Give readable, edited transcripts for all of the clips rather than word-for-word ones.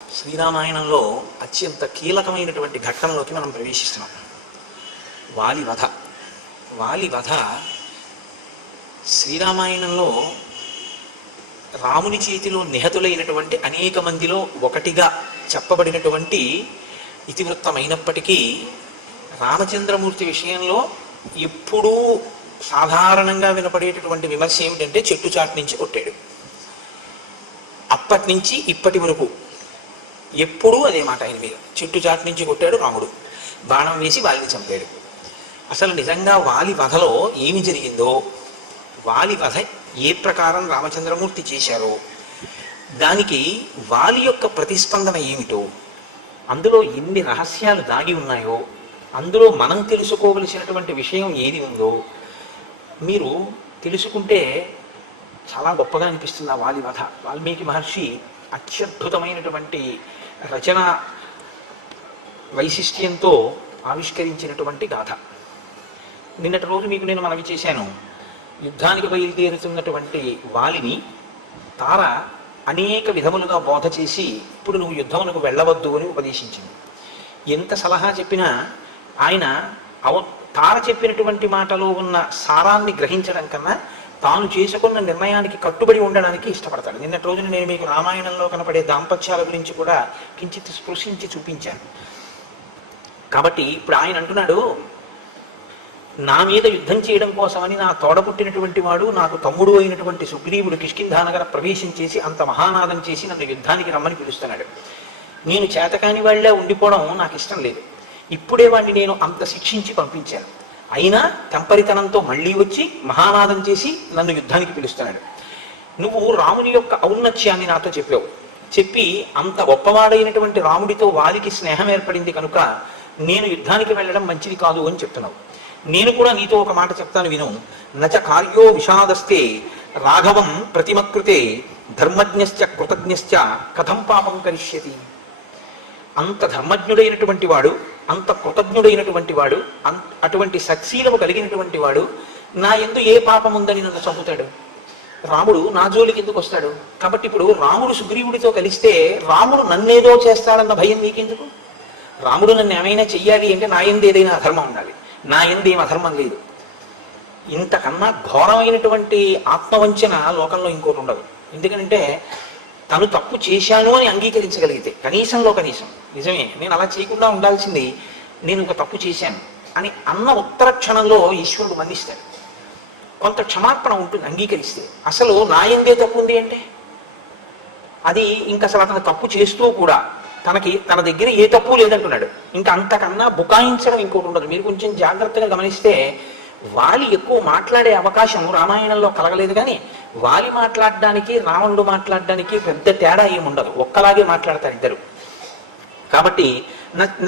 శ్రీరామాయణంలో అత్యంత కీలకమైనటువంటి ఘట్టంలోకి మనం ప్రవేశిస్తున్నాం. వాలి వధ. వాలి వధ శ్రీరామాయణంలో రాముని చేతిలో నిహతులైనటువంటి అనేక మందిలో ఒకటిగా చెప్పబడినటువంటి ఇతివృత్తమైనప్పటికీ రామచంద్రమూర్తి విషయంలో ఎప్పుడూ సాధారణంగా వినపడేటటువంటి విమర్శ ఏమిటంటే చెట్టు చాటు నుంచి కొట్టాడు. అప్పటి నుంచి ఇప్పటి వరకు ఎప్పుడూ అదే మాట ఆయన మీద. చెట్టు చాటు నుంచి కొట్టాడు రాముడు, బాణం వేసి వాలిని చంపాడు. అసలు నిజంగా వాలి వధలో ఏమి జరిగిందో, వాలి వధ ఏ ప్రకారం రామచంద్రమూర్తి చేశారో, దానికి వాలి యొక్క ప్రతిస్పందన ఏమిటో, అందులో ఎన్ని రహస్యాలు దాగి ఉన్నాయో, అందులో మనం తెలుసుకోవలసినటువంటి విషయం ఏది ఉందో మీరు తెలుసుకుంటే చాలా గొప్పగా అనిపిస్తుంది. ఆ వాలి వధ వాల్మీకి మహర్షి అత్యద్భుతమైనటువంటి రచన వైశిష్ట్యంతో ఆవిష్కరించినటువంటి గాథ. నిన్నటి రోజు మీకు నేను మనవి చేశాను, యుద్ధానికి బయలుదేరుతున్నటువంటి వాలిని తార అనేక విధములుగా బోధ చేసి ఇప్పుడు నువ్వు యుద్ధమునకు వెళ్ళవద్దు అని ఉపదేశించింది. ఎంత సలహా చెప్పినా ఆయన తార చెప్పినటువంటి మాటలో ఉన్న సారాన్ని గ్రహించడం కన్నా తాను చేసుకున్న నిర్ణయానికి కట్టుబడి ఉండడానికి ఇష్టపడతాడు. నిన్నటి రోజున నేను మీకు రామాయణంలో కనపడే దాంపత్యాల గురించి కూడా కించిత్ స్పృశించి చూపించాను. కాబట్టి ఇప్పుడు ఆయన అంటున్నాడు, నా మీద యుద్ధం చేయడం కోసమని నా తోడపుట్టినటువంటి వాడు, నాకు తమ్ముడు అయినటువంటి సుగ్రీవుడు కిష్కింధానగర ప్రవేశం చేసి అంత మహానాదం చేసి నన్ను యుద్ధానికి రమ్మని పిలుస్తున్నాడు. నేను చేతకాని వాళ్ళే ఉండిపోవడం నాకు ఇష్టం లేదు. ఇప్పుడే వాడిని నేను అంత శిక్షించి పంపించాను, అయినా తెంపరితనంతో మళ్ళీ వచ్చి మహానాదం చేసి నన్ను యుద్ధానికి పిలుస్తున్నాడు. నువ్వు రాముని యొక్క ఔన్నత్యాన్ని నాతో చెప్పావు, చెప్పి అంత గొప్పవాడైనటువంటి రాముడితో వాలికి స్నేహం ఏర్పడింది కనుక నేను యుద్ధానికి వెళ్ళడం మంచిది కాదు అని చెప్తున్నావు. నేను కూడా నీతో ఒక మాట చెప్తాను విను. నచ కార్యో విషాదస్తే రాఘవం ప్రతిమకృతే ధర్మజ్ఞశ్చ కృతజ్ఞశ్చ కథం పాపం కరిష్యతి. అంత ధర్మజ్ఞుడైనటువంటి వాడు, అంత కృతజ్ఞుడైనటువంటి వాడు, అటువంటి సత్శీలము కలిగినటువంటి వాడు నా యందు ఏ పాపం ఉందని నన్ను చంపుతాడు? రాముడు నా జోలికి ఎందుకు వస్తాడు? కాబట్టి ఇప్పుడు రాముడు సుగ్రీవుడితో కలిస్తే రాముడు నన్నేదో చేస్తాడన్న భయం నీకెందుకు? రాముడు నన్ను ఏమైనా చెయ్యాలి అంటే నా యందు ఏదైనా అధర్మం ఉండాలి, నా యందు ఏం అధర్మం లేదు. ఇంతకన్నా ఘోరమైనటువంటి ఆత్మవంచన లోకంలో ఇంకోటి ఉండదు. ఎందుకంటే తను తప్పు చేశాను అని అంగీకరించగలిగితే కనీసంలో కనీసం నిజమే నేను అలా చేయకుండా ఉండాల్సింది, నేను ఒక తప్పు చేశాను అని అన్న ఉత్తర క్షణంలో ఈశ్వరుడు మన్నిస్తాడు. కొంత క్షమాపణ ఉంటుంది అంగీకరిస్తే. అసలు నా యందే తప్పు ఉంది అంటే అది ఇంకా అసలు అతను తప్పు చేస్తూ కూడా తన దగ్గర ఏ తప్పు లేదంటున్నాడు. ఇంకా అంతకన్నా బుకాయించడం ఇంకోటి ఉండదు. మీరు కొంచెం జాగ్రత్తగా గమనిస్తే వాలి ఎక్కువ మాట్లాడే అవకాశం రామాయణంలో కలగలేదు, కానీ వాలి మాట్లాడడానికి రావణుడు మాట్లాడడానికి పెద్ద తేడా ఏముండదు, ఒక్కలాగే మాట్లాడతారు ఇద్దరు. కాబట్టి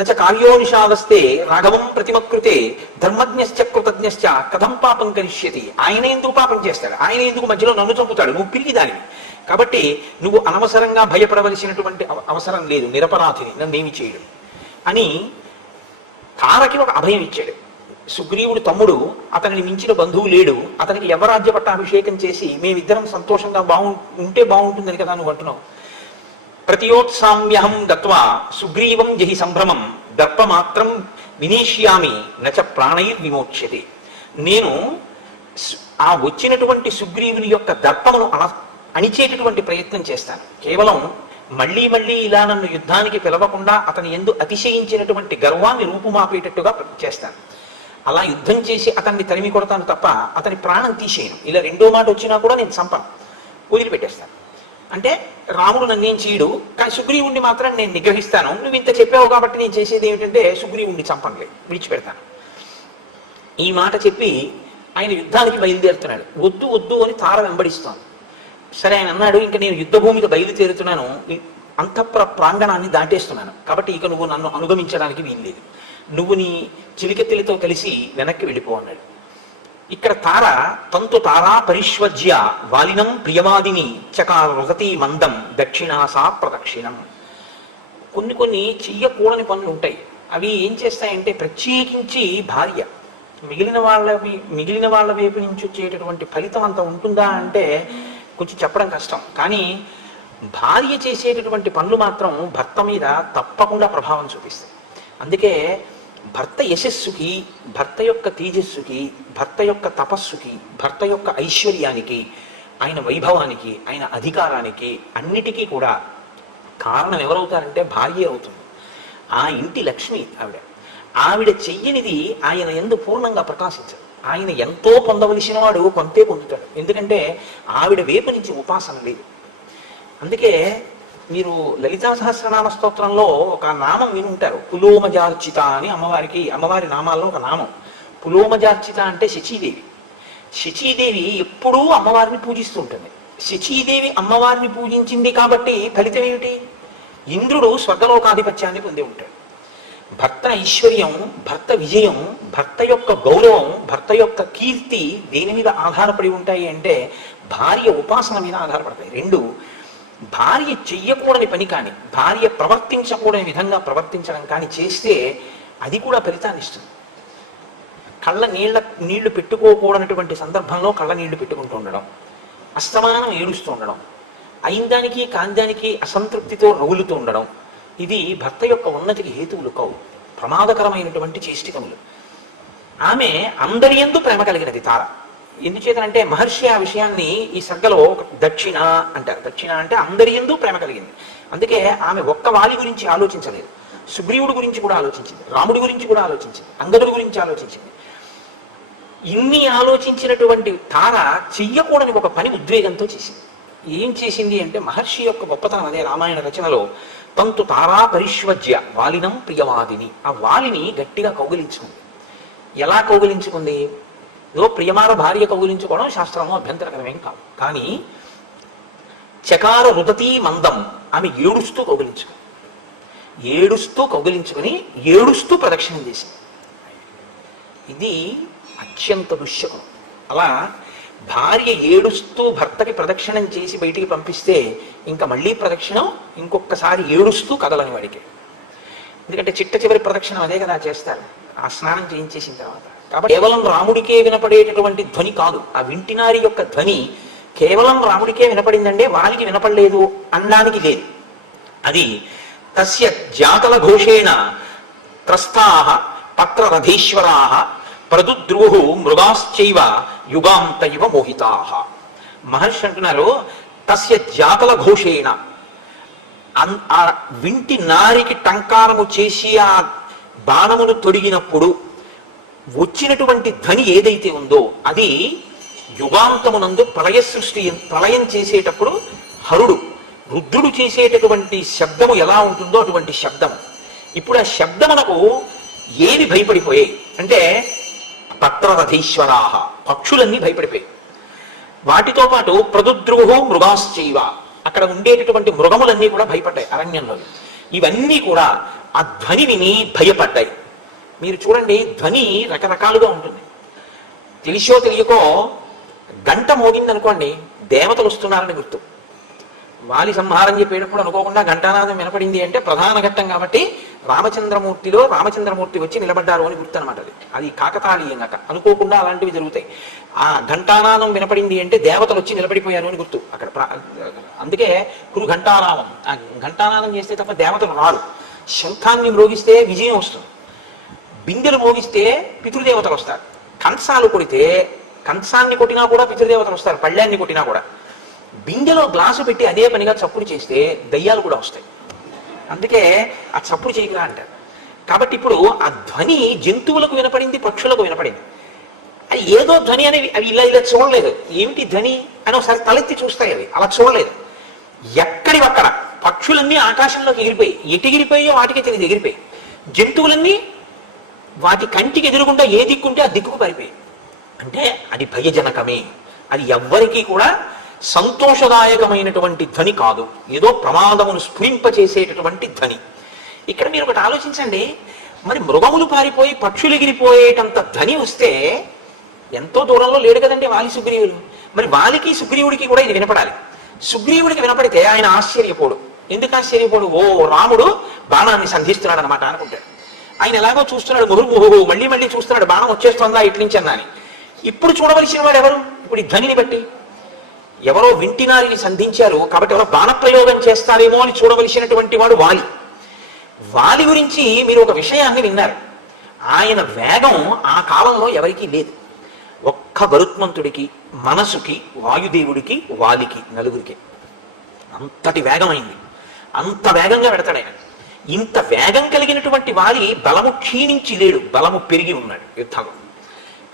నచ కార్యో నిషాదస్తే రాఘవం ప్రతిమకృతే ధర్మజ్ఞశ్చ కృతజ్ఞశ్చ కథం పాపం కరిష్యతి. ఆయన ఎందుకు పాపం చేస్తాడు? ఆయన ఎందుకు మధ్యలో నన్ను చంపుతాడు? నువ్వు పిరికి దానివి. కాబట్టి నువ్వు అనవసరంగా భయపడవలసినటువంటి అవసరం లేదు, నిరపరాధిని, నన్నేమి చేయడు అని తారకి ఒక అభయం ఇచ్చాడు. సుగ్రీవుడు తమ్ముడు, అతనిని మించిన బంధువు లేడు, అతనికి యవరాజ్య పట్టాభిషేకం చేసి మేమిద్దరం సంతోషంగా ఉంటే బాగుంటుందని కదా నువ్వు అంటున్నావు. ప్రతియోత్సామ్యహం దత్వా సుగ్రీవం జహి సంభ్రమం దర్పమాత్రం వినేష్యామి నచ ప్రాణైర్ విమోచ్యతే. నేను ఆ వచ్చినటువంటి సుగ్రీవుని యొక్క దర్పమును అణిచేటటువంటి ప్రయత్నం చేస్తాను. కేవలం మళ్ళీ మళ్ళీ ఇలా నన్ను యుద్ధానికి పిలవకుండా అతని యందు అతిశయించినటువంటి గర్వాన్ని రూపుమాపేటట్టుగా చేస్తాను. అలా యుద్ధం చేసి అతన్ని తరిమి కొడతాను తప్ప అతని ప్రాణం తీసేయను. ఇలా రెండో మాట వచ్చినా కూడా నేను చంపను, వదిలిపెట్టేస్తాను. అంటే రాముడు నన్నేం చేయడు, కానీ సుగ్రీవుణ్ణి మాత్రం నేను నిగ్రహిస్తాను. నువ్వు ఇంత చెప్పావు కాబట్టి నేను చేసేది ఏమిటంటే సుగ్రీవుణ్ణి చంపనులేదు, విడిచిపెడతాను. ఈ మాట చెప్పి ఆయన యుద్ధానికి బయలుదేరుతున్నాడు. వద్దు వద్దు అని తార వెంబడిస్తాను. సరే ఆయన అన్నాడు, ఇంకా నేను యుద్ధభూమికి బయలుదేరుతున్నాను, అంతఃపుర ప్రాంగణాన్ని దాటేస్తున్నాను, కాబట్టి ఇక నువ్వు నన్ను అనుగమించడానికి వీల్లేదు, నువ్వు నీ చిలికెత్తిలతో కలిసి వెనక్కి వెళ్ళిపో అన్నాడు. ఇక్కడ తార తంతు తారా పరిష్వజ్య వాలినం ప్రియవాదిని చకారృతీ మందం దక్షిణాసా ప్రదక్షిణం. కొన్ని చెయ్యకూడని పనులు ఉంటాయి. అవి ఏం చేస్తాయంటే, ప్రత్యేకించి భార్య మిగిలిన వాళ్ళ వైపు నుంచి వచ్చేటటువంటి ఫలితం అంత ఉంటుందా అంటే కొంచెం చెప్పడం కష్టం. కానీ భార్య చేసేటటువంటి పనులు మాత్రం భర్త మీద తప్పకుండా ప్రభావం చూపిస్తాయి. అందుకే భర్త యశస్సుకి, భర్త యొక్క తేజస్సుకి, భర్త యొక్క తపస్సుకి, భర్త యొక్క ఐశ్వర్యానికి, ఆయన వైభవానికి, ఆయన అధికారానికి అన్నిటికీ కూడా కారణం ఎవరవుతారంటే భార్య అవుతుంది. ఆ ఇంటి లక్ష్మి ఆవిడ. ఆవిడ చెయ్యనిది ఆయన యందు పూర్ణంగా ప్రకాశించదు. ఆయన ఎంతో పొందవలసిన వాడు కొంతే పొందుతాడు. ఎందుకంటే ఆవిడ వైపు నుంచి ఉపాసన లేదు. అందుకే మీరు లలితా సహస్రనామ స్తోత్రంలో ఒక నామం వినుంటారు, పులోమజార్చిత అని. అమ్మవారి నామాల్లో ఒక నామం పులోమజార్చిత అంటే శచీదేవి. శచీదేవి ఎప్పుడూ అమ్మవారిని పూజిస్తూ ఉంటుంది. శచీదేవి అమ్మవారిని పూజించింది కాబట్టి ఫలితం ఏమిటి? ఇంద్రుడు స్వర్గలోకాధిపత్యాన్ని పొంది ఉంటాడు. భర్త ఐశ్వర్యం, భర్త విజయం, భర్త యొక్క గౌరవం, భర్త యొక్క కీర్తి దేని మీద ఆధారపడి ఉంటాయి అంటే భార్య ఉపాసన మీద ఆధారపడతాయి. రెండు, భార్య చెయ్యకూడని పని కానీ, భార్య ప్రవర్తించకూడని విధంగా ప్రవర్తించడం కానీ చేస్తే అది కూడా ఫలితాన్ని ఇస్తుంది. కళ్ళ నీళ్లు పెట్టుకోకూడనటువంటి సందర్భంలో కళ్ళ నీళ్లు పెట్టుకుంటూ ఉండడం, అస్తమానం ఏడుస్తూ ఉండడం, అయిందానికి కాందానికి అసంతృప్తితో రగులుతూ ఉండడం, ఇది భర్త యొక్క ఉన్నతికి హేతువులు కావు, ప్రమాదకరమైనటువంటి చేష్టితములు. ఆమె అందరి యందు ప్రేమ కలిగినది తార. ఎందుచేతనంటే మహర్షి ఆ విషయాన్ని ఈ సర్గలో దక్షిణ అంటారు. దక్షిణ అంటే అందరి యందు ప్రేమ కలిగింది. అందుకే ఆమె ఒక్క వాలి గురించి ఆలోచించలేదు, సుగ్రీవుడి గురించి కూడా ఆలోచించింది, రాముడి గురించి కూడా ఆలోచించింది, అంగదుడి గురించి ఆలోచించింది. ఇన్ని ఆలోచించినటువంటి తార చెయ్యకూడని ఒక పని ఉద్వేగంతో చేసింది. ఏం చేసింది అంటే మహర్షి యొక్క గొప్పతనం అదే. రామాయణ రచనలో తంతు తారా పరిష్వజ్య వాలినం ప్రియవాదిని, ఆ వాలిని గట్టిగా కౌగిలించుకుంది. ఎలా కౌగిలించుకుంది? ఏదో ప్రియమార భార్య కౌగిలించుకోవడం శాస్త్రంలో అభ్యంతరకరమేం కాదు. కానీ చకార రుదతీ మందం, ఆమె ఏడుస్తూ కౌగిలించుకుంది. ఏడుస్తూ ప్రదక్షిణం చేసింది. ఇది అత్యంత దుశ్శకం. అలా భార్య ఏడుస్తూ భర్తకి ప్రదక్షిణం చేసి బయటికి పంపిస్తే ఇంకా మళ్ళీ ప్రదక్షిణం ఇంకొకసారి ఏడుస్తూ కదలని వాడికి. ఎందుకంటే చిట్ట చివరి ప్రదక్షిణం అదే కదా చేస్తారు, ఆ స్నానం చేయించేసిన తర్వాత. కాబట్టి కేవలం రాముడికే వినపడేటటువంటి ధ్వని కాదు, ఆ వింటినారి యొక్క ధ్వని కేవలం రాముడికే వినపడిందంటే వారికి వినపడలేదు అనడానికి లేదు. అది తస్య జాతల ఘోషేణ త్రస్తాః పత్రరథీశ్వరాః ప్రదుద్రువు మృగాశ్చైవ యుగాంత ఇవ మోహితాః. మహర్షి అంటున్నారు తస్య జాతల ఘోషేణ, ఆ వింటి నారికి టంకారము చేసి ఆ బాణమును తొడిగినప్పుడు వచ్చినటువంటి ధ్వని ఏదైతే ఉందో అది యుగాంతమునందు ప్రళయం చేసేటప్పుడు రుద్రుడు చేసేటటువంటి శబ్దము ఎలా ఉంటుందో అటువంటి శబ్దము. ఇప్పుడు ఆ శబ్దమునకు ఏవి భయపడిపోయాయి అంటే పత్రరథీశ్వరాః, పక్షులన్నీ భయపడిపోయాయి. వాటితో పాటు ప్రదుద్రువు మృగాశ్చైవ, అక్కడ ఉండేటటువంటి మృగములన్నీ కూడా భయపడ్డాయి అరణ్యంలో. ఇవన్నీ కూడా ఆ ధ్వని విని భయపడ్డాయి. మీరు చూడండి, ధ్వని రకరకాలుగా ఉంటుంది. తెలిసో తెలియకో గంట మోగింది అనుకోండి, దేవతలు వస్తున్నారని గుర్తు. వాలి సంహారం చెప్పేటప్పుడు అనుకోకుండా ఘంటానాదం వినపడింది అంటే ప్రధాన ఘట్టం కాబట్టి రామచంద్రమూర్తి వచ్చి నిలబడ్డారు అని గుర్తు అనమాట. అది కాకతాళీయంగా అనుకోకుండా అలాంటివి జరుగుతాయి. ఆ ఘంటానాదం వినపడింది అంటే దేవతలు వచ్చి నిలబడిపోయారు అని గుర్తు అక్కడ. అందుకే కురు ఘంటానాదం, ఆ ఘంటానాదం చేస్తే తప్ప దేవతలు రారు. శంఖాన్ని మ్రోగిస్తే విజయం వస్తుంది, బిందెలు మోగిస్తే పితృదేవతలు వస్తారు. కంసాలు కొడితే కంసాన్ని కొట్టినా కూడా పితృదేవతలు వస్తారు, పళ్ళాన్ని కొట్టినా కూడా. బిందెలో గ్లాసు పెట్టి అదే పనిగా చప్పుడు చేస్తే దయ్యాలు కూడా వస్తాయి. అందుకే ఆ చప్పుడు చేయకురా అంటారు. కాబట్టి ఇప్పుడు ఆ ధ్వని జంతువులకు వినపడింది, పక్షులకు వినపడింది. అది ఏదో ధ్వని అనేవి అవి ఇలా చూడలేదు. ఏమిటి ధ్వని అని ఒకసారి తలెత్తి చూస్తాయి, అవి అలా చూడలేదు. ఎక్కడివక్కడ పక్షులన్నీ ఆకాశంలోకి ఎగిరిపోయి, ఎగిరిపోయో వాటికి తెలియదు ఎగిరిపోయి. జంతువులన్నీ వాటి కంటికి ఎదురుగుండా ఏ దిక్కుంటే ఆ దిక్కుకు పారిపోయి. అంటే అది భయజనకమే, అది ఎవ్వరికీ కూడా సంతోషదాయకమైనటువంటి ధ్వని కాదు, ఏదో ప్రమాదమును స్ఫురింపచేసేటటువంటి ధ్వని. ఇక్కడ మీరు ఒకటి ఆలోచించండి, మరి మృగములు పారిపోయి పక్షులు ఎగిరిపోయేటంత ధ్వని వస్తే ఎంతో దూరంలో లేడు కదండి వాలి సుగ్రీవులు. మరి వాలికి సుగ్రీవుడికి కూడా ఇది వినపడాలి. సుగ్రీవుడికి వినపడితే ఆయన ఆశ్చర్యపోడు. ఎందుకు ఆశ్చర్యపోడు? ఓ రాముడు బాణాన్ని సంధిస్తున్నాడు అనమాట అనుకుంటాడు. ఆయన ఎలాగో చూస్తున్నాడు, ముహుర్ముహు మళ్ళీ మళ్ళీ చూస్తున్నాడు, బాణం వచ్చేస్తుందా ఇట్లించన్నా అని. ఇప్పుడు చూడవలసిన వాడు ఎవరు? ఇప్పుడు ఈ ధ్వనిని బట్టి ఎవరో వింటినారిని సంధించారు కాబట్టి ఎవరో బాణప్రయోగం చేస్తారేమో అని చూడవలసినటువంటి వాడు వాలి. వాలి గురించి మీరు ఒక విషయాన్ని విన్నారు. ఆయన వేగం ఆ కాలంలో ఎవరికీ లేదు. ఒక్క గరుత్మంతుడికి, మనసుకి, వాయుదేవుడికి, వాలికి, నలుగురికి అంతటి వేగమైంది. అంత వేగంగా పెడతాడు ఆయన. ఇంత వేగం కలిగినటువంటి వాలి బలము క్షీణించి లేడు, బలము పెరిగి ఉన్నాడు యుద్ధంలో.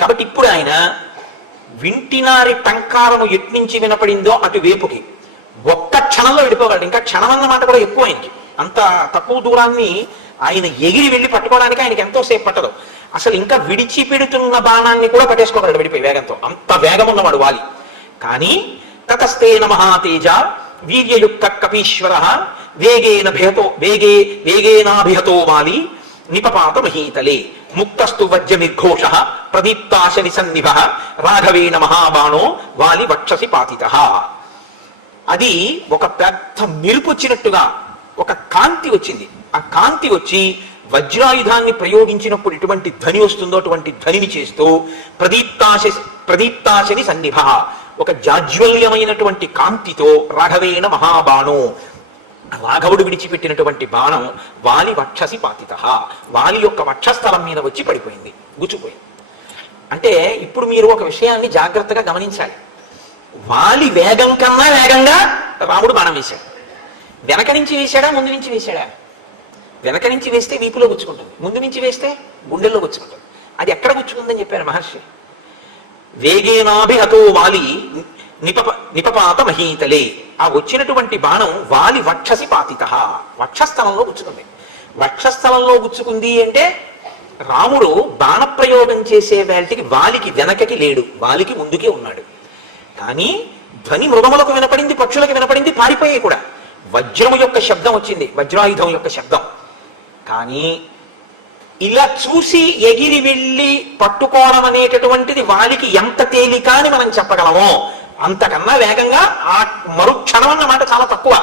కాబట్టి ఇప్పుడు ఆయన వింటినారి టంకారము ఎట్నుంచి వినపడిందో అటు వేపుకి ఒక్క క్షణంలో వెళ్ళిపోగలడు. ఇంకా క్షణం అన్నమాట కూడా ఎక్కువ ఆయనకి. అంత తక్కువ దూరాన్ని ఆయన ఎగిరి వెళ్ళి పట్టుకోవడానికి ఆయనకి ఎంతో సేపు పట్టదు. అసలు ఇంకా విడిచిపెడుతున్న బాణాన్ని కూడా పట్టేసుకోగలడు విడిపోయి వేగంతో. అంత వేగం ఉన్నవాడు వాలి. కానీ తతస్తేన మహాతేజ వీర్యయుక్త కపీశ్వర వేగేనాభిహతో వాలి నిపపాత మహీతలే ముక్తస్తు వజ్రనిర్ఘోష ప్రదీప్తాశని సన్నిభ రాఘవేణ మహాబాణో వాలి వక్షసి పాతితః. అది ఒక పెద్ద మెరుపు వచ్చినట్టుగా ఒక కాంతి వచ్చింది. ఆ కాంతి వచ్చి వజ్రాయుధాన్ని ప్రయోగించినప్పుడు ఎటువంటి ధ్వని వస్తుందో అటువంటి ధ్వనిని చేస్తూ ప్రదీప్తాశని సన్నిభ, ఒక జాజ్వల్యమైనటువంటి కాంతితో రాఘవేణ మహాబాణో, రాఘవుడు విడిచిపెట్టినటువంటి బాణం వాలి వక్షసి పాతితః, వాలి యొక్క వక్షస్థలం మీద వచ్చి పడిపోయింది, గుచ్చుపోయింది. అంటే ఇప్పుడు మీరు ఒక విషయాన్ని జాగ్రత్తగా గమనించాలి. వాలి వేగం కన్నా వేగంగా రాముడు బాణం వేశాడు. వెనక నుంచి వేశాడా, ముందు నుంచి వేశాడా? వెనక నుంచి వేస్తే వీపులో గుచ్చుకుంటుంది, ముందు నుంచి వేస్తే గుండెల్లో గుచ్చుకుంటుంది. అది ఎక్కడ గుచ్చుకుందని చెప్పారు మహర్షి. వేగేనాభిహతో వాలి నిపపాత మహీతలే, ఆ వచ్చినటువంటి బాణం వాలి వక్షసి పాతితః, వక్షస్థలంలో గుచ్చుకుంది. వక్షస్థలంలో గుచ్చుకుంది అంటే రాముడు బాణప్రయోగం చేసే వేళటికి వాలికి వెనకకి లేడు, వాలికి ముందుకే ఉన్నాడు. కానీ ధ్వని మృగములకు వినపడింది, పక్షులకు వినపడింది, పారిపోయాయి కూడా. వజ్రము యొక్క శబ్దం వచ్చింది, వజ్రాయుధం యొక్క శబ్దం. కానీ ఇలా చూసి ఎగిరి వెళ్ళి పట్టుకోవడం అనేటటువంటిది వాలికి ఎంత తేలిక అని మనం చెప్పగలమో అంతకన్నా వేగంగా ఆ మరుక్షణం అన్నమాట చాలా తక్కువ.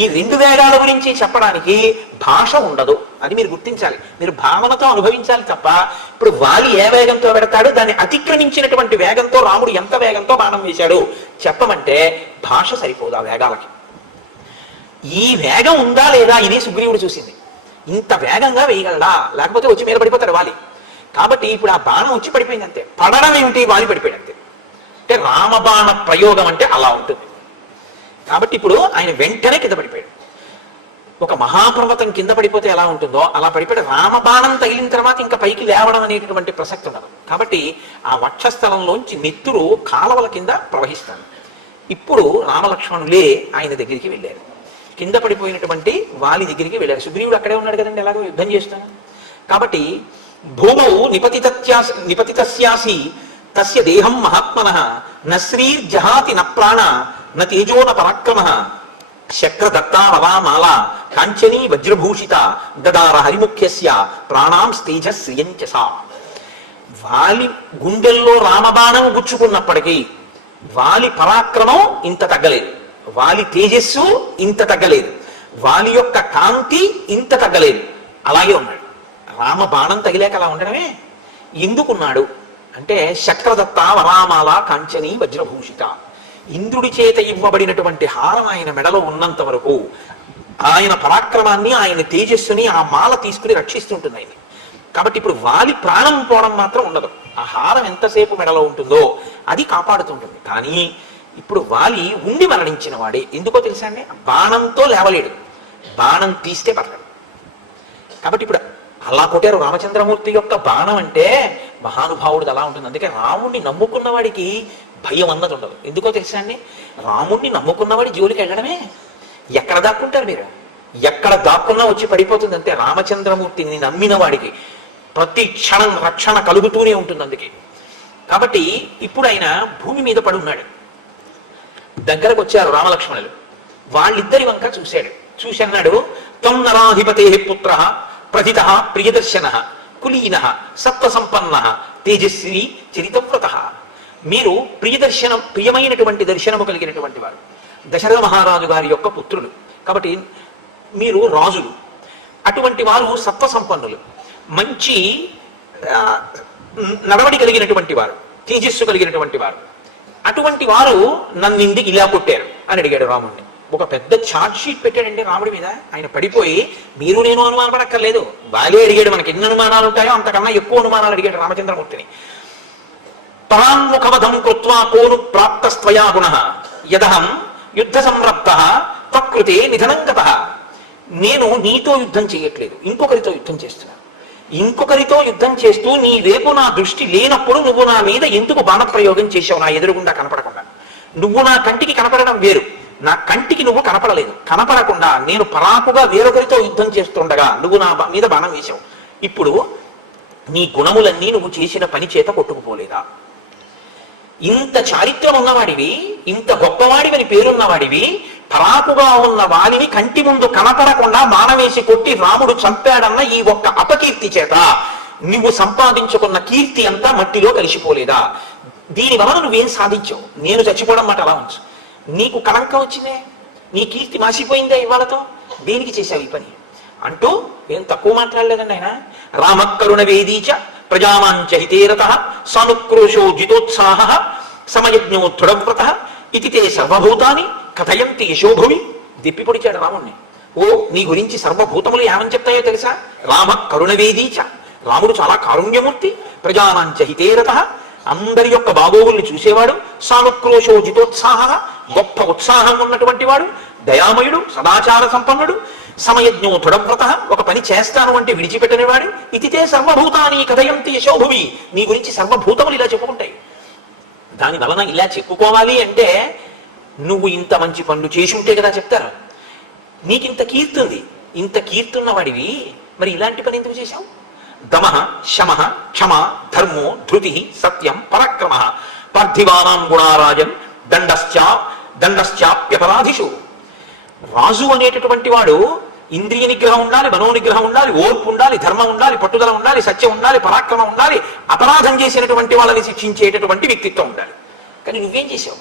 ఈ రెండు వేగాల గురించి చెప్పడానికి భాష ఉండదు, అది మీరు గుర్తించాలి. మీరు భావనతో అనుభవించాలి తప్ప ఇప్పుడు వాలి ఏ వేగంతో పెడతాడు, దాన్ని అతిక్రమించినటువంటి వేగంతో రాముడు ఎంత వేగంతో బాణం వేశాడు చెప్పమంటే భాష సరిపోదు ఆ వేగాలకి. ఈ వేగం ఉందా లేదా ఇది సుగ్రీవుడు చూసింది. ఇంత వేగంగా వేయగలడా, లేకపోతే వచ్చి మీద పడిపోతాడు వాలి. కాబట్టి ఇప్పుడు ఆ బాణం వచ్చి పడిపోయింది అంతే. పడడం ఏమిటి, వాలి పడిపోయాడు అంతే. అంటే రామబాణ ప్రయోగం అంటే అలా ఉంటుంది. కాబట్టి ఇప్పుడు ఆయన వెంటనే కింద పడిపోయాడు. ఒక మహాపర్వతం కింద పడిపోతే ఎలా ఉంటుందో అలా పడిపోయాడు. రామబాణం తగిలిన తర్వాత ఇంకా పైకి లేవడం అనేటటువంటి ప్రసక్తి ఉండదు. కాబట్టి ఆ వక్షస్థలంలోంచి నెత్తురు కాలవల కింద ప్రవహిస్తాను. ఇప్పుడు రామలక్ష్మణులే ఆయన దగ్గరికి వెళ్ళారు. కింద పడిపోయినటువంటి వాలి దగ్గరికి వెళ్ళారు. సుగ్రీవుడు అక్కడే ఉన్నాడు కదండి, ఎలాగో యుద్ధం చేస్తాను. కాబట్టి భూమౌ నిపతితస్యాసి తస్య దేహం మహాత్మనః నశ్రీర్జహాతి న ప్రాణ న తేజో న పరాక్రమః శక్రదత్తారవామాల కాంచనీ వజ్రభూషిత దదార హరిముఖ్యస్య ప్రాణాం తేజ శ్రియంచ సా. వాలి గుండెల్లో రామబాణం గుచ్చుకున్నప్పటికీ వాలి పరాక్రమం ఇంత తగ్గలేదు, వాలి తేజస్సు ఇంత తగ్గలేదు, వాలి యొక్క కాంతి ఇంత తగ్గలేదు, అలాగే ఉన్నాడు. రామ బాణం తగిలేక అలా ఉండడమే. ఎందుకున్నాడు అంటే శక్రదత్త వరామాల కాంచనీ వజ్రభూషిత, ఇంద్రుడి చేత ఇవ్వబడినటువంటి హారం ఆయన మెడలో ఉన్నంత వరకు ఆయన పరాక్రమాన్ని, ఆయన తేజస్సుని ఆ మాల తీసుకుని రక్షిస్తుంటుంది ఆయన. కాబట్టి ఇప్పుడు వాలి ప్రాణం పోవడం మాత్రం ఉండదు. ఆ హారం ఎంతసేపు మెడలో ఉంటుందో అది కాపాడుతుంటుంది. కానీ ఇప్పుడు వాలి ఉండి మరణించిన వాడే. ఎందుకో తెలుసా అండి, బాణంతో లేవలేడు, బాణం తీస్తే బతకడు. కాబట్టి ఇప్పుడు అలా కొట్టారు. రామచంద్రమూర్తి యొక్క బాణం అంటే మహానుభావుడు అలా ఉంటుంది. అందుకే రాముణ్ణి నమ్ముకున్న వాడికి భయం అన్నది ఉండదు. ఎందుకో తెలుసా అండి, రాముణ్ణి నమ్ముకున్నవాడి జోలికి వెళ్ళడమే. ఎక్కడ దాక్కుంటారు మీరు, ఎక్కడ దాక్కున్నా వచ్చి పడిపోతుంది అంతే. రామచంద్రమూర్తిని నమ్మిన వాడికి ప్రతి క్షణం రక్షణ కలుగుతూనే ఉంటుంది. అందుకే కాబట్టి ఇప్పుడు ఆయన భూమి మీద పడి ఉన్నాడు. దగ్గరకు వచ్చారు రామలక్ష్మణులు. వాళ్ళిద్దరి వంక చూశాడు. చూసి అన్నాడు, త్వం నరాధిపతే పుత్ర ప్రథిత ప్రియదర్శన కులీన సత్వ సంపన్న తేజస్వి చరితవ్రత. మీరు ప్రియమైనటువంటి దర్శనము కలిగినటువంటి వారు, దశరథ మహారాజు గారి యొక్క పుత్రులు. కాబట్టి మీరు రాజులు. అటువంటి వారు సత్వ సంపన్నులు, మంచి నడవడి కలిగినటువంటి వారు, తేజస్సు కలిగినటువంటి వారు. అటువంటి వారు నన్ను ఇంటికి ఇలా కొట్టారు అని అడిగాడు రాముడిని. ఒక పెద్ద ఛార్జ్ షీట్ పెట్టాడండి రాముడి మీద. ఆయన పడిపోయి మీరు నేను అనుమానపడక్కర్లేదు, బాలే అడిగాడు. మనకి ఎన్ని అనుమానాలు ఉంటాయో అంతకన్నా ఎక్కువ అనుమానాలు అడిగాడు రామచంద్రమూర్తిని. పరాన్ముఖవధం కృత్వా కోను ప్రాప్తస్త్వయా గుణః యదహం యుద్ధ సంరబ్ధ తత్కృతే నిధనం గతః. నేను నీతో యుద్ధం చేయట్లేదు, ఇంకొకరితో యుద్ధం చేస్తున్నాను. ఇంకొకరితో యుద్ధం చేస్తూ నీ వైపు నా దృష్టి లేనప్పుడు నువ్వు నా మీద ఎందుకు బాణప్రయోగం చేసావు నా ఎదురుగుండా కనపడకుండా? నువ్వు నా కంటికి కనపడడం వేరు, నా కంటికి నువ్వు కనపడలేదు. కనపడకుండా నేను పరాకుగా వేరొకరితో యుద్ధం చేస్తుండగా నువ్వు నా మీద బాణం వేశావు. ఇప్పుడు నీ గుణములన్నీ నువ్వు చేసిన పని చేత కొట్టుకుపోలేదా? ఇంత చారిత్రం ఉన్నవాడివి, ఇంత గొప్పవాడివని పేరున్నవాడివి, పరాకుగా ఉన్న వాడిని కంటి ముందు కనపడకుండా మానవేసి కొట్టి రాముడు చంపాడన్న ఈ ఒక్క అపకీర్తి చేత నువ్వు సంపాదించుకున్న కీర్తి అంతా మట్టిలో కలిసిపోలేదా? దీని వలన నువ్వేం సాధించావు? నేను చచ్చిపోవడం మాట అలా ఉంచు, నీకు కళంకం వచ్చిందే, నీ కీర్తి మాసిపోయిందే ఇవాళతో, దేనికి చేశావు ఈ పని అంటూ ఏం తక్కువ మాట్లాడలేదండి ఆయన. రామకరుణ వేదీచ ప్రజామాంచ హితేరత సానుక్రోశో జితోత్సాహ సమయజ్ఞో దృఢవ్రత ఇది తే సర్వభూతాన్ని కథయంతి యశోభువి. దిప్పిపొడిచాడు రాముణ్ణి. ఓ నీ గురించి సర్వభూతములు ఏమని చెప్తాయో తెలుసా? రామ కరుణవేదీచ, రాముడు చాలా కారుణ్యమూర్తి. ప్రజామాంచ హితేరత, అందరి యొక్క బాగోగుల్ని చూసేవాడు. సానుక్రోశో జితోత్సాహ, గొప్ప ఉత్సాహం ఉన్నటువంటి వాడు. దయామయుడు, సదాచార సంపన్నుడు. సమయజ్ఞో దృఢవ్రత, ఒక పని చేస్తాను అంటే విడిచిపెట్టనివాడు. ఇతితే సర్వభూతాన్ని కథయంతి యశోభువి, నీ గురించి సర్వభూతములు ఇలా చెప్పుకుంటాయి. దాని వలన ఇలా చెప్పుకోవాలి అంటే నువ్వు ఇంత మంచి పనులు చేసి ఉంటే కదా చెప్తారు. నీకింత కీర్తుంది, ఇంత కీర్తున్న వాడివి మరి ఇలాంటి పని ఎందుకు చేశావు? దమః శమః క్షమ ధర్మో ధృతి సత్యం పరాక్రమ పార్థివానాం గుణారాజన్ దండశ్చాప్యపరాధిషు. రాజు అనేటటువంటి వాడు ఇంద్రియ నిగ్రహం ఉండాలి, మనోనిగ్రహం ఉండాలి, ఓర్పు ఉండాలి, ధర్మం ఉండాలి, పట్టుదల ఉండాలి, సత్యం ఉండాలి, పరాక్రమం ఉండాలి, అపరాధం చేసినటువంటి వాళ్ళని శిక్షించేటటువంటి వ్యక్తిత్వం ఉండాలి. కానీ నువ్వేం చేశావు?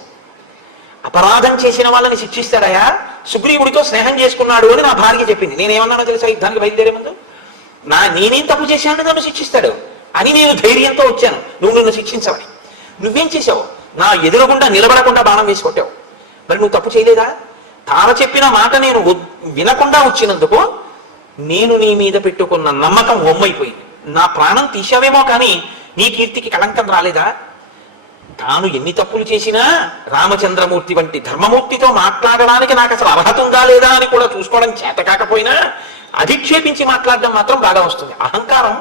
అపరాధం చేసిన వాళ్ళని శిక్షిస్తాడయా? సుగ్రీవుడితో స్నేహం చేసుకున్నాడు అని నా భార్య చెప్పింది. నేనేమన్నానో తెలుసా? యుద్ధానికి బయలుదేరే ముందు నేనేం తప్పు చేశాను నన్ను శిక్షిస్తాడు అని నేను ధైర్యంతో వచ్చాను, నువ్వు నన్ను శిక్షించవని. నువ్వేం చేశావు? నా ఎదురుగుండా నిలబడకుండా బాణం వేసి కొట్టావు. మరి నువ్వు తప్పు చేయలేదా? తార చెప్పిన మాట నేను వినకుండా వచ్చినందుకు నేను నీ మీద పెట్టుకున్న నమ్మకం ఒమ్మైపోయింది. నా ప్రాణం తీసావేమో కానీ నీ కీర్తికి కళంకం రాలేదా? తాను ఎన్ని తప్పులు చేసినా రామచంద్రమూర్తి వంటి ధర్మమూర్తితో మాట్లాడడానికి నాకు అసలు అర్హత ఉందా లేదా అని కూడా చూసుకోవడం చేత కాకపోయినా అధిక్షేపించి మాట్లాడడం మాత్రం బాగా వస్తుంది, అహంకారం.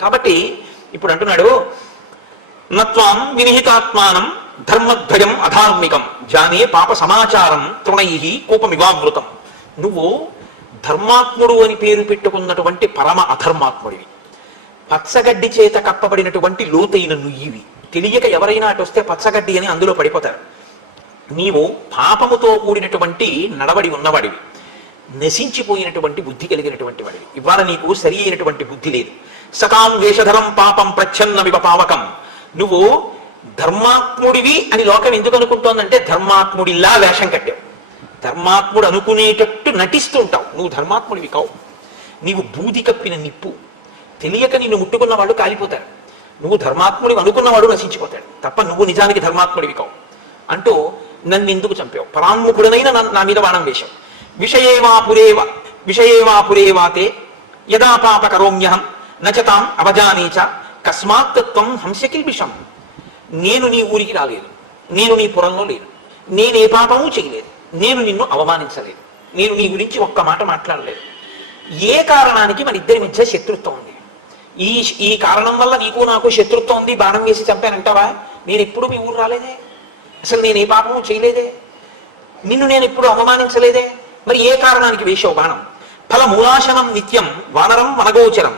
కాబట్టి ఇప్పుడు అంటున్నాడు, నత్వాం వినిహితాత్మానం ధర్మధ్వజం అధార్మికం జానే పాప సమాచారం తృణై కోపమివావృతం. నువ్వు ధర్మాత్ముడు అని పేరు పెట్టుకున్నటువంటి పరమ అధర్మాత్ముడివి. పచ్చగడ్డి చేత కప్పబడినటువంటి లోతైన నుయ్యివి. తెలియక ఎవరైనా అటు వస్తే పచ్చగడ్డి అని అందులో పడిపోతారు. నీవు పాపముతో కూడినటువంటి నడవడి ఉన్నవాడివి, నశించిపోయినటువంటి బుద్ధి కలిగినటువంటి వాడివి. ఇవాళ నీకు సరి అయినటువంటి బుద్ధి లేదు. సకాం వేషధరం పాపం ప్రచ్ఛన్న వివ పావకం. నువ్వు ధర్మాత్ముడివి అని లోకం ఎందుకు అనుకుంటోందంటే ధర్మాత్ముడిలా వేషం కట్టావు. ధర్మాత్ముడు అనుకునేటట్టు నటిస్తుంటావు. నువ్వు ధర్మాత్ముడివి కావు. నీవు బూది కప్పిన నిప్పు. తెలియక నిన్ను ముట్టుకున్న వాళ్ళు కాలిపోతారు. నువ్వు ధర్మాత్ముడివి అనుకున్నవాడు నశించిపోతాడు తప్ప నువ్వు నిజానికి ధర్మాత్ముడివి కావు అంటూ నన్ను ఎందుకు చంపావు? పరాన్ముఖుడనైనా నా మీద బాణం వేశావు. విషయేవాపురేవాతే యదా పాప కరోమ్యహం నచతాం అవజానీచ కస్మాత్ త్వం హంసకిల్బిషం. నేను నీ ఊరికి రాలేదు, నేను నీ పురంలో లేదు, నేనే పాపము చేయలేదు, నేను నిన్ను అవమానించలేదు, నేను నీ గురించి ఒక్క మాట మాట్లాడలేదు. ఏ కారణానికి మన ఇద్దరి మధ్య శత్రుత్వం ఉంది? ఈ కారణం వల్ల నీకు నాకు శత్రుత్వం ఉంది, బాణం వేసి చంపానంటావా? నేను ఎప్పుడు మీ ఊరు రాలేదే, అసలు నేను ఏ పాపము చేయలేదే, నిన్ను నేను ఎప్పుడు అవమానించలేదే, మరి ఏ కారణానికి వేశావు బాణం? ఫల మూలాశనం నిత్యం వానరం వనగోచరం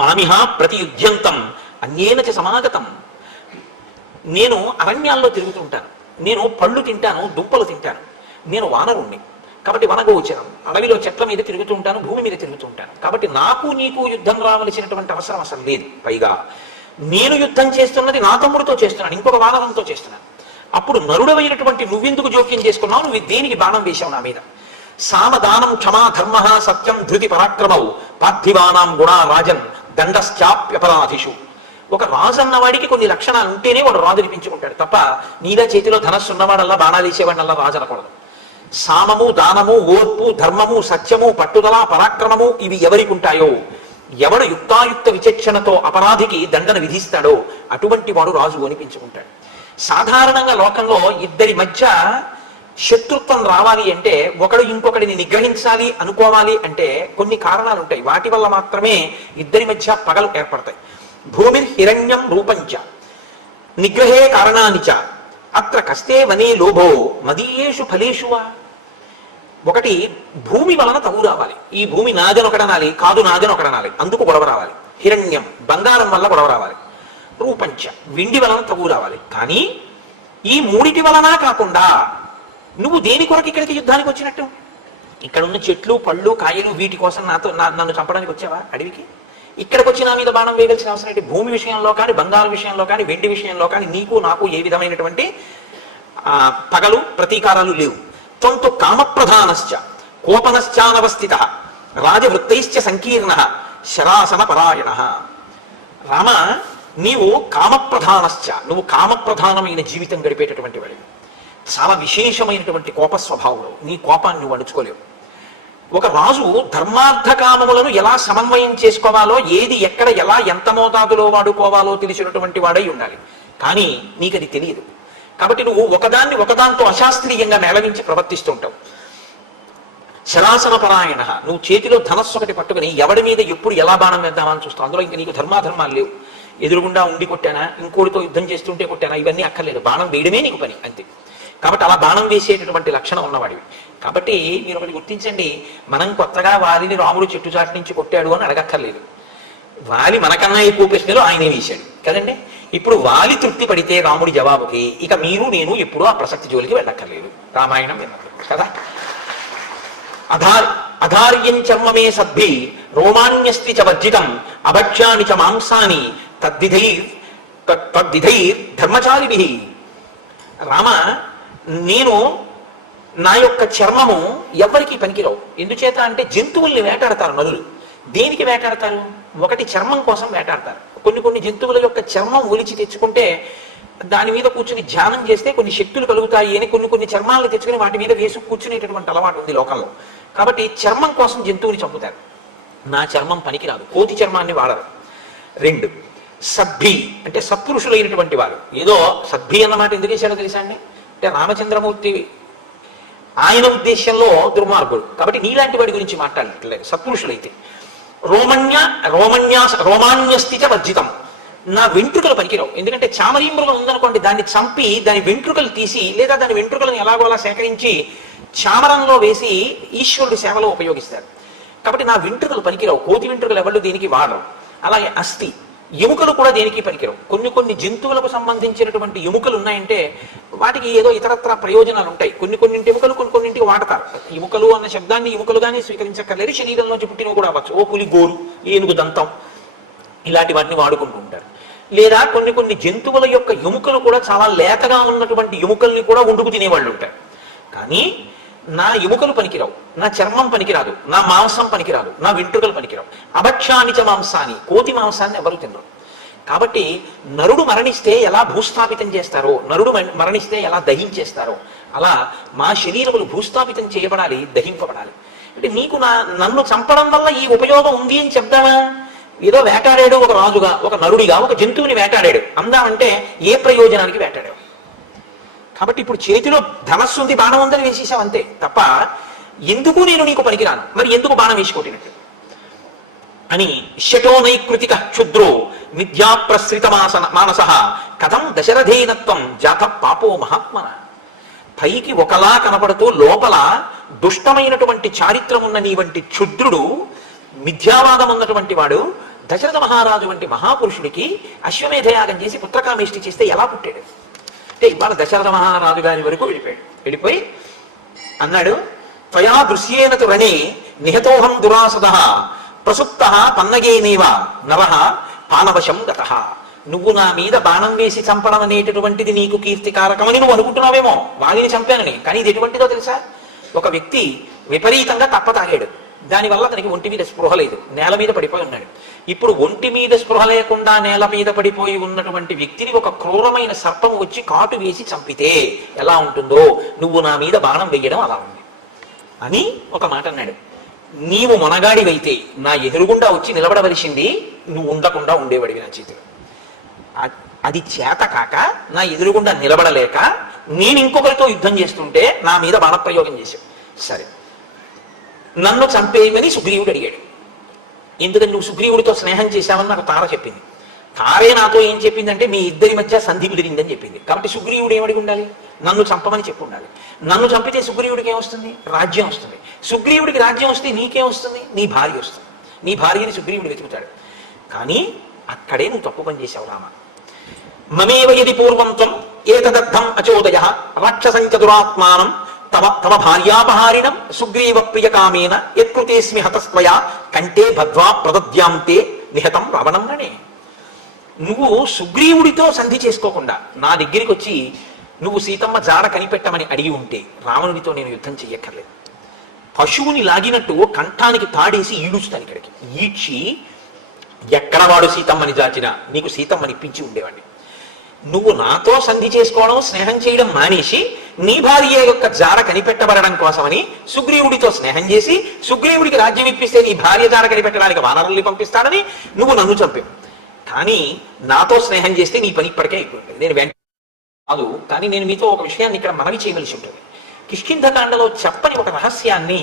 మామిహ ప్రతియుధ్యంతం అన్యేన సమాగతం. నేను అరణ్యాల్లో తిరుగుతుంటాను, నేను పళ్ళు తింటాను, దుంపలు తింటాను, నేను వానరుణ్ణి కాబట్టి వనగోచరం, అడవిలో చెట్ల మీద తిరుగుతూ ఉంటాను, భూమి మీద తిరుగుతూ ఉంటాను. కాబట్టి నాకు నీకు యుద్ధం రావలసినటువంటి అవసరం అసలు లేదు. పైగా నేను యుద్ధం చేస్తున్నది నా తమ్ముడితో చేస్తున్నాను, ఇంకొక వానరంతో చేస్తున్నాను. అప్పుడు నరుడవైనటువంటి నువ్వెందుకు జోక్యం చేసుకున్నావు? నువ్వు దేనికి బాణం వేశావు నా మీద? సామదానం క్షమా ధర్మ సత్యం ధృతి పరాక్రమవు పార్థివానాం గుణా రాజన్ దండశ్చాప్యపరాధిషు. ఒక రాజు అన్నవాడికి కొన్ని లక్షణాలు ఉంటేనే వాడు రాజు అనిపించుకుంటాడు తప్ప నీదా చేతిలో ధనస్సు ఉన్నవాడల్లా బాణాలు వేసేవాడినల్లా రాజు అనకూడదు. సామము, దానము, ఓర్పు, ధర్మము, సత్యము, పట్టుదల, పరాక్రమము ఇవి ఎవరికి ఉంటాయో, ఎవడు యుక్తాయుక్త విచక్షణతో అపరాధికి దండన విధిస్తాడో అటువంటి వాడు రాజు అనిపించుకుంటాడు. సాధారణంగా లోకంలో ఇద్దరి మధ్య శత్రుత్వం రావాలి అంటే, ఒకడు ఇంకొకడిని నిగ్రహించాలి అనుకోవాలి అంటే కొన్ని కారణాలు ఉంటాయి. వాటి వల్ల మాత్రమే ఇద్దరి మధ్య పగలు ఏర్పడతాయి. భూమి హిరణ్యం రూపంచ నిగ్రహే కారణానిచ అత్ర కస్తే వనే లోభో మదీయేషు ఫలేషువా. ఒకటి భూమి వలన తగు రావాలి. ఈ భూమి నాదని ఒకడనాలి, కాదు నాదని ఒకడనాలి, అందుకు గొడవ రావాలి. హిరణ్యం బంగారం వల్ల గొడవ రావాలి. రూపంచ వెండి వలన తగు రావాలి. కానీ ఈ మూడిటి వలన కాకుండా నువ్వు దేని కొరకు ఇక్కడికి యుద్ధానికి వచ్చినట్టు? ఇక్కడ ఉన్న చెట్లు, పళ్ళు, కాయలు వీటి కోసం నన్ను చంపడానికి వచ్చావా అడవికి? ఇక్కడికి వచ్చి నా మీద బాణం వేయాల్సిన అవసరం ఏంటి? భూమి విషయంలో కానీ, బంగారు విషయంలో కానీ, వెండి విషయంలో కానీ నీకు నాకు ఏ విధమైనటువంటి పగలు ప్రతీకారాలు లేవు. త్వంతు కామప్రధానశ్చ కోపనశ్చానవస్థిత రాజవృత్తైశ్చ సంకీర్ణ శరాసన పరాయణ. రామ, నీవు కామప్రధానశ్చ, నువ్వు కామప్రధానమైన జీవితం గడిపేటటువంటి వాడివి. చాలా విశేషమైనటువంటి కోప స్వభావులు. నీ కోపాన్ని నువ్వు అణుచుకోలేవు. ఒక రాజు ధర్మార్థ కామములను ఎలా సమన్వయం చేసుకోవాలో, ఏది ఎక్కడ ఎలా ఎంత మోతాదులో వాడుకోవాలో తెలిసినటువంటి వాడై ఉండాలి. కానీ నీకు అది తెలియదు. కాబట్టి నువ్వు ఒకదాన్ని ఒకదాంతో అశాస్త్రీయంగా మేళవించి ప్రవర్తిస్తూ ఉంటావు. శరాసన పరాయణ, నువ్వు చేతిలో ధనస్సు ఒకటి పట్టుకుని ఎవడి మీద ఎప్పుడు ఎలా బాణం వేద్దామని చూస్తావు. అందులో ఇంకా నీకు ధర్మాధర్మాలు లేవు. ఎదురుగుండా ఉండి కొట్టానా, ఇంకోటితో యుద్ధం చేస్తుంటే కొట్టానా, ఇవన్నీ అక్కర్లేదు. బాణం వేయడమే నీకు పని అంతే. కాబట్టి అలా బాణం వేసేటటువంటి లక్షణం ఉన్నవాడివి. కాబట్టి మీరు ఒకటి గుర్తించండి, మనం కొత్తగా వాలిని రాముడు చెట్టు చాటు నుంచి కొట్టాడు అని అడగక్కర్లేదు. వాలి మనకన్నా ఎక్కువ ప్రశ్నలు ఆయనే వేశాడు కదండి. ఇప్పుడు వాలి తృప్తి పడితే రాముడి జవాబుకి ఇక మీరు నేను ఎప్పుడూ ఆ ప్రసక్తి జోలికి వెళ్ళక్కర్లేదు. రామాయణం విన్నప్పుడు కదా. అధార్యం చర్మమే సద్భి రోమాన్యస్తి చ వర్జితం అభక్ష్యాని చ మాంసాని తద్విధైర్ ధర్మచారిభి. రామ, నేను నా యొక్క చర్మము ఎవరికి పనికిరావు. ఎందుచేత అంటే జంతువుల్ని వేటాడతారు నదులు. దేనికి వేటాడతారు? ఒకటి చర్మం కోసం వేటాడతారు. కొన్ని జంతువుల యొక్క చర్మం ఒలిచి తెచ్చుకుంటే దాని మీద కూర్చుని ధ్యానం చేస్తే కొన్ని శక్తులు కలుగుతాయి అని కొన్ని చర్మాలను తెచ్చుకుని వాటి మీద వేసి కూర్చునేటటువంటి అలవాటు ఉంది లోకంలో. కాబట్టి చర్మం కోసం జంతువుని చంపుతారు. నా చర్మం పనికిరాదు, కోతి చర్మాన్ని వాడరు. 2 సద్భి అంటే సత్పురుషులైనటువంటి వారు. ఏదో సద్భి అన్నమాట ఎందుకు వేశాడో తెలుసా అండి? అంటే రామచంద్రమూర్తి ఆయన ఉద్దేశంలో దుర్మార్గుడు కాబట్టి నీలాంటి వాడి గురించి మాట్లాడట్లేదు. సత్పురుషులైతే రోమాన్యస్థిత వర్జితం, నా వెంట్రుకలు పనికిరావు. ఎందుకంటే చామరీ మృగం ఉందనుకోండి, దాన్ని చంపి దాని వెంట్రుకలు తీసి లేదా దాని వెంట్రుకలను ఎలాగోలా సేకరించి చామరంలో వేసి ఈశ్వరుడి సేవలో ఉపయోగిస్తారు. కాబట్టి నా వెంట్రుకలు పనికిరావు. కోతి వెంట్రుకలు ఎవరు దేనికి వాడరు. అలాగే అస్థి, ఎముకలు కూడా దేనికి పనికిరావు. కొన్ని జంతువులకు సంబంధించినటువంటి ఎముకలు ఉన్నాయంటే వాటికి ఏదో ఇతరత్ర ప్రయోజనాలు ఉంటాయి. కొన్నింటి ఎముకలు కొన్నింటికి వాడతారు. ఎముకలు అన్న శబ్దాన్ని ఎముకలుగానే స్వీకరించక్కర్లేదు, శరీరంలోంచి పుట్టినవి కూడా అవ్వచ్చు. ఓ పులి గోరు, ఏనుగు దంతం, ఇలాంటి వాటిని వాడుకుంటూ ఉంటారు. లేదా కొన్ని జంతువుల యొక్క ఎముకలు కూడా చాలా లేతగా ఉన్నటువంటి ఎముకల్ని కూడా వండుకు తినేవాళ్ళు ఉంటారు. కానీ నా ఎముకలు పనికిరావు, నా చర్మం పనికిరాదు, నా మాంసం పనికిరాదు, నా వెంట్రుకలు పనికిరావు. అభక్ష్యానిచ మాంసాన్ని, కోతి మాంసాన్ని ఎవరు తినరు. కాబట్టి నరుడు మరణిస్తే ఎలా భూస్థాపితం చేస్తారో, నరుడు మరణిస్తే ఎలా దహించేస్తారో, అలా మా శరీరములు భూస్థాపితం చేయబడాలి, దహింపబడాలి. అంటే నీకు నన్ను చంపడం వల్ల ఈ ఉపయోగం ఉంది అని చెప్దామా? ఏదో వేటాడాడు ఒక రాజుగా, ఒక నరుడిగా ఒక జంతువుని వేటాడాడు అందామంటే ఏ ప్రయోజనానికి వేటాడాడు? కాబట్టి ఇప్పుడు చేతిలో ధనస్సు ఉంది, బాణం ఉందని వేసేసావు అంతే తప్ప ఎందుకు నేను నీకు పనికిరాను, మరి ఎందుకు బాణం వేసుకోటినట్టు అని. శటో నైకృతిక క్షుద్రో మిథ్యా ప్రసృత మానస కథం దశరథేనత్వం జాత పాపో మహాత్మన. పైకి ఒకలా కనపడుతూ లోపల దుష్టమైనటువంటి చారిత్రం ఉన్న నీ వంటి క్షుద్రుడు, మిథ్యావాదం ఉన్నటువంటి వాడు దశరథ మహారాజు వంటి మహాపురుషుడికి అశ్వమేధయాగం చేసి పుత్రకామేష్టి చేస్తే ఎలా పుట్టాడు? అంటే ఇవాళ దశరథ మహారాజు గారి వరకు వెళ్ళిపోయి అన్నాడు, త్వయా దృశ్యేన రణే నిహతోహం దురాసద ప్రసుప్త పన్నగేనేవ నరః పానవశం గతః. నువ్వు నా మీద బాణం వేసి చంపడం అనేటటువంటిది నీకు కీర్తికారకమని నువ్వు అనుకుంటున్నావేమో, వాడిని చంపానని. కానీ ఇది ఎటువంటిదో తెలుసా? ఒక వ్యక్తి విపరీతంగా తప్ప తాగాడు, దానివల్ల అతనికి ఒంటి మీద స్పృహ లేదు, నేల మీద పడిపోయి ఉన్నాడు. ఇప్పుడు ఒంటి మీద స్పృహ లేకుండా నేల మీద పడిపోయి ఉన్నటువంటి వ్యక్తిని ఒక క్రూరమైన సర్పం వచ్చి కాటు వేసి చంపితే ఎలా ఉంటుందో నువ్వు నా మీద బాణం వెయ్యడం అలా ఉంది అని ఒక మాట అన్నాడు. నీవు మొనగాడివైతే నా ఎదురుగుండా వచ్చి నిలబడవలసింది, నువ్వు ఉండకుండా ఉండేవాడివి నా చేతిలో. అది చేత కాక నా ఎదురుగుండా నిలబడలేక నేను ఇంకొకరితో యుద్ధం చేస్తుంటే నా మీద బాణప్రయోగం చేశావు. సరే, నన్ను చంపేయమని సుగ్రీవుడు అడిగాడు. ఎందుకని నువ్వు సుగ్రీవుడితో స్నేహం చేశావని నాకు తార చెప్పింది. తారే నాతో ఏం చెప్పిందంటే మీ ఇద్దరి మధ్య సంధి కుదిరిందని చెప్పింది. కాబట్టి సుగ్రీవుడు ఏమడిగి ఉండాలి? నన్ను చంపమని చెప్పి ఉండాలి. నన్ను చంపితే సుగ్రీవుడికి ఏమొస్తుంది? రాజ్యం వస్తుంది. సుగ్రీవుడికి రాజ్యం వస్తే నీకేం వస్తుంది? నీ భార్య వస్తుంది. నీ భార్యని సుగ్రీవుడు వెతుకుతాడు. కానీ అక్కడే నువ్వు తప్పు పని చేశావు రామ. మమేవ యది పూర్వంతం ఏతదర్థం అచోదయ రాక్షసంచ దురాత్మానం తవ తవ భార్యాపహారిణం సుగ్రీవ ప్రియ కామేన యత్కృతేస్మి హతస్త్వయా కంటే భద్వా ప్రదద్యాంతే నిహతం రావణం అనే. నువ్వు సుగ్రీవుడితో సంధి చేసుకోకుండా నా దగ్గరికి వచ్చి నువ్వు సీతమ్మ జాడ కనిపెట్టమని అడిగి ఉంటే రావణుడితో నేను యుద్ధం చెయ్యక్కర్లేదు. పశువుని లాగినట్టు కంఠానికి తాడేసి ఈడుస్తాను ఇక్కడికి. ఈడ్చి ఎక్కడ వాడు సీతమ్మని జాచినా నీకు సీతమ్మని ఇప్పించి ఉండేవాడిని. నువ్వు నాతో సంధి చేసుకోవడం, స్నేహం చేయడం మానేసి నీ భార్య యొక్క జాడ కనిపెట్టబడడం కోసమని సుగ్రీవుడితో స్నేహం చేసి సుగ్రీవుడికి రాజ్యం ఇప్పిస్తే నీ భార్య జాడ కనిపెట్టడానికి వానరుల్ని పంపిస్తానని నువ్వు నన్ను చంపావు. కానీ నాతో స్నేహం చేస్తే నీ పని ఇప్పటికే అయిపోయింది. నేను వెంట కాదు, కానీ నేను మీతో ఒక విషయాన్ని ఇక్కడ మనవి చేయవలసి ఉంటుంది. కిష్కింధకాండలో చెప్పని ఒక రహస్యాన్ని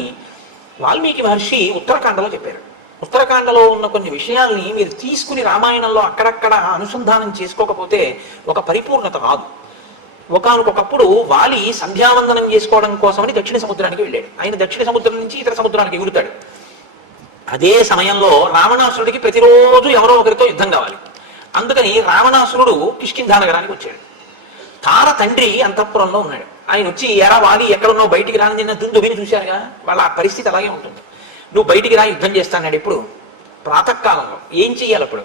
వాల్మీకి మహర్షి ఉత్తరాఖండలో చెప్పారు. ఉత్తరాఖండలో ఉన్న కొన్ని విషయాల్ని మీరు తీసుకుని రామాయణంలో అక్కడక్కడ అనుసంధానం చేసుకోకపోతే ఒక పరిపూర్ణత రాదు. ఒకానొకప్పుడు వాలి సంధ్యావందనం చేసుకోవడం కోసమని దక్షిణ సముద్రానికి వెళ్ళాడు. ఆయన దక్షిణ సముద్రం నుంచి ఇతర సముద్రానికి ఎగురుతాడు. అదే సమయంలో రావణాసురుడికి ప్రతిరోజు ఎవరో ఒకరితో యుద్ధం కావాలి. అందుకని రావణాసురుడు కిష్కింధా నగరానికి వచ్చాడు. తార తండ్రి అంతఃపురంలో ఉన్నాడు. ఆయన వచ్చి ఎరా వాలి ఎక్కడున్నావు, బయటికి రాని నిన్న దుందుబిని చూశారుగా, వాళ్ళ పరిస్థితి అలాగే ఉంటుంది. నువ్వు బయటికి రా, యుద్ధం చేస్తాన్నాడు. ఎప్పుడు? ప్రాతకాలంలో. ఏం చెయ్యాలి అప్పుడు?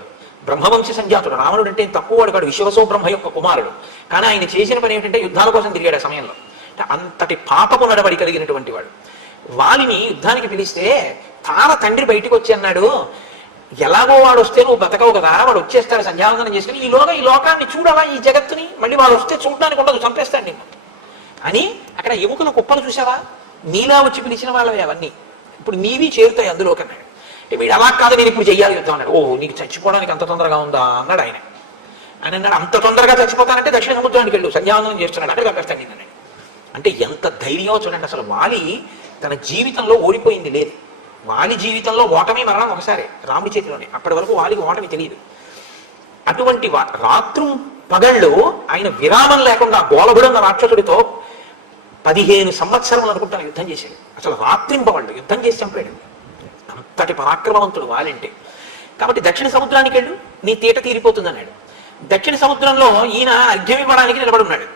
బ్రహ్మవంశ సంజాతుడు రావణుడు అంటే తక్కువ వాడు కాడు, విశ్వవసో బ్రహ్మ యొక్క కుమారుడు. కానీ ఆయన చేసిన పని ఏమిటంటే యుద్ధాల కోసం తిరిగాడు ఆ సమయంలో. అంతటి పాపపు నడవడి కలిగినటువంటి వాడు. వాలిని యుద్ధానికి పిలిస్తే తార తండ్రి బయటికి వచ్చి అన్నాడు, ఎలాగో వాడు వస్తే నువ్వు బతకవు కదా, వాడు వచ్చేస్తాడు సంధ్యావందనం చేసుకుని, ఈలోగా ఈ లోకాన్ని చూడాలా, ఈ జగత్తుని, మళ్ళీ వాడు వస్తే చూడడానికి ఉండదు, చంపేస్తాడు నీకు అని. అక్కడ ఎముకల కుప్పలు చూసావా, నీలా వచ్చి పిలిచిన వాళ్ళవి అవన్నీ ఇప్పుడు నీవి చేరుతాయి అందులోకి అన్నాడు. అంటే వీడు అలా కాదు, నేను ఇప్పుడు చెయ్యాలి యుద్ధం అన్నాడు. ఓ, నీకు చచ్చిపోవడానికి అంత తొందరగా ఉందా అన్నాడు ఆయన. ఆయన అన్నాడు, అంత తొందరగా చచ్చిపోతానంటే దక్షిణ సముద్రానికి వెళ్ళు, సంధ్యావందనం చేస్తున్నాడు, అక్కడ చంపేస్తాను నేను. అంటే ఎంత ధైర్యం చూడండి. అసలు వాలి తన జీవితంలో ఓడిపోయింది లేదు. వాలి జీవితంలో ఓటమి మరణం ఒకసారి రాముడి చేతిలోనే. అప్పటి వరకు వాలికి ఓటమి తెలియదు. అటువంటి రాత్రు పగళ్ళు ఆయన విరామం లేకుండా గోలబుడున్న రాక్షసుడితో 15 సంవత్సరములు అనుకుంటాను యుద్ధం చేశాడు. అసలు రాత్రింపవాళ్ళు యుద్ధం చేసి చంపాడు. అంతటి పరాక్రమవంతుడు వాలంటే. కాబట్టి దక్షిణ సముద్రానికి వెళ్ళు, నీ తీట తీరిపోతుంది అన్నాడు. దక్షిణ సముద్రంలో ఈయన అర్ఘ్యం ఇవ్వడానికి నిలబడున్నాడు.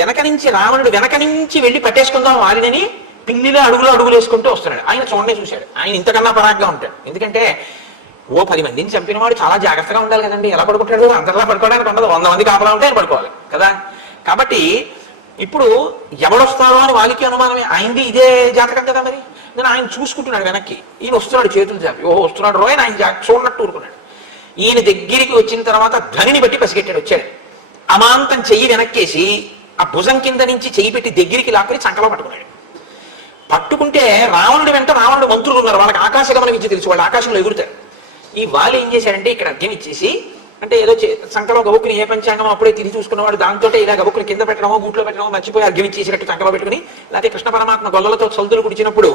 వెనక నుంచి రావణుడు వెనక నుంచి వెళ్ళి పట్టేసుకుందాం వారిని పిల్లిలో అడుగులు వేసుకుంటూ వస్తున్నాడు. ఆయన చూడనే చూశాడు. ఆయన ఇంతకన్నా పరాగ్గా ఉంటాడు. ఎందుకంటే ఓ 10 మందిని చంపిన వాడు చాలా జాగ్రత్తగా ఉండాలి కదండి. ఎలా పడుకుంటాడు? అందరిలా పడుకోవడానికి ఉండదు. 100 మంది కాపలా ఉంటే ఆయన పడుకోవాలి కదా. కాబట్టి ఇప్పుడు ఎవడొస్తారో అని వాలికి అనుమానమే. ఆయనది ఇదే జాతకం కదా. మరి నేను ఆయన చూసుకుంటున్నాడు వెనక్కి. ఈయన వస్తున్నాడు చేతులు చాపి, ఓహో వస్తున్నాడు రోయ్, ఆయన చూడనట్టు ఊరుకున్నాడు. ఈయన దగ్గరికి వచ్చిన తర్వాత ధ్వనిని బట్టి పసిగట్టాడు. వచ్చాడు, అమాంతం చెయ్యి వెనక్కేసి ఆ భుజం కింద నుంచి చెయ్యి పెట్టి దగ్గరికి లాక్కుని చంకలో పట్టుకున్నాడు. పట్టుకుంటే రావణుడి వెంట రావణుడు మంత్రులు ఉన్నారు. వాళ్ళకి ఆకాశగమనం ఇచ్చి తెలుసు, వాళ్ళు ఆకాశంలో ఎగురుతారు. ఈ వాలి ఏం చేశాడంటే ఇక్కడ అర్ఘ్యం ఇచ్చేసి, అంటే ఏదో సంకలో గబుక్కుని ఏ పంచాంగం అప్పుడే తిరిగి చూసుకున్నవాడు దాంతో ఇలా గబుక్కుని కింద పెట్టడమో గూట్లో పెట్టడమో మర్చిపోయి అర్ఘ్యం ఇచ్చేసినట్టు సంకలో పెట్టుకుని, లేకపోతే కృష్ణ పరమాత్మ గొల్లలతో సొల్దులు కుడిచినప్పుడు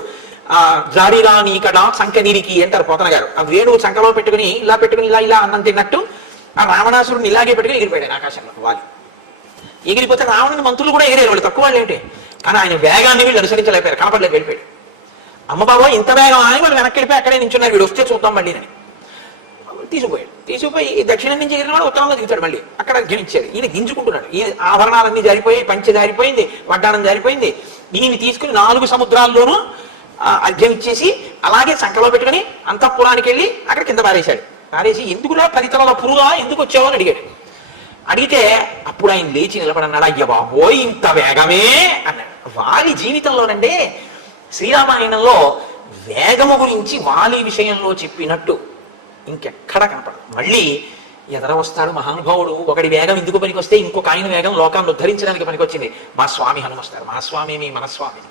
ఆ జారీరా నీకడ సంకనీరికి అంటారు పోతన గారు. ఆ వేణువు సంకలో పెట్టుకుని ఇలా ఇలా అన్నం తిన్నట్టు ఆ రావణాసురుడిని ఇలాగే పెట్టుకుని ఎగిరిపోయాడు ఆకాశంలో వాలి. ఎగిరిపోతే రావణుని మంత్రులు కూడా ఎగిరారు. వాళ్ళు తక్కువ వాళ్ళు ఏంటి, కానీ ఆయన వేగాన్ని వీళ్ళు అనుసరించలేకపోయారు. కనపడలేదు, వెళ్ళిపోయాడు. అమ్మ బాబా ఇంత వేగం అని వాళ్ళు వెనక్కి వెళ్ళిపోయి అక్కడే నించున్నారు. వీడు వస్తే చూద్దాం మళ్ళీ అని తీసుకుపోయాడు. తీసుకుపోయి దక్షిణం నుంచి ఎగిరిన వాడు ఉత్తరంలో దిగుతాడు. మళ్ళీ అక్కడ గిణించాడు. ఈయన గింజుకుంటున్నాడు. ఈ ఆభరణాలన్నీ జారిపోయి, పంచె జారిపోయింది, వడ్డానం జారిపోయింది. ఈయన తీసుకుని 4 సముద్రాల్లోనూ అర్ఘ్యం ఇచ్చేసి అలాగే సంకలో పెట్టుకుని అంతఃపురానికి వెళ్ళి అక్కడ కింద పారేశాడు. పారేసి ఎందుకులా 10 తలల పురుగా ఎందుకు వచ్చావు అని అడిగాడు. అడిగితే అప్పుడు ఆయన లేచి నిలబడన్నాడు. అయ్య బాబోయ్ ఇంత వేగమే అన్నాడు. వారి జీవితంలోనండి శ్రీరామాయణంలో వేగము గురించి వాలి విషయంలో చెప్పినట్టు ఇంకెక్కడ కనపడదు. మళ్ళీ ఎదర వస్తాడు మహానుభావుడు, ఒకటి వేగం ఎందుకు పనికొస్తే ఇంకొక ఆయన వేగం లోకాన్ని ఉద్ధరించడానికి పనికొచ్చింది. మా స్వామి హనుమ వస్తారు, మహాస్వామి మీ మనస్వామి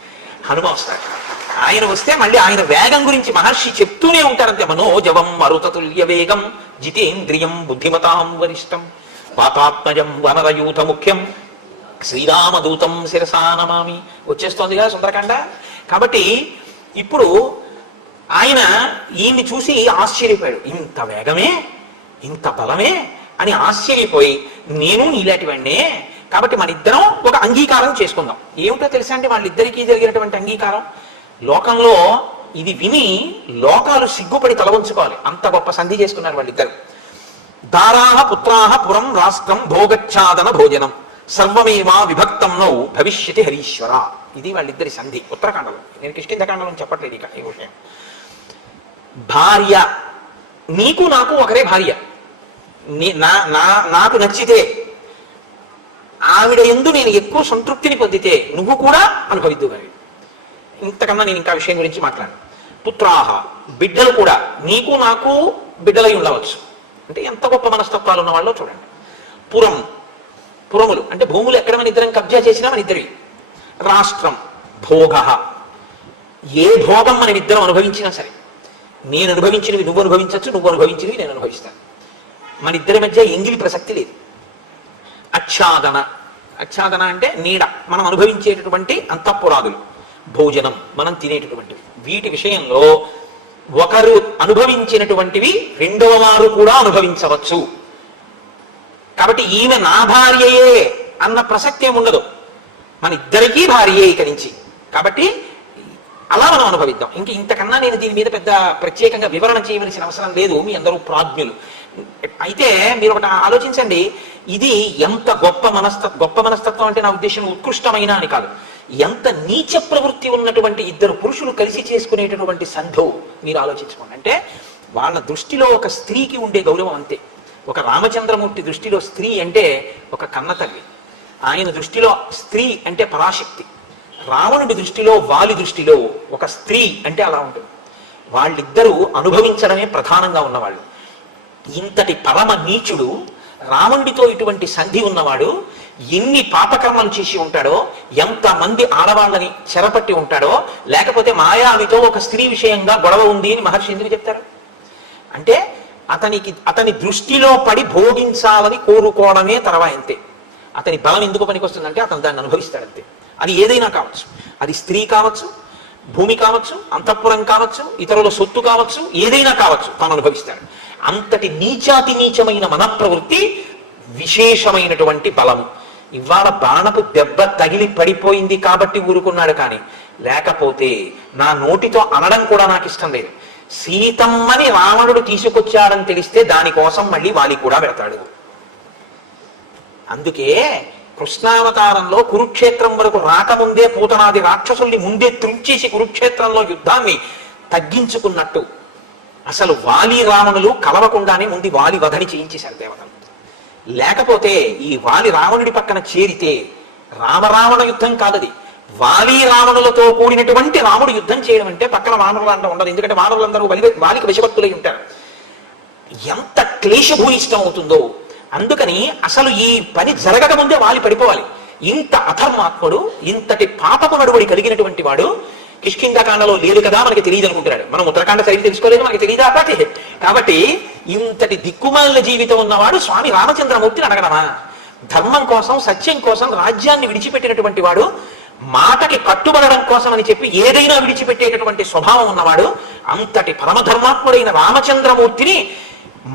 హనుమ వస్తాడు. ఆయన వస్తే మళ్ళీ ఆయన వేగం గురించి మహర్షి చెప్తూనే ఉంటారంతే. మనోజవం మరుతతుల్య వేగం జితేంద్రియం బుద్ధిమతాం వరిష్టం పాపాత్మజం వనరయూత ముఖ్యం శ్రీరామదూతం శిరసా నమామి. వచ్చేస్తోందిగా సుందరకాండ. కాబట్టి ఇప్పుడు ఆయన ఈయన్ని చూసి ఆశ్చర్యపోయాడు. ఇంత వేగమే, ఇంత బలమే అని ఆశ్చర్యపోయి, నేను నీలాంటివాడినే, కాబట్టి మన ఇద్దరం ఒక అంగీకారం చేసుకుందాం. ఏమిటో తెలుసా అండి వాళ్ళిద్దరికీ జరిగినటువంటి అంగీకారం? లోకంలో ఇది విని లోకాలు సిగ్గుపడి తలవంచుకోవాలి, అంత గొప్ప సంధి చేసుకున్నారు వాళ్ళిద్దరు. దారాహ పుత్రాహ పురం రాష్ట్రం భోగచ్ఛాదన భోజనం సర్వమేవా విభక్తం నౌ భవిష్యతి హరీశ్వర. ఇది వాళ్ళిద్దరి సంధి ఉత్తరాఖండలో. నేను కిష్కింధకాండలో చెప్పట్లేదు ఇక ఈ విషయం. భార్య, నీకు నాకు ఒకరే భార్య, నాకు నచ్చితే ఆవిడ యందు నేను ఎక్కువ సంతృప్తిని పొందితే నువ్వు కూడా అనుభవిద్దు. కానీ ఇంతకన్నా నేను ఇంకా విషయం గురించి మాట్లాడాను. పుత్రాహ, బిడ్డలు కూడా నీకు నాకు బిడ్డలై ఉండవచ్చు. అంటే ఎంత గొప్ప మనస్తత్వాలు ఉన్న వాళ్ళో చూడండి. పురం, పురములు అంటే భూములు ఎక్కడ మన ఇద్దరం కబ్జా చేసినా మన ఇద్దరి. రాష్ట్రం, భోగ, ఏ భోగం మనం ఇద్దరం అనుభవించినా సరే, నేను అనుభవించినవి నువ్వు అనుభవించవచ్చు, నువ్వు అనుభవించినవి నేను అనుభవిస్తాను. మన ఇద్దరి మధ్య ఎంగిలి ప్రసక్తి లేదు. ఆచ్ఛాదన, ఆచ్ఛాదన అంటే నీడ, మనం అనుభవించేటటువంటి అంతఃపురాదులు. భోజనం, మనం తినేటటువంటివి. వీటి విషయంలో ఒకరు అనుభవించినటువంటివి రెండవ వారు కూడా అనుభవించవచ్చు. కాబట్టి ఈమె నా భార్యయే అన్న ప్రసక్తి ఏముండదు, మన ఇద్దరికీ భార్యే ఇక నుంచి. కాబట్టి అలా మనం అనుభవిద్దాం. ఇంతకన్నా నేను దీని మీద పెద్ద ప్రత్యేకంగా వివరణ చేయవలసిన అవసరం లేదు, మీ అందరూ ప్రాజ్ఞులు. అయితే మీరు ఒకటి ఆలోచించండి, ఇది ఎంత గొప్ప మనస్తత్వం అంటే నా ఉద్దేశం ఉత్కృష్టమైన అని కాదు, ఎంత నీచ ప్రవృత్తి ఉన్నటువంటి ఇద్దరు పురుషులు కలిసి చేసుకునేటటువంటి సంధో మీరు ఆలోచించుకోండి. అంటే వాళ్ళ దృష్టిలో ఒక స్త్రీకి ఉండే గౌరవం అంతే. ఒక రామచంద్రమూర్తి దృష్టిలో స్త్రీ అంటే ఒక కన్న తల్లి, ఆయన దృష్టిలో స్త్రీ అంటే పరాశక్తి. రావణుడి దృష్టిలో, వాలి దృష్టిలో ఒక స్త్రీ అంటే అలా ఉంటుంది. వాళ్ళిద్దరూ అనుభవించడమే ప్రధానంగా ఉన్నవాళ్ళు. ఇంతటి పరమ నీచుడు రావణుడితో ఇటువంటి సంధి ఉన్నవాడు ఎన్ని పాపకర్మలు చేసి ఉంటాడో, ఎంతమంది ఆడవాళ్ళని చెరపట్టి ఉంటాడో, లేకపోతే మాయావితో ఒక స్త్రీ విషయంగా గొడవ ఉంది అని మహర్షి ఎందుకు చెప్తారు? అంటే అతని దృష్టిలో పడి భోగించాలని కోరుకోవడమే తర్వాయంతే. అతని బలం ఎందుకు పనికొస్తుందంటే అతను దాన్ని అనుభవిస్తాడంతే. అది ఏదైనా కావచ్చు, అది స్త్రీ కావచ్చు, భూమి కావచ్చు, అంతఃపురం కావచ్చు, ఇతరుల సొత్తు కావచ్చు, ఏదైనా కావచ్చు, తాను అనుభవిస్తాడు. అంతటి నీచాతి నీచమైన మనఃప్రవృత్తి విశేషమైనటువంటి బలము. ఇవాళ బాణపు దెబ్బ తగిలి పడిపోయింది కాబట్టి ఊరుకున్నాడు, కానీ లేకపోతే నా నోటితో అనడం కూడా నాకు ఇష్టం లేదు. సీతమ్మని రావణుడు తీసుకొచ్చాడని తెలిస్తే దానికోసం మళ్ళీ వాలి కూడా పెడతాడు. అందుకే కృష్ణావతారంలో కురుక్షేత్రం వరకు రాకముందే పూతనాది రాక్షసుల్ని ముందే త్రుంచేసి కురుక్షేత్రంలో యుద్ధాన్ని తగ్గించుకున్నట్టు అసలు వాలి రావణులు కలవకుండానే ముందు వాలి వధని చేయించేశారు దేవతలు. లేకపోతే ఈ వాలి రావణుడి పక్కన చేరితే రామరావణ యుద్ధం కాదది, వాలి రావణులతో కూడినటువంటి రాముడు యుద్ధం చేయడం అంటే పక్కన వానరులు అంట ఉండదు. ఎందుకంటే వానరులందరూ వాలికి విషభక్తులై ఉంటారు. ఎంత క్లేశభూయిష్టం అవుతుందో. అందుకని అసలు ఈ పని జరగక ముందే వాలి పడిపోవాలి. ఇంత అధర్మాత్ముడు, ఇంతటి పాపపు నడువడి కలిగినటువంటి వాడు కిష్కింధకాండలో లేదు కదా, మనకి తెలియదు అనుకుంటున్నాడు. మనం ఉత్తరాఖండ సరిగ్గా తెలుసుకోలేదు, మనకి తెలియదా అప్పటి. కాబట్టి ఇంతటి దిక్కుమాలిన జీవితం ఉన్నవాడు స్వామి రామచంద్రమూర్తిని అడగడమా? ధర్మం కోసం, సత్యం కోసం రాజ్యాన్ని విడిచిపెట్టినటువంటి వాడు, మాటకి కట్టుబడడం కోసం అని చెప్పి ఏదైనా విడిచిపెట్టేటటువంటి స్వభావం ఉన్నవాడు, అంతటి పరమధర్మాత్ముడైన రామచంద్రమూర్తిని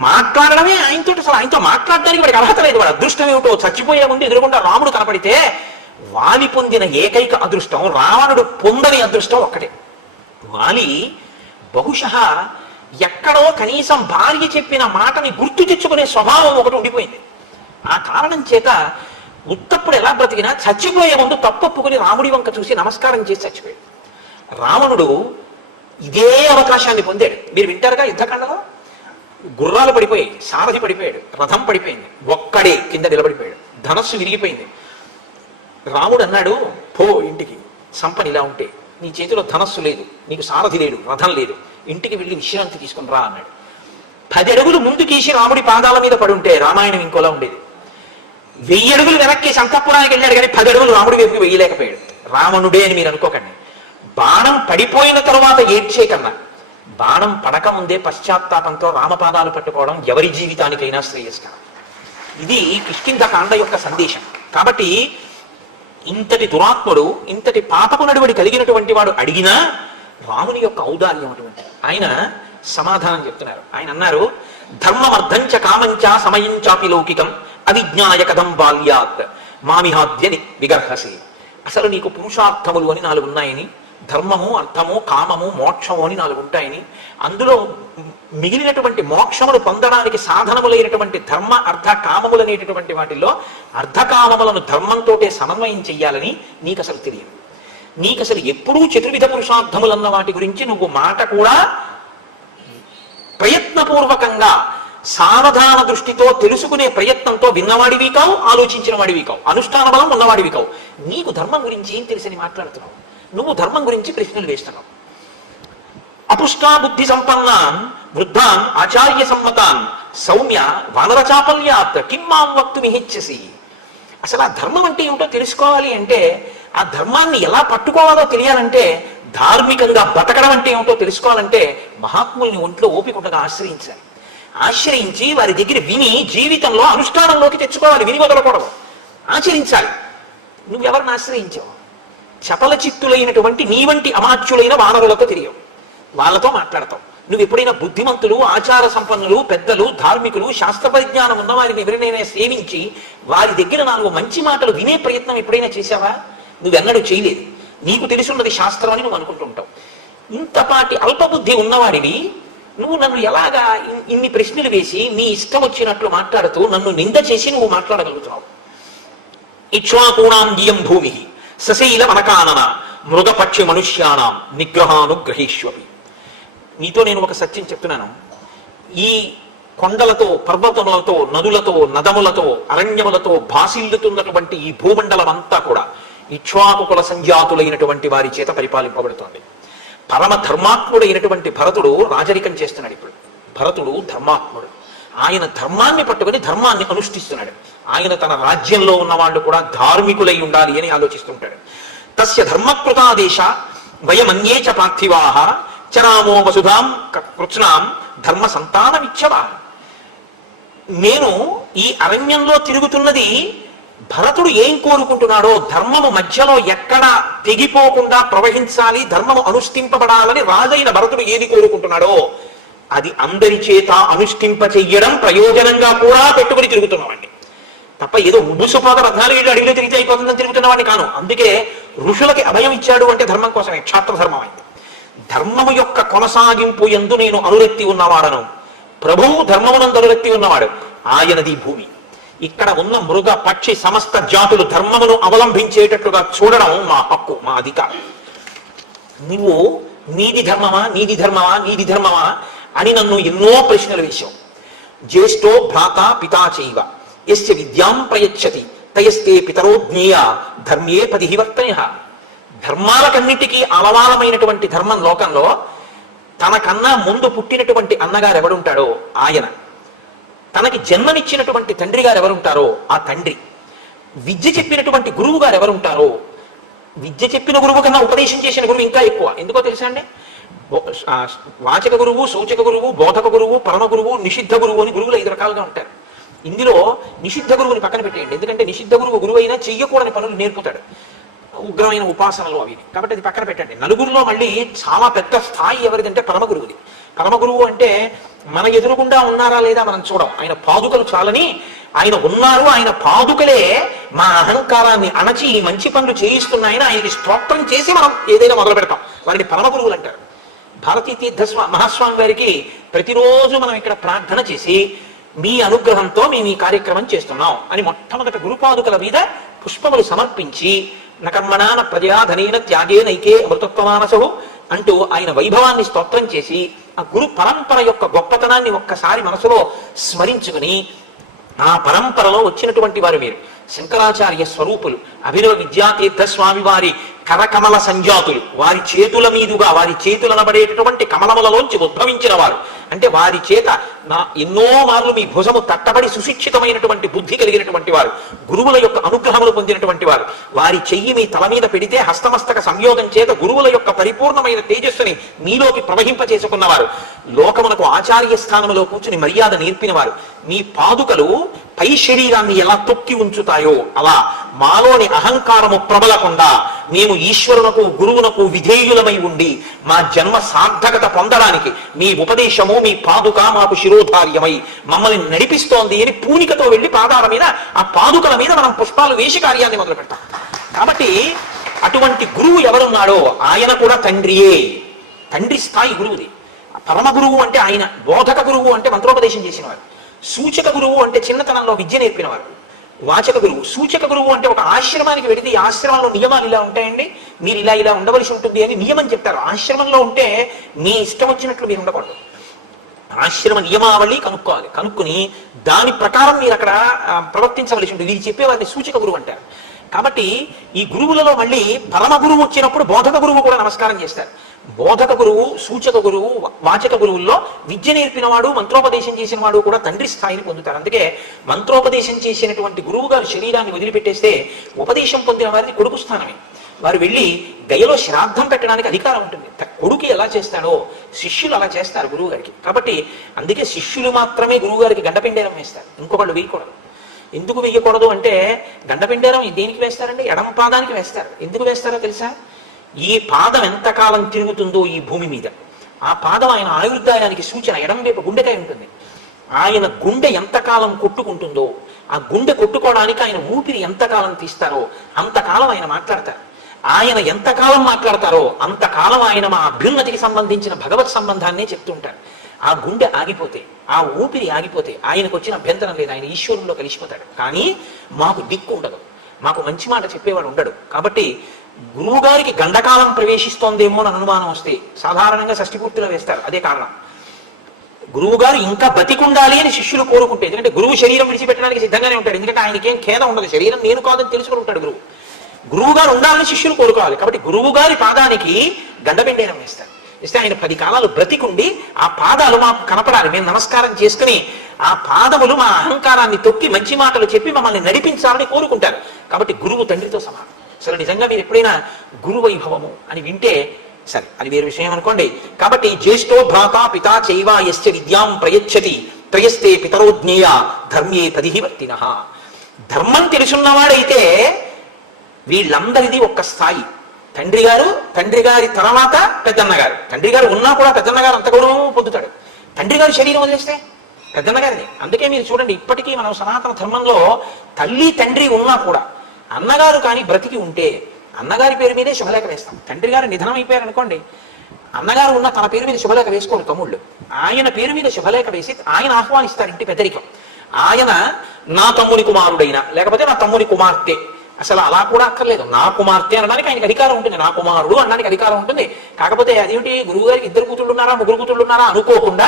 మాట్లాడడమే ఆయనతో, అసలు ఆయనతో మాట్లాడడానికి వాడికి అర్హత లేదు. వాడు అదృష్టం ఏమిటో, చచ్చిపోయే ముందు ఎదురుగుండా రాముడు కనపడితే వాలి పొందిన ఏకైక అదృష్టం, రావణుడు పొందని అదృష్టం ఒక్కటే. వాలి బహుశः ఎక్కడో కనీసం భార్య చెప్పిన మాటని గుర్తు తెచ్చుకునే స్వభావం ఒకటి ఉండిపోయింది. ఆ కారణం చేత ఉత్తప్పుడు ఎలా బ్రతికినా చచ్చిపోయే ముందు తప్పొప్పుకుని రాముడి వంక చూసి నమస్కారం చేసి చచ్చిపోయాడు. రావణుడు ఇదే అవకాశాన్ని పొందాడు. మీరు వింటారుగా యుద్ధకాండలో గుర్రాలు పడిపోయాయి, సారథి పడిపోయాడు, రథం పడిపోయింది, ఒక్కడే కింద నిలబడిపోయాడు, ధనస్సు విరిగిపోయింది. రాముడు అన్నాడు, పో ఇంటికి, సంపని ఇలా ఉంటే నీ చేతిలో ధనస్సు లేదు, నీకు సారథి లేడు, రథం లేదు, ఇంటికి వెళ్ళి విశ్రాంతి తీసుకుని రా అన్నాడు. 10 అడుగులు ముందుకేసి రాముడి పాదాల మీద పడుంటే రామాయణం ఇంకోలా ఉండేది. 1000 అడుగులు వెనక్కేసి అంతఃపురానికి వెళ్ళాడు కానీ 10 అడుగులు రాముడి వైపుకి వెయ్యలేకపోయాడు. రావణుడే అని మీరు అనుకోకండి. బాణం పడిపోయిన తరువాత ఏడ్చే కన్నా బాణం పడక ముందే పశ్చాత్తాపంతో రామపాదాలు పట్టుకోవడం ఎవరి జీవితానికైనా శ్రేయస్కరం. ఇది కిష్కింధకాండ యొక్క సందేశం. కాబట్టి ఇంతటి దురాత్ముడు, ఇంతటి పాపపు నడువడి కలిగినటువంటి వాడు అడిగినా రాముని యొక్క ఔదార్యం అటువంటి. ఆయన సమాధానం చెప్తున్నారు. ఆయన అన్నారు, ధర్మమర్థంచ కామంచ సమయంచాపి లౌకికం అవిజ్ఞాయ కథం బాల్యాత్ మామిహాద్యని విగర్హసి. అసలు నీకు పురుషార్థములు అని 4 ఉన్నాయని, ధర్మము, అర్థము, కామము, మోక్షము అని 4 ఉంటాయని, అందులో మిగిలినటువంటి మోక్షములు పొందడానికి సాధనములైనటువంటి ధర్మ, అర్థ, కామములు అనేటటువంటి వాటిల్లో అర్ధకామములను ధర్మంతో సమన్వయం చెయ్యాలని నీకు అసలు తెలియదు. నీకు అసలు ఎప్పుడూ చతుర్విధ పురుషార్థములన్న వాటి గురించి నువ్వు మాట కూడా ప్రయత్నపూర్వకంగా సావధాన దృష్టితో తెలుసుకునే ప్రయత్నంతో విన్నవాడివి కావు, ఆలోచించిన వాడివి కావు, అనుష్ఠాన బలం ఉన్నవాడివి కావు. నీకు ధర్మం గురించి ఏం తెలిసని మాట్లాడుతున్నావు? నువ్వు ధర్మం గురించి ప్రశ్నలు వేస్తున్నావు. అపుష్టా బుద్ధి సంపన్నాన్ వృద్ధాన్ ఆచార్య సమ్మతాన్ సౌమ్య వానరచాపల్యాత్ కిమ్మాం వక్తుమిహిచ్చసి. అసలు ఆ ధర్మం అంటే ఏమిటో తెలుసుకోవాలి అంటే, ఆ ధర్మాన్ని ఎలా పట్టుకోవాలో తెలియాలంటే, ధార్మికంగా బతకడం అంటే ఏమిటో తెలుసుకోవాలంటే మహాత్ముల్ని ఒంట్లో ఓపికగా ఆశ్రయించాలి. ఆశ్రయించి వారి దగ్గర విని జీవితంలో అనుష్ఠానంలోకి తెచ్చుకోవాలి. విని వదలకూడదు, ఆచరించాలి. నువ్వెవరిని ఆశ్రయించావు? చపల చిత్తులైనటువంటి నీ వంటి అమాత్యులైన వానరులతో తిరిగావు, వాళ్ళతో మాట్లాడతావు. నువ్వు ఎప్పుడైనా బుద్ధిమంతులు, ఆచార సంపన్నులు, పెద్దలు, ధార్మికులు, శాస్త్ర పరిజ్ఞానం ఉన్న వారిని ఎవరినైనా సేవించి వారి దగ్గర 4 మంచి మాటలు వినే ప్రయత్నం ఎప్పుడైనా చేశావా? నువ్వెన్నడూ చేయలేదు. నీకు తెలుసున్నది శాస్త్రం అని నువ్వు అనుకుంటుంటావు. ఇంతపాటి అల్పబుద్ధి ఉన్నవాడిని నువ్వు నన్ను ఎలాగా ఇన్ని ప్రశ్నలు వేసి నీ ఇష్టం వచ్చినట్లు మాట్లాడుతూ నన్ను నింద చేసి నువ్వు మాట్లాడగలుగుతావు? ఇక్ష్వాకూణాం జియం భూమి సశైల వనకానన మృగపక్షి మనుష్యానాం నిగ్రహానుగ్రహీష్వపి. నీతో నేను ఒక సత్యం చెప్తున్నాను. ఈ కొండలతో, పర్వతములతో, నదులతో, నదములతో, అరణ్యములతో భాసిల్లుతున్నటువంటి ఈ భూమండలం అంతా కూడా ఇక్ష్వాకుల సంజాతులైనటువంటి వారి చేత పరిపాలింపబడుతోంది. పరమ ధర్మాత్ముడైనటువంటి భరతుడు రాజరికం చేస్తున్నాడు. ఇప్పుడు భరతుడు ధర్మాత్ముడు. ఆయన ధర్మాన్ని పట్టుకుని ధర్మాన్ని అనుష్ఠిస్తున్నాడు. ఆయన తన రాజ్యంలో ఉన్న వాళ్ళు కూడా ధార్మికులై ఉండాలి అని ఆలోచిస్తుంటాడు. తస్య ధర్మకృతాదేశ వయమన్యే చ పార్థివాః చరామో వసుధాం కృత్స్నాం ధర్మ సంతానమిచ్చవా. నేను ఈ అరణ్యంలో తిరుగుతున్నది భరతుడు ఏం కోరుకుంటున్నాడో, ధర్మము మధ్యలో ఎక్కడ తెగిపోకుండా ప్రవహించాలి, ధర్మము అనుష్ఠింపబడాలని రాజైన భరతుడు ఏది కోరుకుంటున్నాడో అది అందరి చేత అనుష్ఠింప చెయ్యడం ప్రయోజనంగా కూడా పెట్టుకుని తిరుగుతున్నామండి. తప్ప ఏదో ఉబ్బుసుపోత 14 అడిగిలో తిరిగితే అయిపోతుందని తిరుగుతున్నవాడిని కాను. అందుకే ఋషులకి అభయం ఇచ్చాడు అంటే ధర్మం కోసమే. క్షాత్ర ధర్మం అయింది. ధర్మము యొక్క కొనసాగింపు యందు నేను అనురక్తి ఉన్నవాడను, ప్రభువు ధర్మమునందు అనురక్తి ఉన్నవాడు. ఆయనది భూమి. ఇక్కడ ఉన్న మృగ పక్షి సమస్త జాతులు ధర్మమును అవలంబించేటట్లుగా చూడడం మా హక్కు, మా అధికారం. నువ్వు నీది ధర్మమా, నీది ధర్మమా, నీది ధర్మమా అని నన్ను ఎన్నో ప్రశ్నలు వేశావు. జ్యేష్ఠో భ్రాత పితా చైవ యస్య విద్యాం ప్రయచ్చతి తయస్తే పితరో జ్ఞేయ ధర్మ్యే పదిహివర్తయ. ధర్మాలకన్నిటికీ అలవాలమైనటువంటి ధర్మం లోకంలో తనకన్నా ముందు పుట్టినటువంటి అన్నగారు ఎవడుంటాడో ఆయన, తనకి జన్మనిచ్చినటువంటి తండ్రి గారు ఎవరుంటారో ఆ తండ్రి, విద్య చెప్పినటువంటి గురువు గారు ఎవరుంటారో, విద్య చెప్పిన గురువు కన్నా ఉపదేశం చేసిన గురువు ఇంకా ఎక్కువ. ఎందుకో తెలుసా అండి? వాచక గురువు, సూచక గురువు, బోధక గురువు, పరమ గురువు, నిషిద్ధ గురువు అని గురువులు 5 రకాలుగా ఉంటారు. ఇందులో నిషిద్ధ గురువుని పక్కన పెట్టేయండి. ఎందుకంటే నిషిద్ధ గురువు అయినా చెయ్యకూడని పనులు నేర్పుతాడు, ఉగ్రమైన ఉపాసనలు అవి. కాబట్టి అది పక్కన పెట్టండి. నలుగురిలో మళ్ళీ చాలా పెద్ద స్థాయి ఎవరిదంటే పరమ గురువుది. పరమ గురువు అంటే మన ఎదురుగుండా ఉన్నారా లేదా మనం చూడం, ఆయన పాదుకలు చాలని ఆయన ఉన్నారు, ఆయన పాదుకలే మా అహంకారాన్ని అణచి ఈ మంచి పనులు చేయిస్తున్నాయని ఆయనకి స్తోత్రం చేసి మనం ఏదైనా మొదలు పెడతాం. వారిని పరమ గురువులు అంటారు. భారతీ తీర్థ మహాస్వామి గారికి ప్రతిరోజు మనం ఇక్కడ ప్రార్థన చేసి మీ అనుగ్రహంతో మేము ఈ కార్యక్రమం చేస్తున్నాం అని మొట్టమొదట గురుపాదుకల మీద పుష్పములు సమర్పించి నకర్మణాన ప్రజాధనైన త్యాగేనైకే అమృతత్వమానసో అంటూ ఆయన వైభవాన్ని స్తోత్రం చేసి ఆ గురు పరంపర యొక్క గొప్పతనాన్ని ఒక్కసారి మనసులో స్మరించుకుని, ఆ పరంపరలో వచ్చినటువంటి వారు మీరు శంకరాచార్య స్వరూపులు, అభినవ విద్యాతీర్థ స్వామి వారి కరకమల సంజాతులు, వారి చేతుల మీదుగా వారి చేతులనబడేటటువంటి కమలములలోంచి ఉద్భవించిన వారు, అంటే వారి చేత ఎన్నో మార్లు మీ భుజము తట్టబడి సుశిక్షితమైనటువంటి బుద్ధి కలిగినటువంటి వారు, గురువుల యొక్క అనుగ్రహములు పొందినటువంటి వారు, వారి చెయ్యి మీ తల మీద పెడితే హస్తమస్తక సంయోగం చేత గురువుల యొక్క పరిపూర్ణమైన తేజస్సుని మీలోకి ప్రవహింపచేసుకున్నవారు, లోకమునకు ఆచార్య స్థానంలో కూర్చుని మర్యాద నేర్పినవారు, మీ పాదుకలు పై శరీరాన్ని ఎలా తొక్కి ఉంచుతాయో అలా మాలోని అహంకారము ప్రబలకుండా మేము ఈశ్వరునకు గురువునకు విధేయులమై ఉండి మా జన్మ సార్థకత పొందడానికి మీ ఉపదేశము మీ పాదుక మాకు శిరోధార్యమై మమ్మల్ని నడిపిస్తోంది అని పూనికతో వెళ్ళి పాదాల మీద ఆ పాదుకల మీద మనం పుష్పాలు వేసి కార్యాన్ని మొదలు పెడతాం. కాబట్టి అటువంటి గురువు ఎవరున్నాడో ఆయన కూడా తండ్రియే. తండ్రి స్థాయి గురువుది. పరమ గురువు అంటే ఆయన, బోధక గురువు అంటే మంత్రోపదేశం చేసినవారు, సూచక గురువు అంటే చిన్నతనంలో విద్య నేర్పినవారు, వాచక గురువు. సూచక గురువు అంటే ఒక ఆశ్రమానికి వెళితే ఈ ఆశ్రమంలో నియమాలు ఇలా ఉంటాయండి, మీరు ఇలా ఇలా ఉండవలసి ఉంటుంది అని నియమం చెప్తారు. ఆశ్రమంలో ఉంటే మీ ఇష్టం వచ్చినట్లు మీరు ఉండకూడదు. ఆశ్రమ నియమావళి కనుక్కోవాలి, కనుక్కుని దాని ప్రకారం మీరు అక్కడ ప్రవర్తించవలసి ఉంటుంది. ఇది చెప్పేవారిని సూచక గురువు అంటారు. కాబట్టి ఈ గురువులలో మళ్ళీ పరమ గురువు వచ్చినప్పుడు బోధక గురువు కూడా నమస్కారం చేస్తారు. బోధక గురువు, సూచక గురువు, వాచక గురువుల్లో విద్య నేర్పినవాడు, మంత్రోపదేశం చేసిన వాడు కూడా తండ్రి స్థాయిని పొందుతారు. అందుకే మంత్రోపదేశం చేసినటువంటి గురువు గారు శరీరాన్ని వదిలిపెట్టేస్తే ఉపదేశం పొందిన వారిని కొడుకు స్థానమే. వారు వెళ్ళి గయలో శ్రాద్ధం పెట్టడానికి అధికారం ఉంటుంది. కొడుకు ఎలా చేస్తాడో శిష్యులు అలా చేస్తారు గురువు గారికి. కాబట్టి అందుకే శిష్యులు మాత్రమే గురువు గారికి గండపిండేరం వేస్తారు, ఇంకొకళ్ళు వేయకూడదు. ఎందుకు వేయకూడదు అంటే, గండపిండేరం దేనికి వేస్తారండి? ఎడమ పాదానికి వేస్తారు. ఎందుకు వేస్తారో తెలుసా? ఈ పాదం ఎంతకాలం తిరుగుతుందో ఈ భూమి మీద, ఆ పాదం ఆయన ఆయుర్దాయానికి సూచన. ఎడమ వైపు గుండెకాయ ఉంటుంది. ఆయన గుండె ఎంతకాలం కొట్టుకుంటుందో, ఆ గుండె కొట్టుకోవడానికి ఆయన ఊపిరి ఎంతకాలం తీస్తారో అంతకాలం ఆయన మాట్లాడతారు. ఆయన ఎంతకాలం మాట్లాడతారో అంతకాలం ఆయన మా అభ్యున్నతికి సంబంధించిన భగవత్ సంబంధాన్నే చెప్తుంటారు. ఆ గుండె ఆగిపోతే, ఆ ఊపిరి ఆగిపోతే ఆయనకు వచ్చిన అభ్యంతరం లేదు, ఆయన ఈశ్వరుల్లో కలిసిపోతాడు. కానీ మాకు దిక్కు ఉండదు, మాకు మంచి మాట చెప్పేవాడు ఉండడు. కాబట్టి గురువు గారికి గండకాలం ప్రవేశిస్తోందేమో అని అనుమానం వస్తే సాధారణంగా షష్ఠిపూర్తిలో వేస్తారు. అదే కారణం. గురువు గారు ఇంకా బతికుండాలి అని శిష్యులు కోరుకుంటే, ఎందుకంటే గురువు శరీరం విడిచిపెట్టడానికి సిద్ధంగానే ఉంటాడు. ఎందుకంటే ఆయనకి ఏం ఖేదం ఉండదు, శరీరం నేను కాదని తెలుసుకుని ఉంటాడు గురువు. గురువు గారు ఉండాలని శిష్యులు కోరుకోవాలి. కాబట్టి గురువు గారి పాదానికి గండబెండేనం వేస్తారు. ఇస్తే ఆయన 10 కాలాలు బ్రతికుండి ఆ పాదాలు మాకు కనపడాలి, మేము నమస్కారం చేసుకుని ఆ పాదములు మా అహంకారాన్ని తొక్కి మంచి మాటలు చెప్పి మమ్మల్ని నడిపించాలని కోరుకుంటారు. కాబట్టి గురువు తండ్రితో సమానం. అసలు నిజంగా మీరు ఎప్పుడైనా గురు వైభవము అని వింటే సరే, అది వేరే విషయం అనుకోండి. కాబట్టి జ్యేష్ఠో భ్రాత పితా చైవ యశ్చ విద్యాం ప్రయచ్చతి త్రయస్తే పితరో జ్ఞేయ ధర్మ్యే తదిహి వర్తినః. ధర్మం తెలుసున్నవాడైతే వీళ్ళందరిది ఒక్క స్థాయి. తండ్రి గారు, తండ్రి గారి తర్వాత పెద్దన్నగారు. తండ్రి గారు ఉన్నా కూడా పెద్దన్నగారు అంత గౌరవం పొందుతాడు. తండ్రి గారు శరీరం వదిలేస్తే పెద్దన్నగారిని. అందుకే మీరు చూడండి, ఇప్పటికీ మనం సనాతన ధర్మంలో తల్లి తండ్రి ఉన్నా కూడా అన్నగారు కానీ బ్రతికి ఉంటే అన్నగారి పేరు మీదే శుభలేఖ వేస్తాం. తండ్రి గారు నిధనం అయిపోయారు అనుకోండి, అన్నగారు ఉన్న తన పేరు మీద శుభలేఖ వేసుకోరు తమ్ముళ్ళు. ఆయన పేరు మీద శుభలేఖ వేసి ఆయన ఆహ్వానిస్తారు ఇంటి పెద్దరికం. ఆయన నా తమ్ముని కుమారుడైనా లేకపోతే నా తమ్ముని కుమార్తె, అసలు అలా కూడా అక్కర్లేదు, నా కుమార్తె అనడానికి ఆయనకి అధికారం ఉంటుంది, నా కుమారుడు అనడానికి అధికారం ఉంటుంది. కాకపోతే అదేమిటి, గురువు గారికి 2 కూతుళ్ళు ఉన్నారా 3 కూతుళ్ళు ఉన్నారా అనుకోకుండా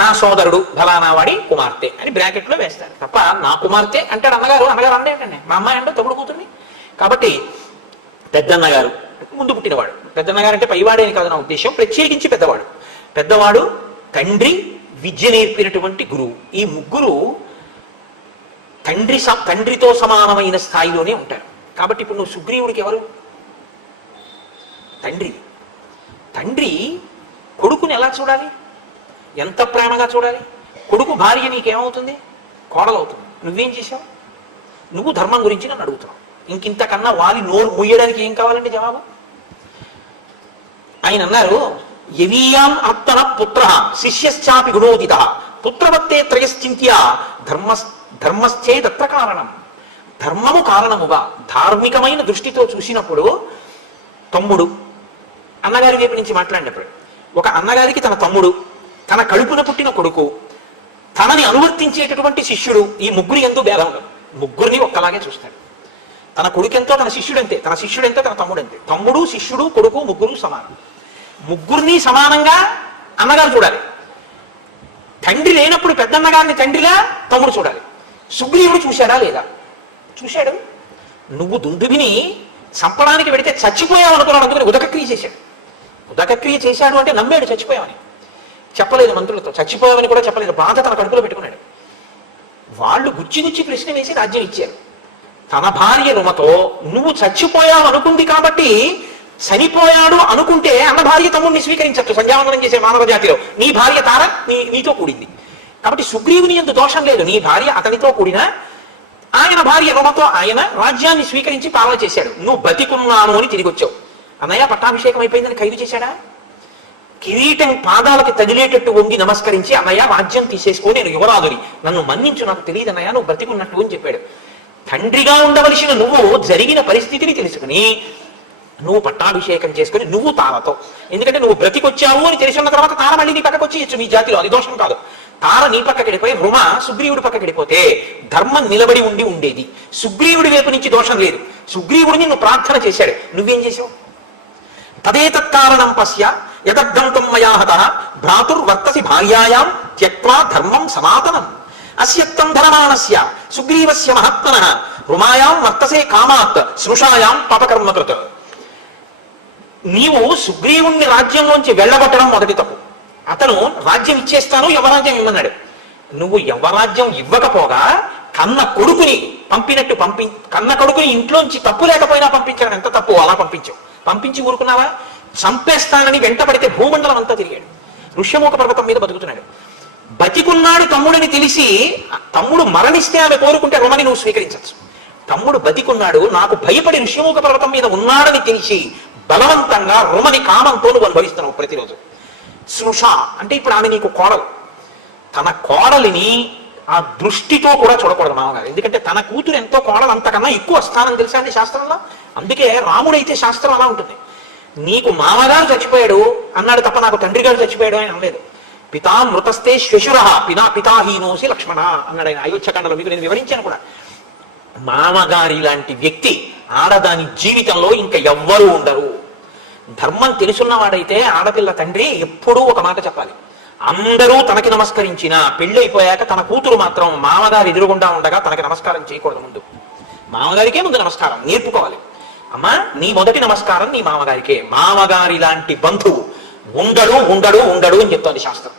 నా సోదరుడు ఫలానా వాడి కుమార్తె అని బ్రాకెట్లో వేస్తారు తప్ప నా కుమార్తె అంటాడు అన్నగారు. అన్నగారు అంటేంటండి మా అమ్మాయి అంటే తమ్ముడు కూతుర్ని. కాబట్టి పెద్దన్నగారు ముందు పుట్టినవాడు. పెద్దన్నగారు అంటే పైవాడే అని కాదు నా ఉద్దేశం, ప్రత్యేకించి పెద్దవాడు. పెద్దవాడు, తండ్రి, విద్య నేర్పినటువంటి గురువు. ఈ ముగ్గురు తండ్రితో సమానమైన స్థాయిలోనే ఉంటారు. కాబట్టి ఇప్పుడు నువ్వు సుగ్రీవుడికి ఎవరు? తండ్రి. తండ్రి కొడుకుని ఎలా చూడాలి? ఎంత ప్రేమగా చూడాలి? కొడుకు భార్య నీకేమవుతుంది? కోడలవుతుంది. నువ్వేం చేశావు? నువ్వు ధర్మం గురించి నన్ను అడుగుతున్నావు. ఇంకింతకన్నా వాలి నోరు ముయ్యడానికి ఏం కావాలండి జవాబు? ఆయన అన్నారు, యవీయాం అత్తన పుత్ర శిష్యశ్చాపి గుణోదిత పుత్రవత్తే త్రయశ్చింత్య ధర్మశ్చేదత్ర కారణం. ధర్మము కారణముగా ధార్మికమైన దృష్టితో చూసినప్పుడు తమ్ముడు, అన్నగారి వైపు నుంచి మాట్లాడినప్పుడు ఒక అన్నగారికి తన తమ్ముడు, తన కడుపున పుట్టిన కొడుకు, తనని అనువర్తించేటటువంటి శిష్యుడు, ఈ ముగ్గురు ఎందు భేదం ఉండదు. ముగ్గురిని ఒక్కలాగే చూస్తాడు. తన కొడుకెంతో తన శిష్యుడంతే, తన శిష్యుడెంతో తన తమ్ముడంతే. తమ్ముడు, శిష్యుడు, కొడుకు ముగ్గురు సమానం. ముగ్గురిని సమానంగా అన్నగారు చూడాలి. తండ్రి లేనప్పుడు పెద్దన్నగారిని తండ్రిగా తమ్ముడు చూడాలి. సుగ్రీవుడు చూశాడా లేదా? చూశాడు. నువ్వు దుందుభిని చంపడానికి పెడితే చచ్చిపోయావు అనుకున్నాడు, అందుకని ఉదకక్రియ చేశాడు. ఉదకక్రియ చేశాడు అంటే నమ్మాడు చచ్చిపోయావని. చెప్పలేదు మంత్రులతో, చచ్చిపోయావని కూడా చెప్పలేదు. బాధ తన కడుపులో పెట్టుకున్నాడు. వాళ్ళు గుచ్చి ప్రశ్న వేసి రాజ్యం ఇచ్చారు. తన భార్య రుమతో నువ్వు చచ్చిపోయావు అనుకుంది కాబట్టి చనిపోయాడు అనుకుంటే అన్న భార్య తమ్ముడిని స్వీకరించచ్చు. సంధ్యావందనం చేసే మానవ జాతిలో నీ భార్య తార నీతో కూడింది కాబట్టి సుగ్రీవుని యందు దోషం లేదు. నీ భార్య అతనితో కూడిన ఆయన భార్య రుమతో ఆయన రాజ్యాన్ని స్వీకరించి పాలన చేశాడు. నువ్వు బతికున్నాను అని తిరిగి వచ్చావు. అన్నయ్య పట్టాభిషేకం అయిపోయిందని ఖైదు చేశాడా? కిరీటం పాదాలకి తగిలేటట్టు వంగి నమస్కరించి అన్నయ్య రాజ్యం తీసేసుకో, నేను యువరాజుని, నన్ను మన్నించు, నాకు తెలియదు అన్నయ్య నువ్వు బ్రతికున్నట్టు అని చెప్పాడు. తండ్రిగా ఉండవలసిన నువ్వు జరిగిన పరిస్థితిని తెలుసుకుని నువ్వు పట్టాభిషేకం చేసుకుని నువ్వు తారతో, ఎందుకంటే నువ్వు బ్రతికొచ్చావు అని తెలిసి ఉన్న తర్వాత తార మళ్ళీ నీ పక్కకు వచ్చేయచ్చు. మీ జాతిలో అది దోషం కాదు. తార నీ పక్కకి వెళ్ళిపోయి రుమ సుగ్రీవుడి పక్కకి వెళ్ళిపోతే ధర్మం నిలబడి ఉండేది. సుగ్రీవుడి వైపు నుంచి దోషం లేదు. సుగ్రీవుడిని నువ్వు ప్రార్థన చేశాడు, నువ్వేం చేసావు? తదేతత్కారణం పశ్య యదర్థం మయా హతః భ్రాతుర్వర్తసి భార్యాయాం త్యక్త్వా ధర్మం సనాతనం అస్యత్తం ధనమానస్య సుగ్రీవస్య మహాత్మనః రుమాయాం వర్తసే కామాత్ స్మృషాయాం పాపకర్మకృత్. నీవు సుగ్రీవుణ్ణి రాజ్యంలోంచి వెళ్ళగొట్టడం మొదటి తప్పు. అతను రాజ్యం ఇచ్చేస్తాను, యవరాజ్యం ఇమ్మన్నాడు. నువ్వు యవరాజ్యం ఇవ్వకపోగా కన్న కొడుకుని పంపినట్టు కన్న కొడుకుని ఇంట్లోంచి తప్పు లేకపోయినా పంపించడం ఎంత తప్పు. అలా పంపించి ఊరుకున్నావా? చంపేస్తానని వెంటబడితే భూమండలం అంతా తిరిగాడు. ఋష్యమూక పర్వతం మీద బతుకుతున్నాడు. బతికున్నాడు తమ్ముడిని తెలిసి, తమ్ముడు మరణిస్తే ఆమె కోరుకుంటే రుమని నువ్వు స్వీకరించచ్చు. తమ్ముడు బతికున్నాడు, నాకు భయపడి ఋష్యమూక పర్వతం మీద ఉన్నాడని తెలిసి బలవంతంగా రుమని కామంతో నువ్వు అనుభవిస్తున్నావు ప్రతిరోజు. స్నుష అంటే ఇప్పుడు ఆమె నీకు కోడలు. తన కోడలిని ఆ దృష్టితో కూడా చూడకూడదు మామగారు. ఎందుకంటే తన కూతురు ఎంతో కోడలు అంతకన్నా ఎక్కువ స్థానం తెలుసా అండి శాస్త్రంలో. అందుకే రాముడైతే శాస్త్రం అలా ఉంటుంది. నీకు మామగారు చచ్చిపోయాడు అన్నాడు తప్ప నాకు తండ్రి గారు చచ్చిపోయాడు అని అనలేదు. పితా మృతస్తే శ్వశుర పితాహీనోసి లక్ష్మణ అన్నాడు ఆయన అయోధ్యకాండలో. మీకు నేను వివరించాను కూడా. మామగారి లాంటి వ్యక్తి ఆడదాని జీవితంలో ఇంకా ఎవ్వరూ ఉండరు. ధర్మం తెలుసున్నవాడైతే ఆడపిల్ల తండ్రి ఎప్పుడూ ఒక మాట చెప్పాలి. అందరూ తనకి నమస్కరించిన పెళ్ళైపోయాక తన కూతురు మాత్రం మామగారు ఎదురుగుండా ఉండగా తనకి నమస్కారం చేయకూడదు. ముందు మామగారికే ముందు నమస్కారం నేర్పుకోవాలి. అమ్మా నీ మొదటి నమస్కారం నీ మామగారికే. మామగారి లాంటి బంధువు ఉండడు అని చెప్తోంది శాస్త్రం.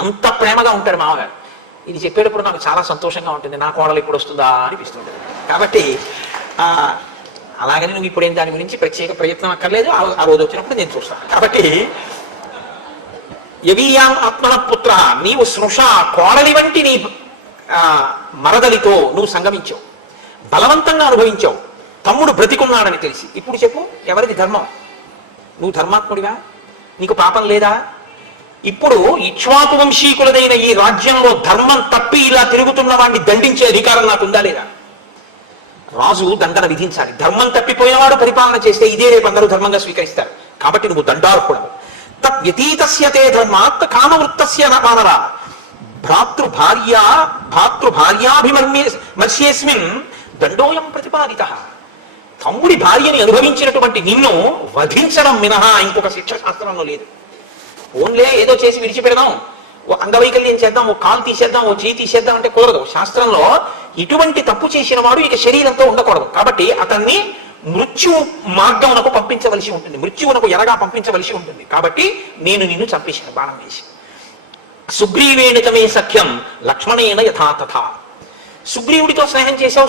అంత ప్రేమగా ఉంటాడు మామగారు. ఇది చెప్పేటప్పుడు నాకు చాలా సంతోషంగా ఉంటుంది. నా కోడలు ఇప్పుడు వస్తుందా అనిపిస్తుంది. కాబట్టి అలాగని నువ్వు ఇప్పుడు దాని గురించి ప్రత్యేక ప్రయత్నం అక్కర్లేదు. ఆ రోజు వచ్చినప్పుడు నేను చూస్తాను. కాబట్టి యవీయాం ఆత్మన పుత్ర, నీవు స్నుష కోడలి వంటి నీ మరదలితో నువ్వు సంగమించావు, బలవంతంగా అనుభవించావు. తమ్ముడు బ్రతికున్నాడని తెలిసి. ఇప్పుడు చెప్పు, ఎవరిది ధర్మం? నువ్వు ధర్మాత్ముడివా? నీకు పాపం లేదా? ఇప్పుడు ఇక్ష్వాకు వంశీకులదైన ఈ రాజ్యంలో ధర్మం తప్పి ఇలా తిరుగుతున్న వాడిని దండించే అధికారం నాకుందా లేదా? రాజు దండన విధించాలి. ధర్మం తప్పిపోయినవాడు పరిపాలన చేస్తే ఇదే రేపు అందరూ ధర్మంగా స్వీకరిస్తారు. కాబట్టి నువ్వు దండార్హుడవు. తద్వ్యతీతస్య తే ధర్మాత్ కామవృత్తస్య మానవ భ్రాతృభార్యాభిమర్శ్యేస్మిన్ దండోయం ప్రతిపాదితః. తమ్ముడి భార్యని అనుభవించినటువంటి నిన్ను వధించడం మినహా ఇంకొక శిక్ష శాస్త్రంలో లేదు. ఓన్లే ఏదో చేసి విడిచిపెడదాం, ఓ అంగవైకల్యం చేద్దాం, ఓ కాలు తీసేద్దాం, ఓ చేయి తీసేద్దాం అంటే కుదరదు. శాస్త్రంలో ఇటువంటి తప్పు చేసిన వాడు ఇక శరీరంతో ఉండకూడదు. కాబట్టి అతన్ని మృత్యు మార్గమునకు పంపించవలసి ఉంటుంది, మృత్యువునకు ఎరగా పంపించవలసి ఉంటుంది. కాబట్టి నేను నిన్ను చంపేశాను బాణం వేసి. సుగ్రీవేణ తమే సఖ్యం లక్ష్మణేన యథా తథా. సుగ్రీవుడితో స్నేహం చేశావు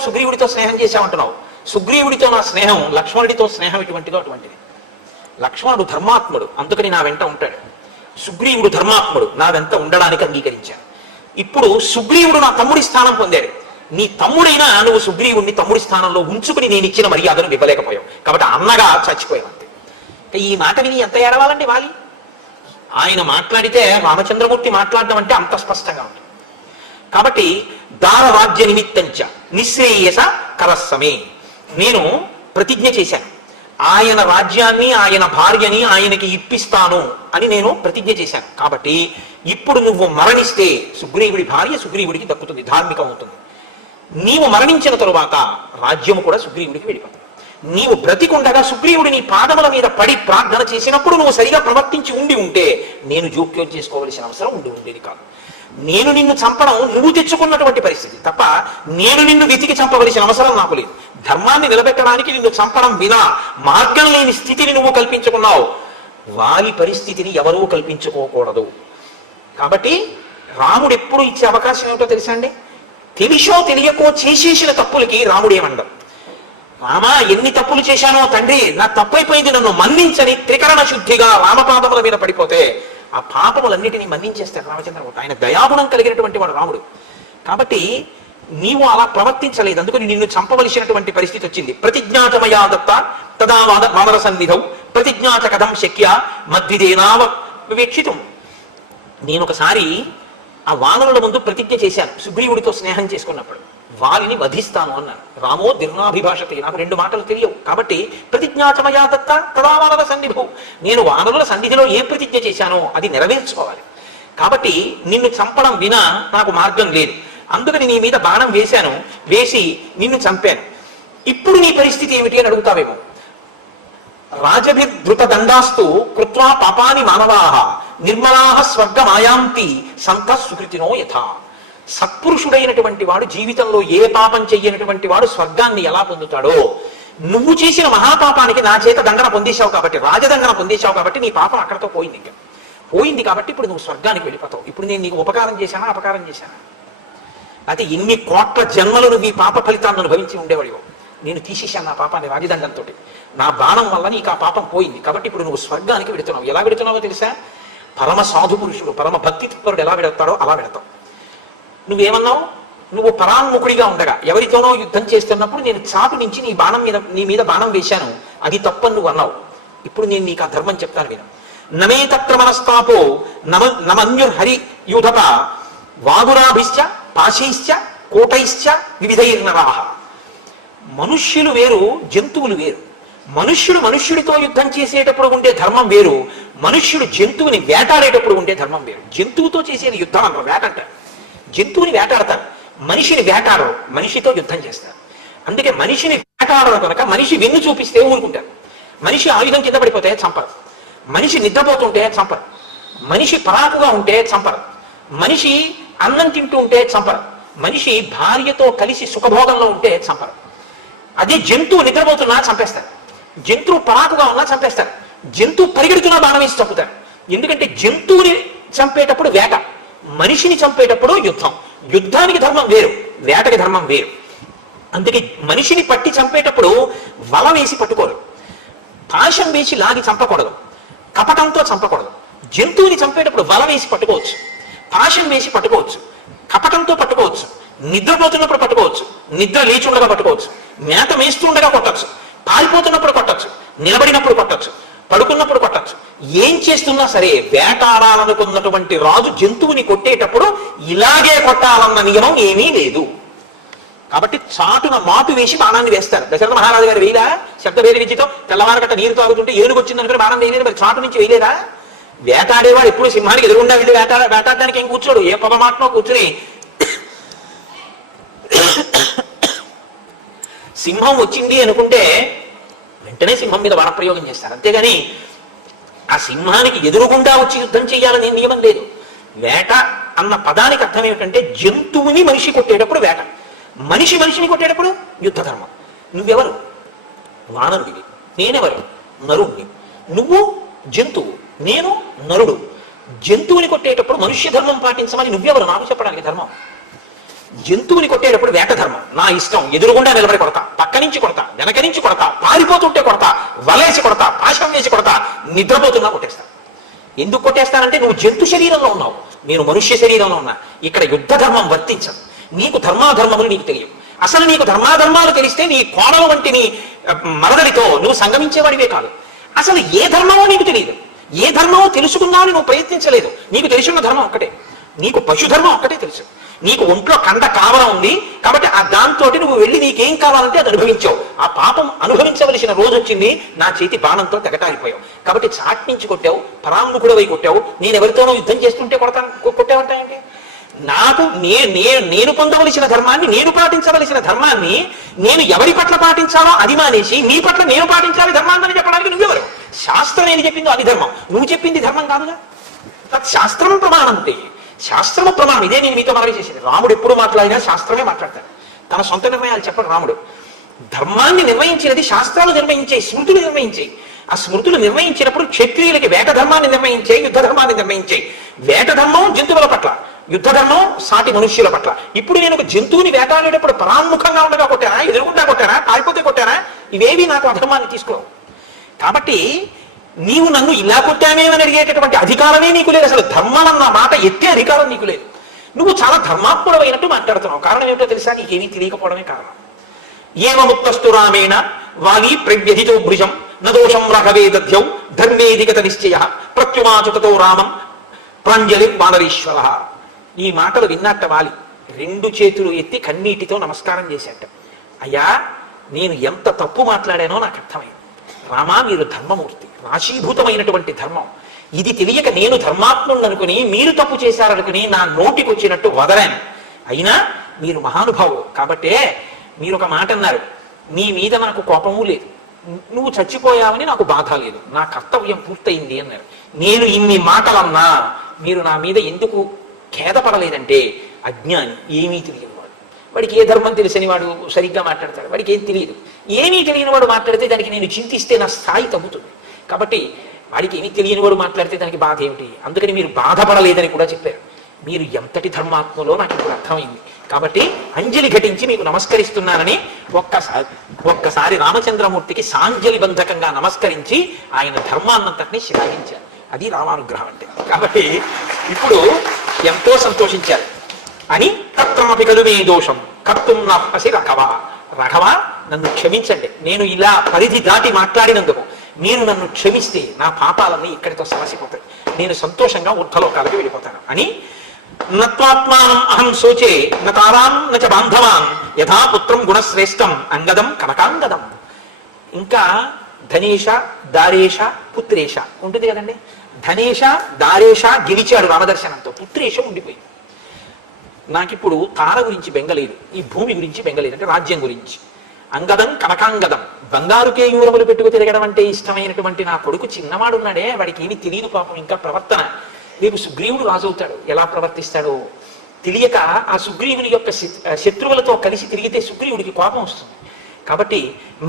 అంటున్నావు. సుగ్రీవుడితో నా స్నేహం, లక్ష్మణుడితో స్నేహం ఎటువంటిదో అటువంటిది. లక్ష్మణుడు ధర్మాత్ముడు, అందుకని నా వెంట ఉంటాడు. సుగ్రీవుడు ధర్మాత్ముడు, నా వెంట ఉండడానికి అంగీకరించాడు. ఇప్పుడు సుగ్రీవుడు నా తమ్ముడి స్థానం పొందాడు. నీ తమ్ముడైనా నువ్వు సుగ్రీవుడిని తమ్ముడి స్థానంలో ఉంచుకుని నేను ఇచ్చిన మర్యాదను ఇవ్వలేకపోయావు. కాబట్టి అన్నగా చచ్చిపోయావు అంతే. ఈ మాట విని ఎంత ఏడవాలండి వాలి? ఆయన మాట్లాడితే రామచంద్రమూర్తి మాట్లాడడం అంటే అంత స్పష్టంగా ఉంటుంది. కాబట్టి దారరాజ్య నిమిత్తంచ నిశ్రేయస కరస్సమే, నేను ప్రతిజ్ఞ చేశాను. ఆయన రాజ్యాన్ని ఆయన భార్యని ఆయనకి ఇప్పిస్తాను అని నేను ప్రతిజ్ఞ చేశాను. కాబట్టి ఇప్పుడు నువ్వు మరణిస్తే సుగ్రీవుడి భార్య సుగ్రీవుడికి దక్కుతుంది, ధార్మికం అవుతుంది. నీవు మరణించిన తరువాత రాజ్యము కూడా సుగ్రీవుడికి వెళ్ళిపోతుంది. నీవు బ్రతికుండగా సుగ్రీవుడి నీ పాదముల మీద పడి ప్రార్థన చేసినప్పుడు నువ్వు సరిగా ప్రవర్తించి ఉంటే నేను జోక్యం చేసుకోవలసిన అవసరం ఉండేది కాదు. నేను నిన్ను చంపడం నువ్వు తెచ్చుకున్నటువంటి పరిస్థితి తప్ప నేను నిన్ను వెతికి చంపవలసిన అవసరం నాకు లేదు. ధర్మాన్ని నిలబెట్టడానికి నిన్ను చంపడం వినా మార్గం లేని స్థితిని నువ్వు కల్పించుకున్నావు. వాలి పరిస్థితిని ఎవరూ కల్పించుకోకూడదు. కాబట్టి రాముడు ఎప్పుడు ఇచ్చే అవకాశం ఏమిటో తెలుసా అండి? తెలిసో తెలియకో చేసేసిన తప్పులకి రాముడు ఏమండవు, రామా ఎన్ని తప్పులు చేశానో తండ్రి, నా తప్పైపోయింది, నన్ను మన్నించని త్రికరణ శుద్ధిగా రామపాదముల మీద పడిపోతే ఆ పాపములన్నిటినీ మన్నించేస్తాడు రామచంద్రమూర్తి. ఆయన దయాగుణం కలిగినటువంటి వాడు రాముడు. కాబట్టి నీవు అలా ప్రవర్తించలేదు, అందుకని నిన్ను చంపవలసినటువంటి పరిస్థితి వచ్చింది. ప్రతిజ్ఞాచమయా దత్త తదా వానర సన్నిధౌ ప్రతిజ్ఞాచ కథం శక్య మద్విదేనావ వివేక్షితం. నేను ఒకసారి ఆ వానరుల ముందు ప్రతిజ్ఞ చేశాను, సుగ్రీవుడితో స్నేహం చేసుకున్నప్పుడు వాలిని వధిస్తాను అన్నాను. రామో దీర్ఘాభిభాషతే, నాకు 2 మాటలు తెలియవు. కాబట్టి ప్రతిజ్ఞాచమయా దత్త తదా వానర సన్నిధౌ, నేను వానరుల సన్నిధిలో ఏ ప్రతిజ్ఞ చేశానో అది నెరవేర్చుకోవాలి. కాబట్టి నిన్ను చంపడం వినా నాకు మార్గం లేదు. అందుకని నీ మీద బాణం వేశాను, వేసి నిన్ను చంపాను. ఇప్పుడు నీ పరిస్థితి ఏమిటి అని అడుగుతావేమో. రాజభిధృత దండాస్తు కృత్వా పాపాని మానవాహ నిర్మలాహ స్వర్గమాయాంతి సంత సుకృతినో యథా. సత్పురుషుడైనటువంటి వాడు జీవితంలో ఏ పాపం చెయ్యనటువంటి వాడు స్వర్గాన్ని ఎలా పొందుతాడో, నువ్వు చేసిన మహాపాపానికి నా చేత దండన పొందేశావు కాబట్టి, రాజదండన పొందేశావు కాబట్టి నీ పాపం అక్కడతో పోయింది. ఇంకా పోయింది కాబట్టి ఇప్పుడు నువ్వు స్వర్గానికి వెళ్ళిపోతావు. ఇప్పుడు నేను నీకు ఉపకారం చేశానా అపకారం చేశానా? అయితే ఎన్ని కోట్ల జన్మలు నువ్వు ఈ పాప ఫలితాన్ని అనుభవించి ఉండేవాడివో, నేను తీసేశాను నా పాపాన్ని రాజదండంతో. నా బాణం వల్ల నీకు ఆ పాపం పోయింది కాబట్టి ఇప్పుడు నువ్వు స్వర్గానికి వెడుతున్నావు. ఎలా వెడుతున్నావో తెలుసా? పరమ సాధు పురుషుడు, పరమ భక్తి తత్పరుడు ఎలా వెడతాడో అలా వెడతావు. నువ్వేమన్నావు? నువ్వు పరాన్ముఖుడిగా ఉండగా ఎవరితోనో యుద్ధం చేస్తున్నప్పుడు నేను చాటు నుంచి నీ మీద బాణం వేశాను, అది తప్పని నువ్వు అన్నావు. ఇప్పుడు నేను నీకు ఆ ధర్మం చెప్తాను విను. నమే తత్ర మనస్తాపో నమన్యుర్హరి యూధప వాగురాభిశ్చ పాశైశ్చ కోటైశ్చ వివిధైర్నరాహ. మనుష్యులు వేరు, జంతువులు వేరు. మనుష్యుడు మనుష్యుడితో యుద్ధం చేసేటప్పుడు ఉండే ధర్మం వేరు, మనుష్యుడు జంతువుని వేటాడేటప్పుడు ఉండే ధర్మం వేరు. జంతువుతో చేసేది యుద్ధం అంటారు, వేట అంటారు. జంతువుని వేటాడతారు, మనిషిని వేటాడరు, మనిషితో యుద్ధం చేస్తారు. అందుకే మనిషిని వేటాడరు కనుక మనిషి వెన్ను చూపిస్తే ఊరుకుంటారు. మనిషి ఆయుధం కింద పడిపోతే చంపరు, మనిషి నిద్రపోతుంటే చంపరు, మనిషి పరాకుగా ఉంటే చంపరు, మనిషి అన్నం తింటూ ఉంటే చంపరు, మనిషి భార్యతో కలిసి సుఖభోగంలో ఉంటే చంపరు. అదే జంతువు నిద్రపోతున్నా చంపేస్తారు, జంతువు పరాకుగా ఉన్నా చంపేస్తారు, జంతువు పరిగెడుతున్నా బాణం వేసి చంపుతారు. ఎందుకంటే జంతువుని చంపేటప్పుడు వేట, మనిషిని చంపేటప్పుడు యుద్ధం. యుద్ధానికి ధర్మం వేరు, వేటకి ధర్మం వేరు. అందుకే మనిషిని పట్టి చంపేటప్పుడు వల వేసి పట్టుకోరు, పాశం వేసి లాగి చంపకూడదు, కపటంతో చంపకూడదు. జంతువుని చంపేటప్పుడు వల వేసి పట్టుకోవచ్చు, పాశం వేసి పట్టుకోవచ్చు, కపటంతో పట్టుకోవచ్చు, నిద్రపోతున్నప్పుడు పట్టుకోవచ్చు, నిద్ర లేచి ఉండగా పట్టుకోవచ్చు, మేత మేస్తూ ఉండగా కొట్టచ్చు, పారిపోతున్నప్పుడు కొట్టచ్చు, నిలబడినప్పుడు కొట్టచ్చు, పడుకున్నప్పుడు కొట్టచ్చు. ఏం చేస్తున్నా సరే వేటాడాలనుకున్నటువంటి రాజు జంతువుని కొట్టేటప్పుడు ఇలాగే కొట్టాలన్న నియమం ఏమీ లేదు. కాబట్టి చాటున మాటు వేసి బాణాన్ని వేస్తారు. దశరథ మహారాజు గారు వేయలా? శబ్దభేద విద్యతో తెల్లవారగట్ట నీరు తాగుతుంటే ఏనుగు వచ్చింది అనుకుని బాణం వేయలేదు, మరి చాటు నుంచి వేయలేదా? వేటాడేవాడు ఎప్పుడు సింహానికి ఎదురుగుండా వెళ్ళి వేటాడడానికి ఏం కూర్చోడు, ఏ పొగ మాటనో కూర్చుని సింహం వచ్చింది అనుకుంటే వెంటనే సింహం మీద వరప్రయోగం చేస్తారు. అంతేగాని ఆ సింహానికి ఎదురుగుండా వచ్చి యుద్ధం చేయాలని నియమం లేదు. వేట అన్న పదానికి అర్థం ఏమిటంటే జంతువుని మనిషి కొట్టేటప్పుడు వేట, మనిషి మనిషిని కొట్టేటప్పుడు యుద్ధ ధర్మం. నువ్వెవరు? వానరుడివి. నేనెవరు? నరుణ్ణి. నువ్వు జంతువు, నేను నరుడు. జంతువుని కొట్టేటప్పుడు మనుష్య ధర్మం పాటించమని నువ్వెవరు నాకు చెప్పడానికి ధర్మం? జంతువుని కొట్టేటప్పుడు వేట ధర్మం. నా ఇష్టం, ఎదురుగుండా నిలబడి కొడతా, పక్క నుంచి కొడతా, వెనక నుంచి కొడతా, పారిపోతుంటే కొడతా, వలేసి కొడతా, పాశం వేసి కొడతా, నిద్రపోతున్నా కొట్టేస్తా. ఎందుకు కొట్టేస్తానంటే నువ్వు జంతు శరీరంలో ఉన్నావు, నేను మనుష్య శరీరంలో ఉన్నా. ఇక్కడ యుద్ధ ధర్మం వర్తించదు. నీకు ధర్మాధర్మములు నీకు తెలియవు. అసలు నీకు ధర్మాధర్మాలు తెలిస్తే నీ కోణం వంటి నీ మరదలితో నువ్వు సంగమించేవాడివే కాదు. అసలు ఏ ధర్మమో నీకు తెలియదు, ఏ ధర్మమో తెలుసుకుందామని నువ్వు ప్రయత్నించలేదు. నీకు తెలిసిన ధర్మం ఒక్కటే, నీకు పశుధర్మం ఒక్కటే తెలుసు. నీకు ఒంట్లో కండ కావడం ఉంది కాబట్టి ఆ దాంతో నువ్వు వెళ్ళి నీకేం కావాలంటే అది అనుభవించావు. ఆ పాపం అనుభవించవలసిన రోజు వచ్చింది, నా చేతి బాణంతో తెగటారిపోయావు. కాబట్టి చాట్ నుంచి కొట్టావు, పరాముఖుడవై కొట్టావు. నేను ఎవరితోనో యుద్ధం చేస్తుంటే కొట్టావంటాయండి. నాకు నేను పొందవలసిన ధర్మాన్ని, నేను పాటించవలసిన ధర్మాన్ని నేను ఎవరి పట్ల పాటించాలో అది మానేసి నీ పట్ల నేను పాటించాలి ధర్మాన్ని చెప్పడానికి నువ్వెవరు? శాస్త్రం ఏది చెప్పిందో అది ధర్మం, నువ్వు చెప్పింది ధర్మం కాదుగా. శాస్త్రం ప్రమాణంతే, శాస్త్రము ప్రమాణం. ఇదే నేను మీతో మనవి చేసేది. రాముడు ఎప్పుడు మాట్లాడినా శాస్త్రమే మాట్లాడతాడు, తన సొంత నిర్ణయాలు చెప్పడు రాముడు. ధర్మాన్ని నిర్ణయించినది శాస్త్రాలు నిర్ణయించాయి, స్మృతులు నిర్ణయించాయి. ఆ స్మృతులు నిర్ణయించినప్పుడు క్షత్రియులకి వేట ధర్మాన్ని నిర్ణయించాయి, యుద్ధ ధర్మాన్ని నిర్ణయించాయి. వేట ధర్మం జంతువుల పట్ల, యుద్ధ ధర్మం సాటి మనుష్యుల పట్ల. ఇప్పుడు నేను ఒక జంతువుని వేటాడేటప్పుడు పరాముఖంగా ఉండగా కొట్టానా, ఎదురుగుండా కొట్టానా, పారిపోతే కొట్టానా? ఇవేవి నాకు అధర్మాన్ని తీసుకో. కాబట్టి నీవు నన్ను ఇలా కొట్టామేమని అడిగేటటువంటి అధికారమే నీకు లేదు. అసలు ధర్మం అన్న మాట ఎత్తే అధికారం నీకు లేదు. నువ్వు చాలా ధర్మాత్ముడు అయినట్టు మాట్లాడుతున్నావు. కారణం ఏమిటో తెలుసా? నీకేమీ తెలియకపోవడమే కారణం. ఏమముక్తస్తు రామేణ వాణి ప్రవ్యధితో భృజం నదోషం రాఘవే దధ్యౌ ధర్మేధిగత నిశ్చయ ప్రత్యుమాచుతతో రామం ప్రాంజలి వానరీశ్వర. ఈ మాటలు విన్నట్ట వాలి 2 చేతులు ఎత్తి కన్నీటితో నమస్కారం చేశాట. అయ్యా, నేను ఎంత తప్పు మాట్లాడానో నాకు అర్థమైంది. రామా, మీరు ధర్మమూర్తి, రాశీభూతమైనటువంటి ధర్మం. ఇది తెలియక నేను ధర్మాత్ముడు అనుకుని మీరు తప్పు చేశారనుకుని నా నోటికి వచ్చినట్టు వదలాను. అయినా మీరు మహానుభావులు కాబట్టే మీరు ఒక మాట అన్నారు, నీ మీద నాకు కోపము లేదు, నువ్వు చచ్చిపోయావని నాకు బాధ లేదు, నా కర్తవ్యం పూర్తయింది అన్నారు. నేను ఇన్ని మాటలన్నా మీరు నా మీద ఎందుకు ఖేదపడలేదంటే అజ్ఞాని, ఏమీ తెలియదు వాడు. వాడికి ఏ ధర్మం తెలిసని వాడు సరిగ్గా మాట్లాడతాడు, వాడికి ఏం తెలియదు. ఏమీ తెలియని వాడు మాట్లాడితే దానికి నేను చింతిస్తే నా స్థాయి తగ్గుతుంది. కాబట్టి వాడికి ఏమీ తెలియని వాడు మాట్లాడితే దానికి బాధ ఏమిటి? అందుకని మీరు బాధపడలేదని కూడా చెప్పారు. మీరు ఎంతటి ధర్మాత్మలో నాకు ఇప్పుడు అర్థమైంది. కాబట్టి అంజలి ఘటించి మీకు నమస్కరిస్తున్నానని ఒక్కసారి రామచంద్రమూర్తికి సాంజలి బంధకంగా నమస్కరించి ఆయన ధర్మాన్నంతటినీ శ్లాఘించారు. అది రామానుగ్రహం అంటే. కాబట్టి ఇప్పుడు ఎంతో సంతోషించారు. అని తత్రాపి కలు మే దోషం కర్తుం నాపసి రఘవ. రఘవ, నన్ను క్షమించండి, నేను ఇలా పరిధి దాటి మాట్లాడినందుకు మీరు నన్ను క్షమిస్తే నా పాపాలన్నీ ఇక్కడితో సమసిపోతాయి, నేను సంతోషంగా ఊర్ధ్వలోకాలకు వెళ్ళిపోతాను అని. నత్వాత్మానం అహం శోచే నతారాం నచ బాంధవాన్ యథా పుత్రం గుణశ్రేష్టం అంగదం కనకాంగదం. ఇంకా ధనేష దారేష పుత్రేష ఉంటుంది కదండి. ధనేష దారేష గెలిచాడు రామదర్శనంతో, పుత్రేష ఉండిపోయింది. నాకిప్పుడు తార గురించి బెంగలేదు, ఈ భూమి గురించి బెంగలేదు, అంటే రాజ్యం గురించి. అంగదం కనకాంగదం, బంగారు కేయూరములు పెట్టుకు తిరగడం అంటే ఇష్టమైనటువంటి నా కొడుకు చిన్నవాడున్నాడే, వాడికి ఏమీ తెలియదు పాపం ఇంకా ప్రవర్తన. రేపు సుగ్రీవుడు రాజు అవుతాడు, ఎలా ప్రవర్తిస్తాడో తెలియక ఆ సుగ్రీవుని యొక్క శత్రువులతో కలిసి తిరిగితే సుగ్రీవుడికి కోపం వస్తుంది. కాబట్టి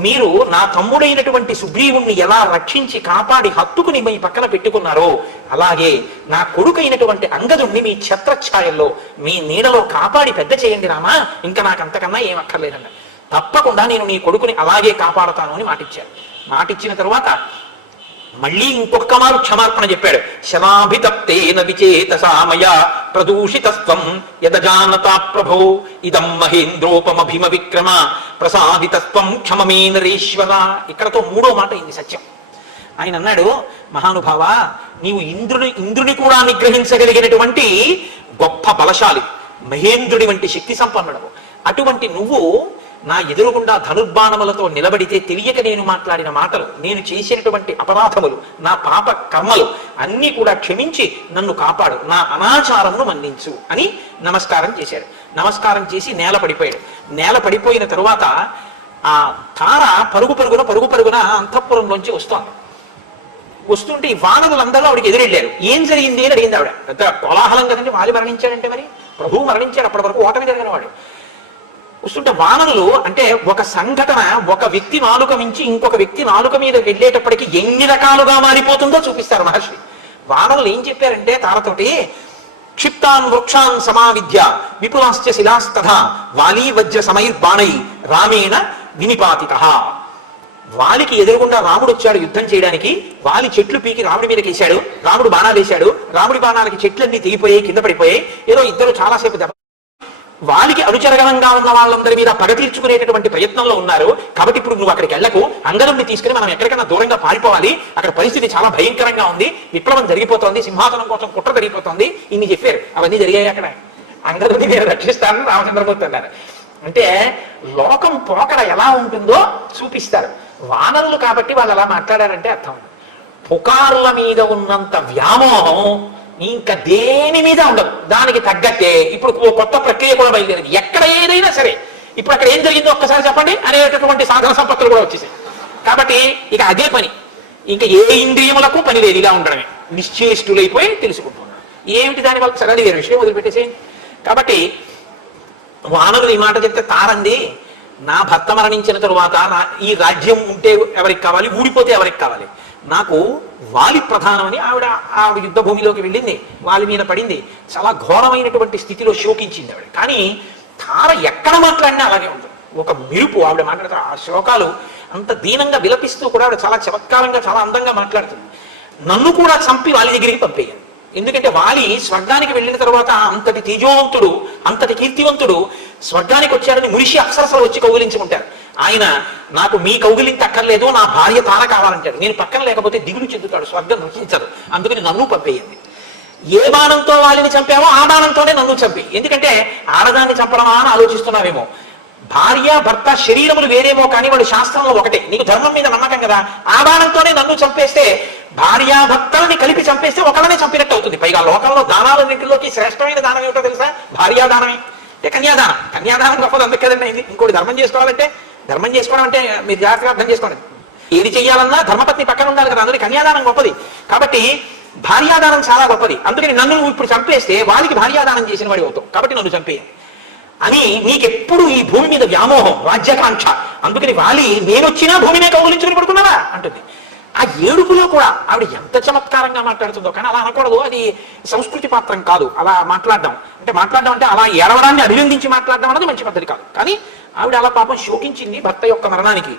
మీరు నా తమ్ముడైనటువంటి సుగ్రీవుణ్ణి ఎలా రక్షించి కాపాడి హత్తుకుని మీ పక్కన పెట్టుకున్నారో అలాగే నా కొడుకైనటువంటి అంగదుణ్ణి మీ ఛత్రఛాయల్లో మీ నీడలో కాపాడి పెద్ద చేయండి రామా, ఇంకా నాకు అంతకన్నా ఏం అక్కర్లేదన్న. తప్పకుండా నేను నీ కొడుకుని అలాగే కాపాడుతాను అని మాటిచ్చాను. మాటిచ్చిన తరువాత మళ్ళీ ఇంకొక మారు క్షమార్పణ చెప్పాడు. శనాభితప్తేన విచేతసామయ ప్రదూషితస్త్వం యదజానతా ప్రభో ఇదం మహేంద్రోపమభిమ విక్రమ ప్రసాదితస్త్వం క్షమమే నరేశ్వర. ఇక్కడతో 3వ మాట అయింది సత్యం. ఆయన అన్నాడు, మహానుభావ, నీవు ఇంద్రుని కూడా నిగ్రహించగలిగినటువంటి గొప్ప బలశాలి, మహేంద్రుడి వంటి శక్తి సంపన్నుడవు. అటువంటి నువ్వు నా ఎదురుగుండా ధనుర్బాణములతో నిలబడితే తెలియక నేను మాట్లాడిన మాటలు, నేను చేసినటువంటి అపరాధములు, నా పాప కర్మలు అన్నీ కూడా క్షమించి నన్ను కాపాడు, నా అనాచారమును మన్నించు అని నమస్కారం చేశాడు. నమస్కారం చేసి నేల పడిపోయాడు. నేల పడిపోయిన తరువాత ఆ తార పరుగు పరుగున అంతఃపురంలోంచి వస్తోంది. వస్తుంటే ఈ వానరులందరూ ఆవిడికి ఎదురెళ్ళారు. ఏం జరిగింది అని అడిగింది ఆవిడ. పెద్ద కోలాహలం కదండి, వాలి మరణించాడంటే, మరి ప్రభువు మరణించాడు, అప్పటి వరకు ఓటమి జరిగిన వాడు. వస్తుంటే వానరులు అంటే ఒక సంఘటన, ఒక వ్యక్తి నాలుక మించి ఇంకొక వ్యక్తి నాలుక మీద వెళ్ళేటప్పటికి ఎన్ని రకాలుగా మారిపోతుందో చూపిస్తారు మహర్షి. వానరులు ఏం చెప్పారంటే తారతోటి, క్షిప్తాన్ వృక్షాన్ సమావిద్య విపులాశ్చ శిలాస్తథా వాలీ వజ్ర సమైర్బాణై రామేణ వినిపాతితః. వాలికి ఎదురుగుండా రాముడు వచ్చాడు యుద్ధం చేయడానికి. వాలి చెట్లు పీకి రాముడి మీద వేశాడు, రాముడు బాణాలు వేశాడు. రాముడి బాణాలకి చెట్లన్నీ తెగిపోయాయి, కింద పడిపోయాయి. ఏదో ఇద్దరు చాలాసేపు దెబ్బ. వాలికి అనుచరగణంగా ఉన్న వాళ్ళందరి మీద పగ తీర్చుకునేటటువంటి ప్రయత్నంలో ఉన్నారు. కాబట్టి ఇప్పుడు నువ్వు అక్కడికి వెళ్ళకు, అంగదుణ్ణి తీసుకుని మనం ఎక్కడికైనా దూరంగా పారిపోవాలి, అక్కడ పరిస్థితి చాలా భయంకరంగా ఉంది, విప్లవం జరిగిపోతోంది, సింహాసనం కోసం కుట్ర జరిగిపోతుంది, ఇన్ని చెప్పారు. అవన్నీ జరిగాయి. అక్కడ అంగదుని నేను రక్షిస్తానని రామచంద్రమూర్తి అన్నారు. అంటే లోకం పోకడ ఎలా ఉంటుందో చూపిస్తారు. వానరులు కాబట్టి వాళ్ళు అలా మాట్లాడారంటే అర్థం, పుకార్ల మీద ఉన్నంత వ్యామోహం ఇంకా దేని మీద ఉండదు. దానికి తగ్గట్టే ఇప్పుడు కొత్త ప్రక్రియ కూడా బయలుదేరింది. ఎక్కడ ఏదైనా సరే ఇప్పుడు అక్కడ ఏం జరిగిందో ఒక్కసారి చెప్పండి అనేటటువంటి సాధన సంపత్తులు కూడా వచ్చేసాయి. కాబట్టి ఇక అదే పని, ఇంకా ఏ ఇంద్రియములకు పని లేదు, ఇలా ఉండడమే, నిశ్చేష్టులైపోయి తెలుసుకుంటున్నాడు. ఏమిటి దాని వల్ల సరైన విషయం వదిలిపెట్టేసేయండి. కాబట్టి వానరులు ఈ మాట చెప్తే తారంది, నా భర్త మరణించిన తరువాత ఈ రాజ్యం ఉంటే ఎవరికి కావాలి, ఊడిపోతే ఎవరికి కావాలి, నాకు వాలి ప్రధానమని ఆవిడ యుద్ధ భూమిలోకి వెళ్ళింది, వాలి మీద పడింది, చాలా ఘోరమైనటువంటి స్థితిలో శోకించింది ఆవిడ. కానీ తార ఎక్కడ మాట్లాడినా అలాగే ఉంటుంది. ఒక మెరుపు ఆవిడ మాట్లాడతారు, ఆ శ్లోకాలు అంత దీనంగా విలపిస్తూ కూడా ఆవిడ చాలా చమత్కారంగా చాలా అందంగా మాట్లాడుతుంది. నన్ను కూడా చంపి వాలి దగ్గరికి పంపేయండి. ఎందుకంటే వాలి స్వర్గానికి వెళ్ళిన తర్వాత అంతటి తేజోవంతుడు, అంతటి కీర్తివంతుడు స్వర్గానికి వచ్చాడని మునిషి అప్సరసలు వచ్చి కౌగిలించుకుంటారు. ఆయన నాకు మీ కౌగిలింత అక్కర్లేదు, నా భార్య తార కావాలంటాడు. నేను పక్కన లేకపోతే దిగులు చెందుతాడు, స్వర్గం రక్షించదు. అందుకని నన్ను పంపేయండి. ఏ బాణంతో వాలిని చంపామో ఆ బాణంతోనే నన్ను చంపి. ఎందుకంటే ఆడదాన్ని చంపడమా అని ఆలోచిస్తున్నావేమో. భార్య భర్త శరీరములు వేరేమో కానీ వాడు శాస్త్రంలో ఒకటే. నీకు ధర్మం మీద నమ్మకం కదా, ఆ బాణంతోనే నన్ను చంపేస్తే, భార్యాభర్తల్ని కలిపి చంపేస్తే ఒకళ్ళనే చంపినట్టు అవుతుంది. పైగా లోకంలో దానాలన్నింటిలోకి శ్రేష్టమైన దానం ఏమిటో తెలుసా? భార్యాదానమే. అంటే కన్యాదానం. కన్యాదానం గొప్పది అందుకు కదండి అయింది. ఇంకోటి ధర్మం చేసుకోవాలంటే, ధర్మం చేసుకోవడం అంటే మీరు జాగ్రత్తగా అర్థం చేసుకోండి. ఏది చెయ్యాలన్నా ధర్మపత్ని పక్కన ఉండాలి కదా, అందుకని కన్యాదానం గొప్పది. కాబట్టి భార్యాదానం చాలా గొప్పది. అందుకని నన్ను ఇప్పుడు చంపేస్తే వాళ్ళకి భార్యాదానం చేసిన వాడి అవుతాం, కాబట్టి నన్ను చంపేయండి అని నీకెప్పుడు ఈ భూమి మీద వ్యామోహం, రాజ్యాకాంక్ష. అందుకని వాలి నేనొచ్చినా భూమినే కౌగులించుకుని పడుకున్నావా అంటుంది. ఆ ఏడుపులో కూడా ఆవిడ ఎంత చమత్కారంగా మాట్లాడుతుందో. కానీ అలా అనకూడదు, అది సంస్కృతి పాత్రం కాదు అలా మాట్లాడడం. మాట్లాడడం అంటే అలా ఏడవడాన్ని అభినందించి మాట్లాడడం అనేది మంచి పద్ధతి కాదు. కానీ ఆవిడ అలా పాపం శోకించింది భర్త యొక్క మరణానికి.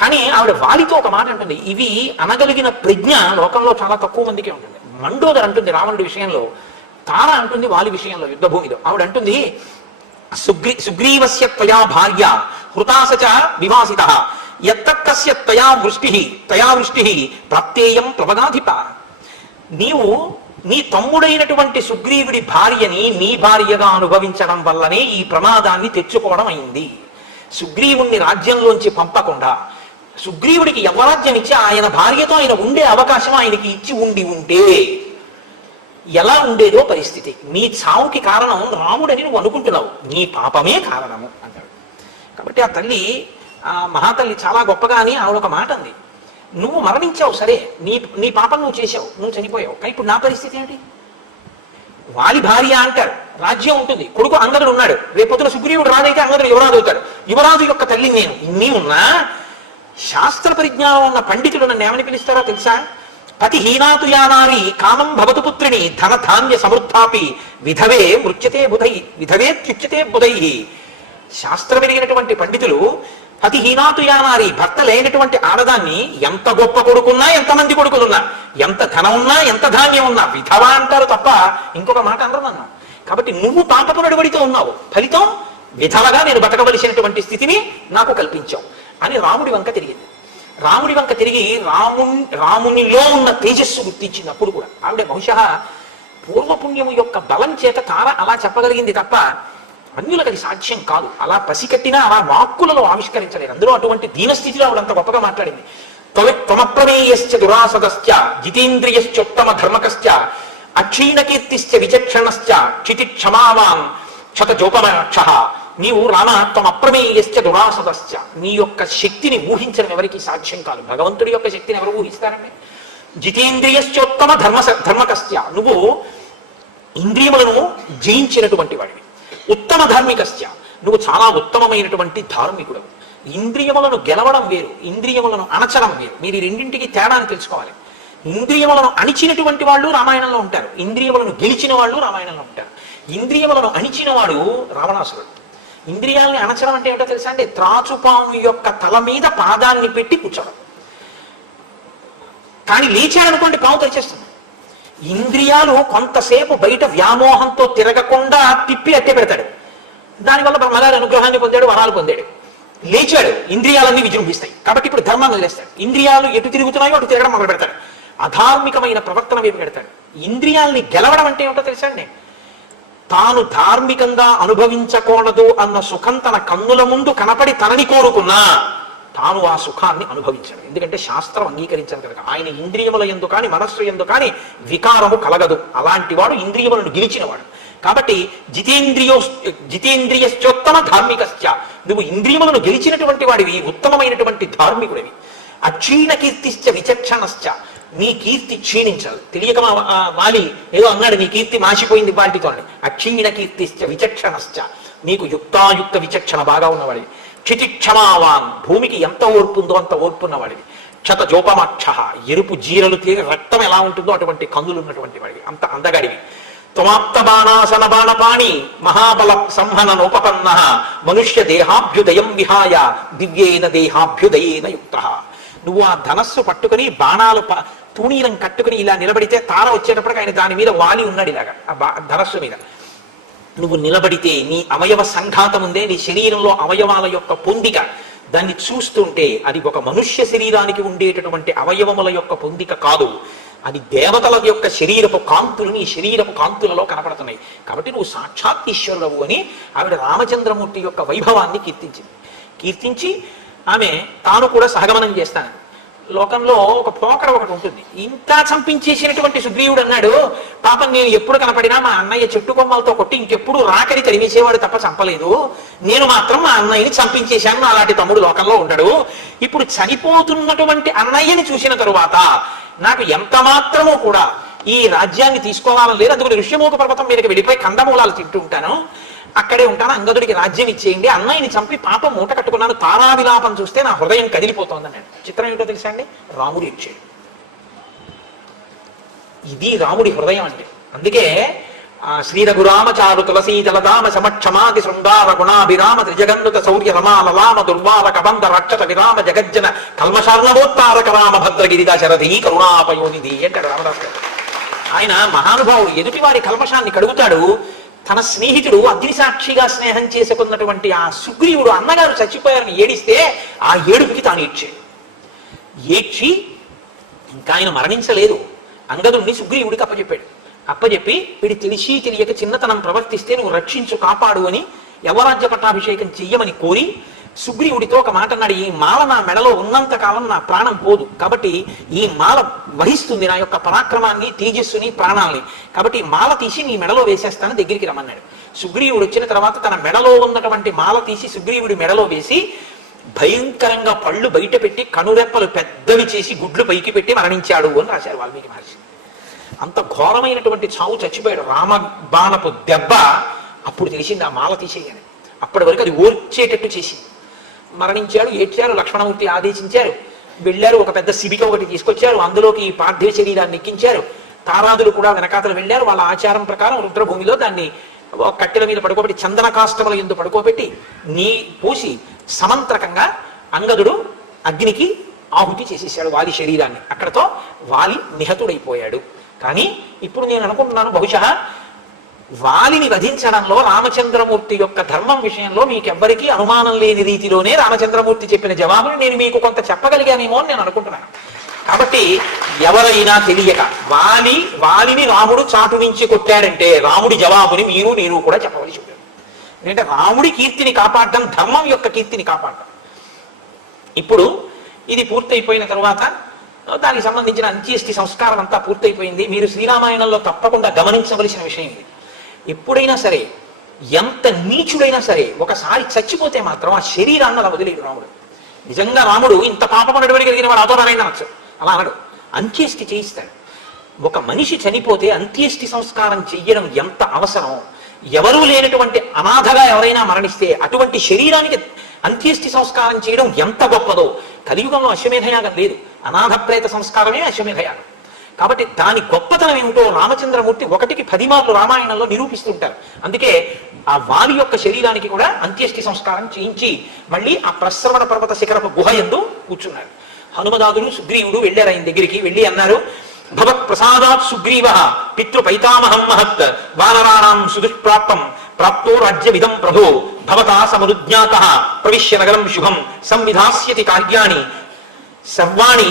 కానీ ఆవిడ వాలితో ఒక మాట అంటుంది, ఇవి అనగలిగిన ప్రజ్ఞ లోకంలో చాలా తక్కువ మందికే ఉంటుంది. మండోదర్ అంటుంది రావణుడి విషయంలో, తార అంటుంది వాలి విషయంలో యుద్ధ భూమిలో. ఆవిడ అంటుంది, సుగ్రీవస్య త్వయా భార్య హృతాసచ వివాసితః యత్తస్య తయా వృష్టి ప్రాప్తేయం ప్లవగాధిప. నీవు నీ తమ్ముడైనటువంటి సుగ్రీవుడి భార్యని నీ భార్యగా అనుభవించడం వల్లనే ఈ ప్రమాదాన్ని తెచ్చుకోవడం అయింది. సుగ్రీవుణ్ణి రాజ్యంలోంచి పంపకుండా సుగ్రీవుడికి యవరాజ్యం ఇచ్చి ఆయన భార్యతో ఆయన ఉండే అవకాశం ఆయనకి ఇచ్చి ఉంటే ఎలా ఉండేదో పరిస్థితి. నీ చావుకి కారణం రాముడని నువ్వు అనుకుంటున్నావు, నీ పాపమే కారణము అంటాడు. కాబట్టి ఆ తల్లి, ఆ మహాతల్లి చాలా గొప్పగా అని ఆవిడ ఒక మాట అంది, నువ్వు మరణించావు సరే, నీ పాపం నువ్వు చేసావు, నువ్వు చనిపోయావు, కానీ ఇప్పుడు నా పరిస్థితి ఏంటి? వాలి భార్య అంటారు, రాజ్యం ఉంటుంది, కొడుకు అంగదుడు ఉన్నాడు, రేపొద్దున సుగ్రీవుడు రాదైతే అంగదుడు యువరాజు అవుతాడు. యువరాజు యొక్క తల్లి నేను. ఇన్ని ఉన్నా శాస్త్ర పరిజ్ఞానం ఉన్న పండితులు నన్ను ఏమని పిలుస్తారో తెలుసా? పతి హీనాతు యానారి కామం భవతు పుత్రిని ధన ధాన్య సమృద్ధాపి విధవే మృత్యతే బుధై విధవే త్యుచ్యతే బుధై. శాస్త్రం ఎరిగినటువంటి పండితులు పతి హీనాతు యానారి, భర్త లేనటువంటి ఆడదాన్ని ఎంత గొప్ప కొడుకున్నా, ఎంతమంది కొడుకులున్నా, ఎంత ధనం ఉన్నా, ఎంత ధాన్యం ఉన్నా విధవ అంటారు తప్ప ఇంకొక మాట అనరన్నా. కాబట్టి నువ్వు పాపపు నడువడితో ఉన్నావు, ఫలితం విధవగా నేను బతకవలసినటువంటి స్థితిని నాకు కల్పించావు అని రాముడి వంక తిరిగింది. రాముడి వంక తిరిగి రామునిలో ఉన్న తేజస్సు గుర్తించింది. అప్పుడు కూడా ఆవిడ బహుశా పూర్వపుణ్యము యొక్క బలం చేత తార అలా చెప్పగలిగింది తప్ప అన్యులకు అది సాధ్యం కాదు. అలా పసికట్టినా అలా వాక్కులలో ఆవిష్కరించలేదు. అందులో అటువంటి దీనస్థితిలో ఆవిడంత గొప్పగా మాట్లాడింది. త్వమప్రమేయశ్చ దురాసదశ్చ జితేంద్రియశ్చోత్తమ ధర్మకశ్చ అక్షీణకీర్తిశ్చ విచక్షణశ్చ క్షితి క్షమావాన్ క్షతజోపమాక్ష. నీవు రామ త్వమప్రమేయశ్చ దురాసదశ్చ, నీ యొక్క శక్తిని ఊహించడం ఎవరికి సాధ్యం కాదు. భగవంతుడి యొక్క శక్తిని ఎవరు ఊహిస్తారండి? జితేంద్రియశ్చోత్తమ ధర్మకశ్చ, నువ్వు ఇంద్రియములను జయించినటువంటి వాడివి. ఉత్తమ ధార్మికశ్చ, నువ్వు చాలా ఉత్తమమైనటువంటి ధార్మికుడు. ఇంద్రియములను గెలవడం వేరు, ఇంద్రియములను అణచడం వేరు. మీరు ఈ రెండింటికి తేడాన్ని తెలుసుకోవాలి. ఇంద్రియములను అణిచినటువంటి వాళ్ళు రామాయణంలో ఉంటారు, ఇంద్రియములను గెలిచిన వాళ్ళు రామాయణంలో ఉంటారు. ఇంద్రియములను అణిచిన వాడు రావణాసురుడు. ఇంద్రియాలని అణచడం అంటే ఏమిటో తెలుసా అండి? త్రాచుపాము యొక్క తల మీద పాదాన్ని పెట్టి కూర్చోడం. కానీ లేచాడనుకోండి పాము తెచ్చేస్తుంది. ఇంద్రియాలు కొంతసేపు బయట వ్యామోహంతో తిరగకుండా తిప్పి అట్టే పెడతాడు. దానివల్ల బ్రహ్మగారి అనుగ్రహాన్ని పొందాడు, వరాలు పొందాడు. లేచాడు, ఇంద్రియాలన్నీ విజృంభిస్తాయి. కాబట్టి ఇప్పుడు ధర్మాన్ని వదిలేస్తాడు. ఇంద్రియాలు ఎటు తిరుగుతున్నాయో అటు తిరగడం మొదలు పెడతాడు. అధార్మికమైన ప్రవర్తన వైపు పెడతాడు. ఇంద్రియాలని గెలవడం అంటే ఏమిటో తెలుసా అండి? తాను ధార్మికంగా అనుభవించకూడదు అన్న సుఖం తన కన్నుల ముందు కనపడి తనని కోరుకున్నా తాను ఆ సుఖాన్ని అనుభవించాడు. ఎందుకంటే శాస్త్రం అంగీకరించాను కనుక. ఆయన ఇంద్రియముల యందు కానీ మనస్సు యందు కానీ వికారము కలగదు. అలాంటి వాడు ఇంద్రియములను గెలిచినవాడు. కాబట్టి జితేంద్రియశ్చోత్తమ ధార్మికశ్చ, నువ్వు ఇంద్రియములను గెలిచినటువంటి వాడివి, ఉత్తమమైనటువంటి ధార్మికుడివి. అక్షీణ కీర్తిశ్చ విచక్షణశ్చ, నీ కీర్తి క్షీణించదు. తెలియక వాలి ఏదో అన్నాడు, నీ కీర్తి మాసిపోయింది వాటితో. అక్షీణ కీర్తిశ్చ విచక్షణశ్చ, నీకు యుక్తాయుక్త విచక్షణ బాగా ఉన్నవాడి. క్షితిక్షమావాన్, భూమికి ఎంత ఓర్పుందో అంత ఓర్పున్నవాడివి. క్షత జోపమాక్ష, ఎరుపు జీరలు తీరి రక్తం ఎలా ఉంటుందో అటువంటి కందులు ఉన్నటువంటి వాడివి, అంత అందగాడివి. త్వమాప్త బాణాసన బాణపాణి మహాబల సంహన నోపపన్న మనుష్య దేహాభ్యుదయం విహాయ దివ్యేన దేహాభ్యుదయేన యుక్త. నువ్వు ఆ ధనస్సు పట్టుకుని బాణాలు తూణీరం కట్టుకుని ఇలా నిలబడితే తార వచ్చేటప్పటికి ఆయన దాని మీద వాలి ఉన్నాడు ఇలాగా ఆ ధనస్సు మీద. నువ్వు నిలబడితే నీ అవయవ సంఘాతం ఉందే, నీ శరీరంలో అవయవాల యొక్క పొందిక, దాన్ని చూస్తుంటే అది ఒక మనుష్య శరీరానికి ఉండేటటువంటి అవయవముల యొక్క పొందిక కాదు, అది దేవతల యొక్క శరీరపు కాంతులు నీ శరీరపు కాంతులలో కనపడుతున్నాయి. కాబట్టి నువ్వు సాక్షాత్ ఈశ్వరుడవు అని ఆవిడ రామచంద్రమూర్తి యొక్క వైభవాన్ని కీర్తించి ఆమె తాను కూడా సహగమనం చేస్తాను. లోకంలో ఒక పోకడ ఒకటి ఉంటుంది. ఇంకా చంపించేసినటువంటి సుగ్రీవుడు అన్నాడు, పాపం నేను ఎప్పుడు కనపడినా మా అన్నయ్య చెట్టు కొమ్మలతో కొట్టి ఇంకెప్పుడు రాకడి తరిమేసేవాడు తప్ప చంపలేదు, నేను మాత్రం మా అన్నయ్యని చంపించేశాను, అలాంటి తమ్ముడు లోకంలో ఉండడు. ఇప్పుడు చనిపోతున్నటువంటి అన్నయ్యని చూసిన తరువాత నాకు ఎంత మాత్రమో కూడా ఈ రాజ్యాన్ని తీసుకోవాలని లేదు. అందుకని ఋష్యమూక పర్వతం మీదకి వెళ్ళిపోయి కందమూలాలు తింటూ ఉంటాను, అక్కడే ఉంటాను, అంగదుడికి రాజ్యం ఇచ్చేయండి, అన్నయ్యని చంపి పాపం మూట కట్టుకున్నాను, తారావిలాపం చూస్తే నా హృదయం కదిలిపోతోంది అన్నాడు. చిత్రం ఏంటో తెలుసా అండి, రాముడు ఇచ్చాడు. ఇది రాముడి హృదయం అంటే. అందుకే శ్రీ రఘురామచారు తులసీ జలదామ సమక్షమాది శృంగార గుణాభిరామ త్రిజగన్నుత శౌర్య రమాలలామ దుర్వార కబంధ రక్షత విరామ జగజ్జన కల్మశార్ణవోత్తారక రామ భద్రగిరిదా శరథీ కరుణాపయోనిధి అంటాడు రామదాస్ గారు. ఆయన మహానుభావుడు, ఎదుటివారి కల్మషాన్ని కడుగుతాడు. తన స్నేహితుడు అగ్నిసాక్షిగా స్నేహం చేసుకున్నటువంటి ఆ సుగ్రీవుడు అన్నగారు చచ్చిపోయారని ఏడిస్తే ఆ ఏడుపుకి తాను ఏడ్చి ఇంకా ఆయన మరణించలేదు, అంగదుడిని సుగ్రీవుడికి అప్పచెప్పి వీడి తెలిసి తెలియక చిన్నతనం ప్రవర్తిస్తే నువ్వు రక్షించు కాపాడు అని యవరాజ్య పట్టాభిషేకం చెయ్యమని కోరి సుగ్రీవుడితో ఒక మాట అన్నాడు, ఈ మాల నా మెడలో ఉన్నంత కాలం నా ప్రాణం పోదు, కాబట్టి ఈ మాల వహిస్తుంది నా యొక్క పరాక్రమాన్ని, తేజస్సుని, ప్రాణాలని, కాబట్టి ఈ మాల తీసి నీ మెడలో వేసేస్తాను, దగ్గరికి రమ్మన్నాడు. సుగ్రీవుడు వచ్చిన తర్వాత తన మెడలో ఉన్నటువంటి మాల తీసి సుగ్రీవుడి మెడలో వేసి భయంకరంగా పళ్ళు బయట పెట్టి కనురెప్పలు పెద్దవి చేసి గుడ్లు పైకి పెట్టి మరణించాడు అని రాశారు వాల్మీకి మహర్షి. అంత ఘోరమైనటువంటి చావు, చచ్చిపోయాడు. రామబాణపు దెబ్బ అప్పుడు తెలిసింది ఆ మాల తీసేయని. అప్పటి వరకు అది ఓర్చేటట్టు చేసింది. మరణించాడు, ఏడ్చారు, లక్ష్మణమూర్తి ఆదేశించారు, వెళ్ళారు, ఒక పెద్ద శిబిక ఒకటి తీసుకొచ్చారు, అందులోకి ఈ పార్థివ శరీరాన్ని ఎక్కించారు. తారాదులు కూడా వెనకాతలు వెళ్ళారు, వాళ్ళ ఆచారం ప్రకారం రుద్రభూమిలో దాన్ని కట్టెల మీద పడుకోబెట్టి చందన కాష్టముల యందు పడుకోబెట్టి నీ పోసి సమంత్రకంగా అంగదుడు అగ్నికి ఆహుతి చేసేసాడు వాలి శరీరాన్ని. అక్కడతో వాలి నిహతుడైపోయాడు. కానీ ఇప్పుడు నేను అనుకుంటున్నాను, బహుశా వాలిని వధించడంలో రామచంద్రమూర్తి యొక్క ధర్మం విషయంలో మీకెవ్వరికీ అనుమానం లేని రీతిలోనే రామచంద్రమూర్తి చెప్పిన జవాబుని నేను మీకు కొంత చెప్పగలిగానేమో అని నేను అనుకుంటున్నాను. కాబట్టి ఎవరైనా తెలియక వాలిని రాముడు చాటు నుంచి కొట్టాడంటే రాముడి జవాబుని నేను కూడా చెప్పవలసి ఉంటుంది. ఎందుకంటే రాముడి కీర్తిని కాపాడడం, ధర్మం యొక్క కీర్తిని కాపాడడం. ఇప్పుడు ఇది పూర్తయిపోయిన తరువాత దానికి సంబంధించిన అంత్యేష్టి సంస్కారం అంతా పూర్తయిపోయింది. మీరు శ్రీరామాయణంలో తప్పకుండా గమనించవలసిన విషయం ఇది. ఎప్పుడైనా సరే, ఎంత నీచుడైనా సరే, ఒకసారి చచ్చిపోతే మాత్రం ఆ శరీరాన్ని అలా వదిలేడు రాముడు. నిజంగా రాముడు ఇంత పాపమనటువంటి కలిగిన వాడు ఆదోరాయణ అనొచ్చు, అలా అనడు, అంత్యేష్టి చేయిస్తాడు. ఒక మనిషి చనిపోతే అంత్యేష్టి సంస్కారం చెయ్యడం ఎంత అవసరం. ఎవరూ లేనటువంటి అనాథగా ఎవరైనా మరణిస్తే అటువంటి శరీరానికి అంత్యేష్టి సంస్కారం చేయడం ఎంత గొప్పదో. కలియుగంలో అశ్వమేధయాగం లేదు, అనాథ ప్రేత సంస్కారమే అశ్వమేధయాగం. కాబట్టి దాని గొప్పతనం ఏమిటో రామచంద్రమూర్తి 1కి 10 మార్లు రామాయణంలో నిరూపిస్తుంటారు. అందుకే ఆ వాలి యొక్క శరీరానికి కూడా అంత్యేష్టి సంస్కారం చేయించి మళ్ళీ ఆ ప్రశ్రవణ పర్వత శిఖరపు గుహ యందు కూర్చున్నారు. హనుమదాదులు సుగ్రీవుడు వెళ్ళారు ఆయన దగ్గరికి. వెళ్ళి అన్నారు, భవత్ ప్రసాదాత్ సుగ్రీవ పితృపైతామహం మహత్ వానరాణాం సుదుష్ప్రాప్తం ప్రాప్తో రాజ్యమిదం ప్రభో భవతా సమనుజ్ఞాతః ప్రవిశ్య నగరం శుభం సంవిధాస్యతి కార్యాణి సర్వాణి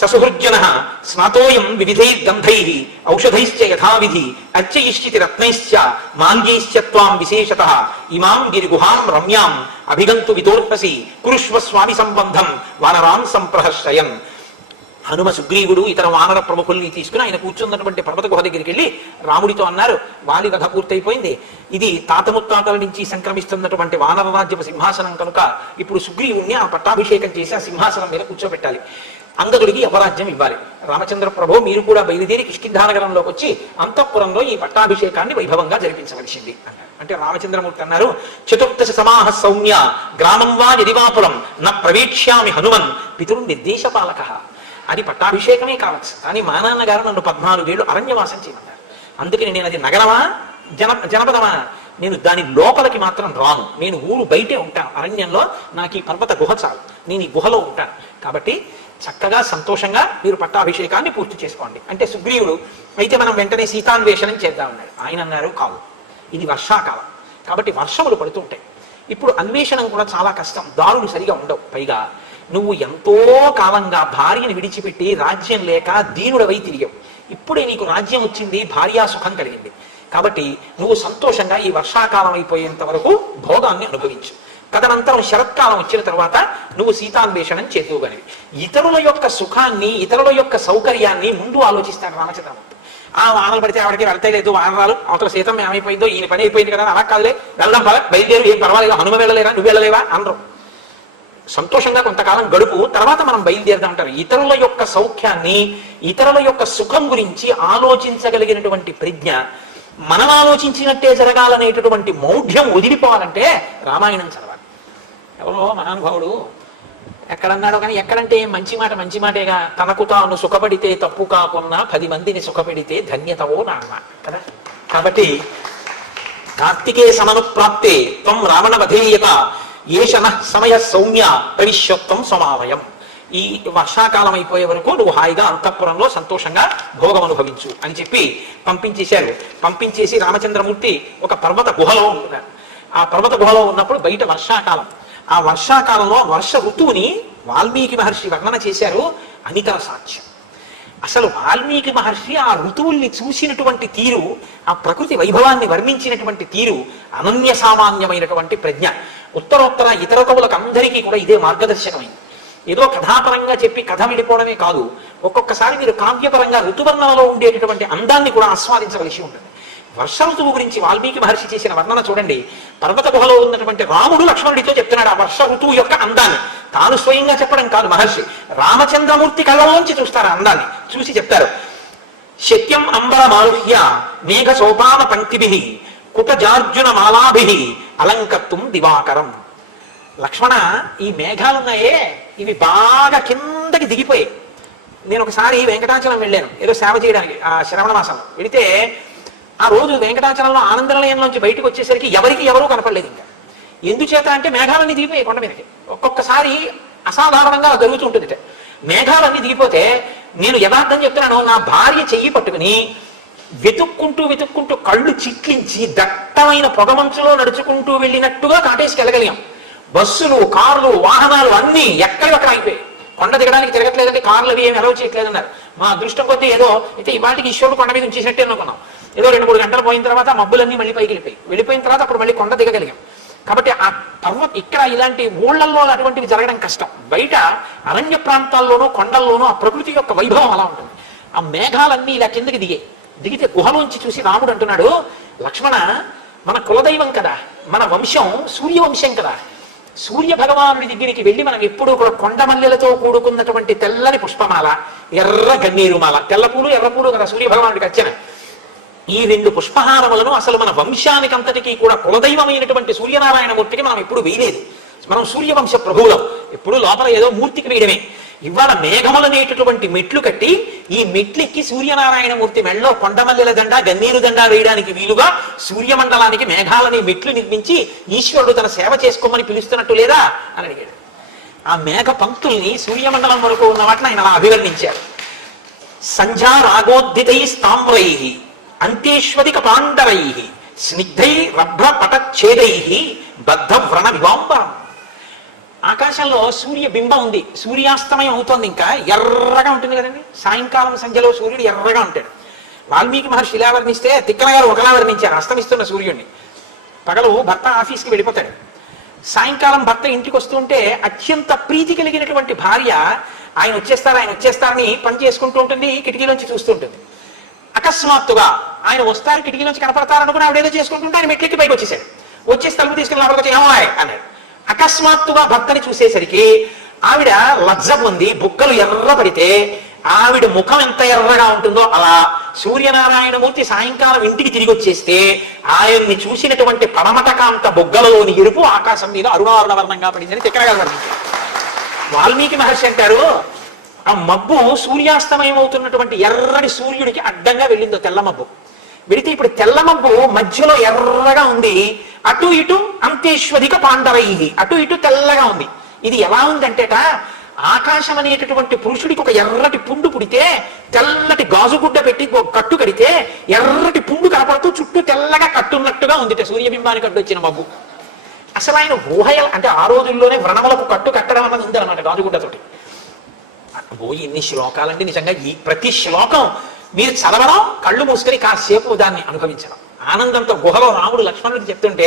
ససుహృజ్జనః స్నాతోయం వివిధైర్గంధైః ఔషధైశ్చ యథావిధి అర్చయిష్యతి రత్నైశ్చ మాల్యైశ్చ త్వాం విశేషతః ఇమాం గిరిగుహాం రమ్యాం అభిగంతు విదోర్హసి కురుష్వ స్వామి సంబంధం వానరాం సంప్రహర్షయన్. హనుమ సుగ్రీవుడు ఇతర వానర ప్రముఖుల్ని తీసుకుని ఆయన కూర్చున్నటువంటి పర్వత గుహ దగ్గరికి వెళ్ళి రాముడితో అన్నారు, వాలి కథ పూర్తయిపోయింది, ఇది తాత ముత్తాతల నుంచి సంక్రమిస్తున్నటువంటి వానర రాజ్యపు సింహాసనం కనుక ఇప్పుడు సుగ్రీవుణ్ణి ఆ పట్టాభిషేకం చేసి ఆ సింహాసనం మీద కూర్చోబెట్టాలి. అంగదుడికి యవరాజ్యం ఇవ్వాలి. రామచంద్ర ప్రభు మీరు కూడా బయలుదేరి కిష్కింధానగరంలోకి వచ్చి అంతఃపురంలో ఈ పట్టాభిషేకాన్ని వైభవంగా జరిపించవలసింది అన్నారు. అంటే రామచంద్రమూర్తి అన్నారు, చతుర్దశ సమాహ సౌమ్య గ్రామం వా యదివాపురం న ప్రవేక్ష్యామి హనుమన్ పితృ నిర్దేశపాలక. అది పట్టాభిషేకమే కావచ్చు, కానీ మా నాన్నగారు నన్ను 14 ఏళ్ళు అరణ్యవాసం చేయమన్నారు. అందుకని నేను అది నగరమా జనపదమా, నేను దాని లోపలికి మాత్రం రాను. నేను ఊరు బయటే ఉంటాను, అరణ్యంలో నాకు ఈ పర్వత గుహ చాలు, నేను ఈ గుహలో ఉంటాను. కాబట్టి చక్కగా సంతోషంగా మీరు పట్టాభిషేకాన్ని పూర్తి చేసుకోండి అంటే సుగ్రీవుడు అయితే మనం వెంటనే సీతాన్వేషణం చేద్దామన్నాడు. ఆయన అన్నారు కాదు, ఇది వర్షాకాలం కాబట్టి వర్షములు పడుతుంటాయి, ఇప్పుడు అన్వేషణం కూడా చాలా కష్టం, దారులు సరిగా ఉండవు. పైగా నువ్వు ఎంతో కాలంగా భార్యను విడిచిపెట్టి రాజ్యం లేక దీనుడవై తిరిగావు, ఇప్పుడే నీకు రాజ్యం వచ్చింది, భార్యా సుఖం కలిగింది. కాబట్టి నువ్వు సంతోషంగా ఈ వర్షాకాలం అయిపోయేంత వరకు భోగాన్ని అనుభవించు. తదనంతరం శరత్కాలం వచ్చిన తర్వాత నువ్వు సీతాన్వేషణం చేతువుగనివి. ఇతరుల యొక్క సుఖాన్ని ఇతరుల యొక్క సౌకర్యాన్ని ముందు ఆలోచిస్తాడు రామచంద్రమూర్తి. ఆ వానలు పడితే ఆవిడకి వెళ్తాయి లేదు, వానరాలు అవతల సీతం ఏమైపోయిందో, ఈయన పని అయిపోయింది కదా, అలా కాదులే వెళ్దాం పద బయలుదేరు, ఏం పర్వాలేదు, హనుమ వెళ్ళలేరా నువ్వు వెళ్ళలేవా అనరు. సంతోషంగా కొంతకాలం గడుపు, తర్వాత మనం బయలుదేరదాం అంటారు. ఇతరుల యొక్క సౌఖ్యాన్ని ఇతరుల యొక్క సుఖం గురించి ఆలోచించగలిగినటువంటి ప్రజ్ఞ, మనం ఆలోచించినట్టే జరగాలనేటటువంటి మౌఢ్యం వదిలిపోవాలంటే రామాయణం చదవాలి. ఎవరో మహానుభావుడు ఎక్కడన్నాడో కానీ, ఎక్కడంటే మంచి మాట మంచి మాటేగా, తనకు తాను సుఖపడితే తప్పు కాకున్నా 10 మందిని సుఖపెడితే ధన్యతవో నాన్న కదా. కాబట్టి కార్తికే సమను ప్రాప్తే త్వం రావణ వధేయత ఏషన సమయ సౌమ్య ప్రవిశ్వత్వం సమావయం. ఈ వర్షాకాలం అయిపోయే వరకు నువ్వు హాయిగా అంతఃపురంలో సంతోషంగా భోగం అనుభవించు అని చెప్పి పంపించేశారు. పంపించేసి రామచంద్రమూర్తి ఒక పర్వత గుహలో ఉంటున్నారు. ఆ పర్వత గుహలో ఉన్నప్పుడు బయట వర్షాకాలం, ఆ వర్షాకాలంలో వర్ష ఋతువుని వాల్మీకి మహర్షి వర్ణన చేశారు. అనితర సాక్ష్యం. అసలు వాల్మీకి మహర్షి ఆ ఋతువుల్ని చూసినటువంటి తీరు, ఆ ప్రకృతి వైభవాన్ని వర్ణించినటువంటి తీరు అనన్య సామాన్యమైనటువంటి ప్రజ్ఞ. ఉత్తరోత్తర ఇతర కవులకు అందరికీ కూడా ఇదే మార్గదర్శకమైంది. ఏదో కథాపరంగా చెప్పి కథ విడిపోవడమే కాదు, ఒక్కొక్కసారి మీరు కావ్యపరంగా ఋతువర్ణనలో ఉండేటటువంటి అందాన్ని కూడా ఆస్వాదించవలసి ఉంటుంది. వర్ష ఋతువు గురించి వాల్మీకి మహర్షి చేసిన వర్ణన చూడండి. పర్వత గుహలో ఉన్నటువంటి రాముడు లక్ష్మణుడితో చెప్తున్నాడు ఆ వర్ష ఋతువు యొక్క అందాన్ని. తాను స్వయంగా చెప్పడం కాదు మహర్షి, రామచంద్రమూర్తి కళ్ళలోంచి చూస్తారు ఆ అందాన్ని, చూసి చెప్తారు. శక్యం అంబర మారుహ్య మేఘ సోపాన పంక్తిభి కుటజార్జున మాలాభి అలంకర్తుం దివాకరం. లక్ష్మణ, ఈ మేఘాలున్నాయే ఇవి బాగా కిందకి దిగిపోయాయి. నేను ఒకసారి వెంకటాచలం వెళ్ళాను ఏదో సేవ చేయడానికి, ఆ శ్రవణ మాసంలో వెళితే ఆ రోజు వెంకటాచలంలో ఆనందనిలయంలోంచి బయటకు వచ్చేసరికి ఎవరికి ఎవరూ కనపడలేదు. ఇంకా ఎందుచేత అంటే మేఘాలన్నీ దిగిపోయాయి కొండ మీదకి. ఒక్కొక్కసారి అసాధారణంగా జరుగుతుంటుంది. మేఘాలన్నీ దిగిపోతే నేను యథార్థం చెప్తున్నాను, నా భార్య చెయ్యి పట్టుకుని వెతుక్కుంటూ వెతుక్కుంటూ కళ్ళు చిట్లించి దట్టమైన పొగమంచులో నడుచుకుంటూ వెళ్ళినట్టుగా కాటేసుకు వెళ్ళగలిగాం. బస్సులు కార్లు వాహనాలు అన్నీ ఎక్కడెక్కడ అయిపోయాయి. కొండ దిగడానికి తిరగట్లేదంటే కార్లు అవి ఏమి అలవ్ చేయట్లేదన్నారు. మా అదృష్టం కొద్దీ ఏదో అయితే ఇవాటికి ఈశ్వరుడు కొండ మీద ఉంచేసినట్టే అనుకున్నాం. ఏదో 2-3 గంటలు పోయిన తర్వాత మబ్బులన్నీ మళ్ళీ పైకి వెళ్ళిపోయిన తర్వాత అప్పుడు మళ్ళీ కొండ దిగగలిగాం. కాబట్టి ఆ పర్వతం ఇక్కడ ఇలాంటి ఊళ్ళల్లో అటువంటివి జరగడం కష్టం. బయట అరణ్య ప్రాంతాల్లోనూ కొండల్లోనూ ఆ ప్రకృతి యొక్క వైభవం అలా ఉంటుంది. ఆ మేఘాలన్నీ ఇలా కిందకి దిగితే గుహలోంచి చూసి రాముడు అంటున్నాడు, లక్ష్మణ, మన కులదైవం కదా, మన వంశం సూర్యవంశం కదా, సూర్య భగవానుడి దగ్గరికి వెళ్ళి మనం ఎప్పుడూ కూడా కొండమల్లెలతో కూడుకున్నటువంటి తెల్లని పుష్పమాల, ఎర్ర గన్నేరుమాల, తెల్ల పూలు ఎర్ర పూలు కదా సూర్య భగవానుడికి అర్చన, ఈ 2 పుష్పహారములను అసలు మన వంశానికి అంతటికీ కూడా కులదైవమైనటువంటి సూర్యనారాయణమూర్తికి మనం ఎప్పుడు వేయలేదు. మనం సూర్యవంశ ప్రభువులం, ఎప్పుడు లోపల ఏదో మూర్తికి వేయడమే. ఇవాళ మేఘములనేటటువంటి మెట్లు కట్టి ఈ మెట్లెక్కి సూర్యనారాయణమూర్తి మెళ్ళలో కొండమల్లెల దండ గన్నేరు దండ వేయడానికి వీలుగా సూర్యమండలానికి మేఘాలని మెట్లు నిర్మించి ఈశ్వరుడు తన సేవ చేసుకోమని పిలుస్తున్నట్టు లేదా అని అడిగాడు. ఆ మేఘ పంక్తుల్ని సూర్యమండలం వరకు ఉన్న వాటిని ఆయన అలా అభివర్ణించారు. సంధ్యా రాగోద్దితై స్తామ్రై అంతేశ్వరిక పాండరై స్నిగ్ధై రభ్ర పటచ్ఛేదై బద్ధ వ్రణ వివాంబరం. ఆకాశంలో సూర్య బింబం ఉంది, సూర్యాస్తమయం అవుతోంది, ఇంకా ఎర్రగా ఉంటుంది కదండి. సాయంకాలం సంధ్యలో సూర్యుడు ఎర్రగా ఉంటాడు. వాల్మీకి మహర్షి ఇలా వర్ణిస్తే తిక్కన గారు ఒకలా వర్ణించారు అస్తమిస్తున్న సూర్యుడిని. పగలు భర్త ఆఫీస్కి వెళ్ళిపోతాడు, సాయంకాలం భర్త ఇంటికి వస్తుంటే అత్యంత ప్రీతి కలిగినటువంటి భార్య ఆయన వచ్చేస్తారని పని చేసుకుంటూ ఉంటుంది, కిటికీలోంచి చూస్తుంటుంది. అకస్మాత్తుగా ఆయన వస్తారు, కిటికీలోంచి కనపడతారనుకుని ఆవిడ ఏదో చేసుకుంటుంటే ఆయన మెట్లెక్కి పైకి వచ్చేసాడు. వచ్చేసి తలుపు తీసుకుని లోపలికి వచ్చి ఏమాయ్ అన్నాడు. అకస్మాత్తుగా భర్తని చూసేసరికి ఆవిడ లజ్జ పొంది బుగ్గలు ఎర్ర పడితే ఆవిడ ముఖం ఎంత ఎర్రగా ఉంటుందో అలా సూర్యనారాయణమూర్తి సాయంకాలం ఇంటికి తిరిగి వచ్చేస్తే ఆయన్ని చూసినటువంటి పడమటకాంత బొగ్గలలోని ఎరుపు ఆకాశం మీద అరుణారుణ వర్ణంగా పడిందని తిక్కరగా వర్ణించారు. వాల్మీకి మహర్షి అంటారు, ఆ మబ్బు సూర్యాస్తమయం అవుతున్నటువంటి ఎర్రటి సూర్యుడికి అడ్డంగా వెళ్ళిందో తెల్ల మబ్బు. వెళితే ఇప్పుడు తెల్ల మబ్బు మధ్యలో ఎర్రగా ఉంది, అటు ఇటు అంతేశ్వధిక పాండవై, అటు ఇటు తెల్లగా ఉంది. ఇది ఎలా ఉందంటేట, ఆకాశం అనేటటువంటి పురుషుడికి ఒక ఎర్రటి పుండు పుడితే తెల్లటి గాజుగుడ్డ పెట్టి కట్టు కడితే ఎర్రటి పుండు కనపడుతూ చుట్టూ తెల్లగా కట్టున్నట్టుగా ఉంది సూర్యబింబానికి అడ్డు వచ్చిన మబ్బు. అసలు ఆయన ఊహ అంటే ఆ రోజుల్లోనే వ్రణములకు కట్టు కట్టడం అన్నది ఉంది అనమాట గాజుగుడ్డతోటి. ఎన్ని శ్లోకాలంటే నిజంగా ఈ ప్రతి శ్లోకం మీరు చదవడం, కళ్ళు మూసుకొని కాసేపు దాన్ని అనుభవించడం. ఆనందంతో గుహలో రాముడు లక్ష్మణుడికి చెప్తుంటే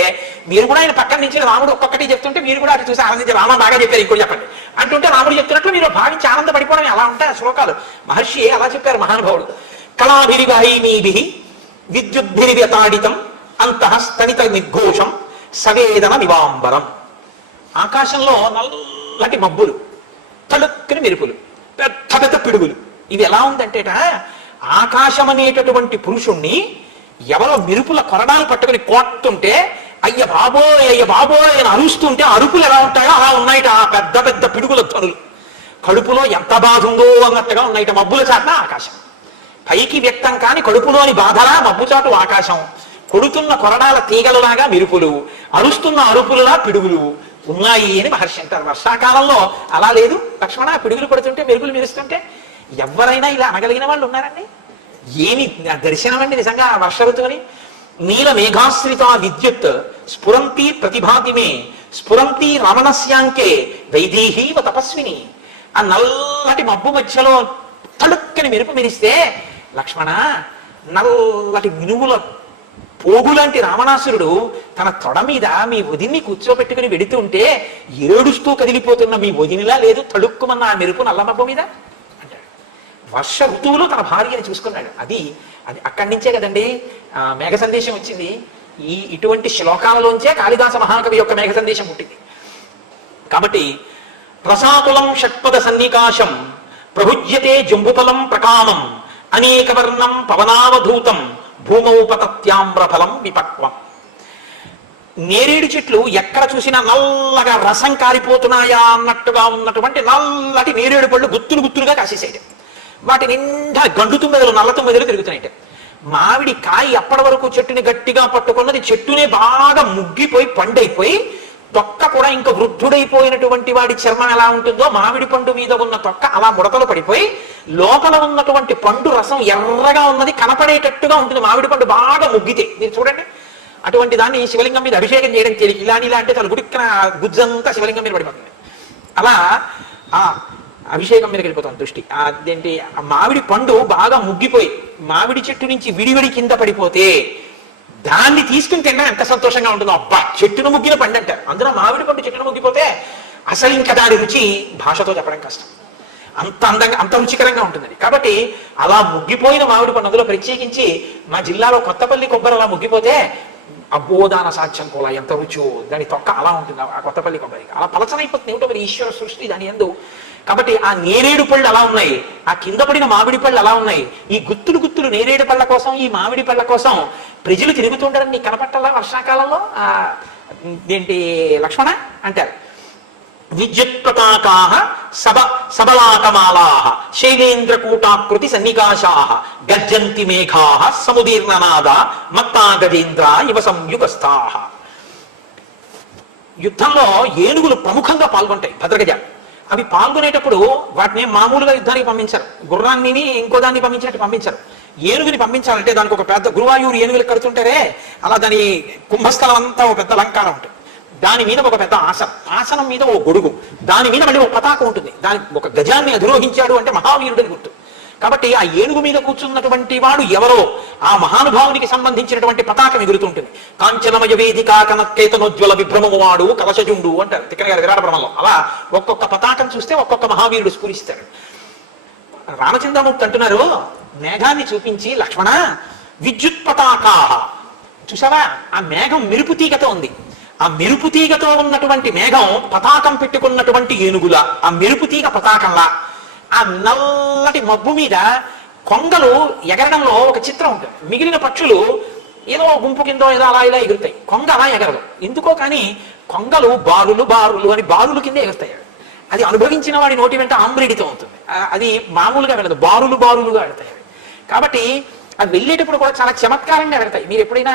మీరు కూడా ఆయన పక్కన నుంచి రాముడు ఒక్కొక్కటి చెప్తుంటే మీరు కూడా అటు చూసి ఆనందించి రామ బాగా చెప్పారు ఇంకోటి చెప్పండి అంటుంటే రాముడు చెప్తున్నట్లు మీరు భావించి ఆనందపడిపోవడం ఎలా ఉంటాయి ఆ శ్లోకాలు. మహర్షి అలా చెప్పారు మహానుభావుడు. కళాభిరివాహినీభి విద్యుద్భిరివ్యతాడితం అంతః స్తనిత నిర్ఘోషం సవేదన నివాంబరం. ఆకాశంలో నల్లటి మబ్బులు, తలుక్కుని మెరుపులు, పెద్ద పెద్ద పిడుగులు. ఇవి ఎలా ఉందంటేట, ఆకాశం అనేటటువంటి పురుషుణ్ణి ఎవరో మెరుపుల కొరడాలు పట్టుకుని కోట్టుంటే అయ్య బాబోయ్ అని అరుస్తుంటే అరుపులు ఎలా ఉంటాయో అలా ఉన్నాయిట ఆ పెద్ద పెద్ద పిడుగుల ధ్వనులు. కడుపులో ఎంత బాధ ఉందో అన్నట్టుగా ఉన్నాయిట మబ్బుల చాటున ఆకాశం. పైకి వ్యక్తం కాని కడుపులోని బాధలా మబ్బు చాటు ఆకాశం. కొడుతున్న కొరడాల తీగలలాగా మెరుపులు, అరుస్తున్న అరుపులులా పిడుగులు ఉన్నాయి అని మహర్షి అంటారు. వర్షాకాలంలో అలా లేదు లక్ష్మణ, పిడుగులు పడుతుంటే మెరుపులు మెరుస్తుంటే. ఎవరైనా ఇలా అనగలిగిన వాళ్ళు ఉన్నారండి? ఏమి దర్శనం అండి నిజంగా ఆ వర్ష ఋతువుని. నీల మేఘాశ్రిత విద్యుత్ స్ఫురంతి ప్రతిభాతిమే స్ఫురంతి రమణస్యాంకే వైదేహీవ తపస్విని. ఆ నల్లటి మబ్బు మధ్యలో తడుక్కని మెరుపు మెరిస్తే లక్ష్మణ, నల్లటి మినుముల పోగులాంటి రావణాసురుడు తన తొడ మీద మీ వదిన్ని కూర్చోబెట్టుకుని వెడుతుంటే ఏడుస్తూ కదిలిపోతున్న మీ వదినిలా లేదు తడుక్కుమన్న ఆ మెరుపు నల్ల మబ్బు మీద అంటాడు. వర్ష ఋతువులో తన భార్యని చూసుకున్నాడు. అది అక్కడి నుంచే కదండి మేఘ సందేశం వచ్చింది. ఇటువంటి శ్లోకాలలోంచే కాళిదాస మహాకవి యొక్క మేఘ సందేశం పుట్టింది. కాబట్టి రసాకులం షట్పద సన్నికాశం ప్రభుజ్యతే జంబుఫలం ప్రకామం అనేక వర్ణం పవనావధూతం భూమౌపతత్యాంబ్రఫలం విపక్వం. నేరేడు చెట్లు ఎక్కడ చూసినా నల్లగా రసం కారిపోతున్నాయా అన్నట్టుగా ఉన్నటువంటి నల్లటి నేరేడు పళ్ళు గుత్తులు గుత్తులుగా కాసేసాయి. వాటి నిండా గండు తుమ్మెదలు, నల్ల తుమ్మెదలు తిరుగుతున్నాయి. మామిడి కాయ అప్పటి వరకు చెట్టుని గట్టిగా పట్టుకున్నది చెట్టునే బాగా ముగ్గిపోయి పండైపోయి తొక్క కూడా ఇంకా వృద్ధుడైపోయినటువంటి వాడి చర్మం ఎలా ఉంటుందో మామిడి పండు మీద ఉన్న తొక్క అలా ముడతలు పడిపోయి లోపల ఉన్నటువంటి పండు రసం ఎర్రగా ఉన్నది కనపడేటట్టుగా ఉంటుంది. మామిడి పండు బాగా ముగ్గితే మీరు చూడండి. అటువంటి దాన్ని శివలింగం మీద అభిషేకం చేయడం తెలియదు. ఇలా అంటే తను గుడికిన గుజ్జంతా శివలింగం మీద పడిపోతుంది. అలా ఆ అభిషేకం మీద వెళ్ళిపోతాం దృష్టి. అదేంటి, మామిడి పండు బాగా ముగ్గిపోయి మామిడి చెట్టు నుంచి విడివిడి కింద పడిపోతే దాన్ని తీసుకుని తినడం ఎంత సంతోషంగా ఉంటుందో. అబ్బా, చెట్టును ముగ్గిన పండు అంటారు. అందులో మామిడి పండు చెట్టును ముగ్గిపోతే అసలు ఇంకా దాని రుచి భాషతో చెప్పడం కష్టం. అంత అందంగా అంత రుచికరంగా ఉంటుంది. కాబట్టి అలా ముగ్గిపోయిన మామిడి పండు, అందులో ప్రత్యేకించి మా జిల్లాలో కొత్తపల్లి కొబ్బరి అలా ముగ్గిపోతే అబ్బోదాన సాధ్యం కూడా ఎంత రుచో. దాని తొక్క అలా ఉంటుంది ఆ కొత్తపల్లి కొబ్బరి. అలా పలచనైపోతుంది ఏమిటో మరి ఈశ్వర సృష్టి దాని యందు. కాబట్టి ఆ నేరేడు పళ్ళు అలా ఉన్నాయి, ఆ కింద పడిన మామిడి పళ్ళు అలా ఉన్నాయి. ఈ గుత్తులు గుత్తులు నేరేడు పళ్ళ కోసం, ఈ మామిడి పళ్ళ కోసం ప్రజలు తిరుగుతుంటారని నీకు కనపట్టాలా వర్షాకాలంలో? ఏంటి లక్ష్మణ అంటారు. విద్యుత్ పతాకాః సబలాకమాలాః శైలేంద్రకూటాకృతి సన్నికాశాః గర్జంతి మేఘాః సముదీర్ణనాదా మత్తా గజేంద్ర ఇవ సంయుగస్థాః. యుద్ధంలో ఏనుగులు ప్రముఖంగా పాల్గొంటాయి. భద్రగజ అవి పాల్గొనేటప్పుడు వాటిని మామూలుగా యుద్ధానికి పంపించారు. గుర్రాన్ని ఇంకో దాన్ని పంపించినట్టు పంపించారు. ఏనుగుని పంపించాలంటే దానికి ఒక పెద్ద గురువాయూరు ఏనుగులు కడుతుంటారే అలా దాని కుంభస్థలం అంతా ఒక పెద్ద అలంకారం ఉంటుంది. దాని మీద ఒక పెద్ద ఆసనం మీద ఓ గొడుగు, దాని మీద మళ్ళీ ఒక పతాకం ఉంటుంది. దాని ఒక గజాన్ని అధిరోహించాడు అంటే మహావీరుడని గుర్తు. కాబట్టి ఆ ఏనుగు మీద కూర్చున్నటువంటి వాడు ఎవరో ఆ మహానుభావునికి సంబంధించినటువంటి పతాకం ఎగురుతుంటుంది. కాంచనమయ వేదికా కనకేతనోజ్వల విభ్రమము వాడు కలశజుండు అంటారు తిక్కన గారి విరాట బ్రహ్మలో. అలా ఒక్కొక్క పతాకం చూస్తే ఒక్కొక్క మహావీరుడు స్ఫురిస్తాడు. రామచంద్రమూర్తి అంటున్నారు, మేఘాన్ని చూపించి లక్ష్మణ విద్యుత్ పతాకా చూసావా ఆ మేఘం మెరుపు తీగతో ఉంది. ఆ మెరుపు తీగతో ఉన్నటువంటి మేఘం పతాకం పెట్టుకున్నటువంటి ఏనుగుల, ఆ మెరుపు తీగ పతాకంలా ఆ నల్లటి మబ్బు మీద కొంగలు ఎగరడంలో ఒక చిత్రం ఉంటుంది. మిగిలిన పక్షులు ఏదో గుంపు కిందో ఏదో అలా ఇలా ఎగురుతాయి, కొంగ అలా ఎగరదు ఎందుకో. కానీ కొంగలు బారులు బారులు అని బారులు కింద ఎగురుతాయి. అది అనుభవించిన వాడి నోటి వెంట ఆమ్రేడితో ఉంటుంది. అది మామూలుగా వెళ్ళదు, బారులు బారులుగా వెళ్తాయి. కాబట్టి అది వెళ్ళేటప్పుడు కూడా చాలా చమత్కారంగా వెళ్తాయి. మీరు ఎప్పుడైనా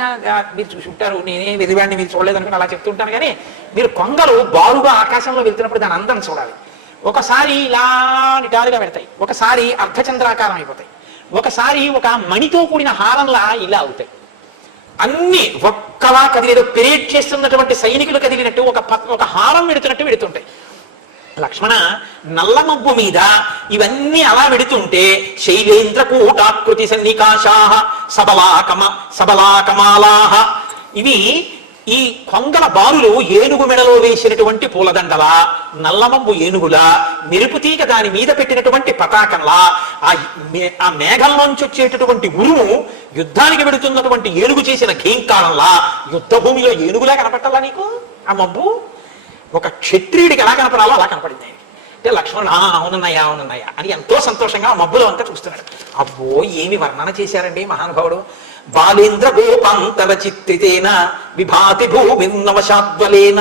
మీరు చూసి ఉంటారు, నేనే వెదివాడిని మీరు చూడలేదనుకుని అలా చెప్తుంటాను. కానీ మీరు కొంగలు బారుగా ఆకాశంలో వెళ్తున్నప్పుడు దాని అందం చూడాలి. ఒకసారి ఇలా నిటారుగా పెడతాయి, ఒకసారి అర్ధచంద్రాకారం అయిపోతాయి, ఒకసారి ఒక మణితో కూడిన హారంలా ఇలా అవుతాయి. అన్ని ఒక్కలా కదిలేదో పెరేడ్ చేస్తున్నటువంటి సైనికులు కదిలినట్టు ఒక హారం వెడుతున్నట్టు వెడుతుంటాయి. లక్ష్మణ నల్ల మబ్బు మీద ఇవన్నీ అలా వెడుతుంటే శైలేంద్ర కూటాకృతి సన్నికాశాహ సబలాకమాలాహ, ఇవి ఈ కొంగల బారులు ఏనుగు మెడలో వేసినటువంటి పూలదండల, నల్లమబ్బు ఏనుగుల, మెరుపుతీగ దాని మీద పెట్టినటువంటి పతాకంలా, ఆ మేఘంలోంచి వచ్చేటటువంటి ఉరుము యుద్ధానికి వెడుతున్నటువంటి ఏనుగు చేసిన ఘీంకారంలా యుద్ధ భూమిలో ఏనుగులా కనపట్టాలా నీకు? ఆ మబ్బు ఒక క్షత్రియుడికి ఎలా కనపడాలో అలా కనపడింది. అంటే లక్ష్మణుడు అవునన్నయ్యా అవునన్నయ్యా అని ఎంతో సంతోషంగా ఆ మబ్బులో అంతా చూస్తున్నాడు. అబ్బో ఏమి వర్ణన చేశారండి మహానుభావుడు. బాలేంద్ర గోపాంతర చిత్రితేన విభాతి భూమిర్నవశాద్వలేన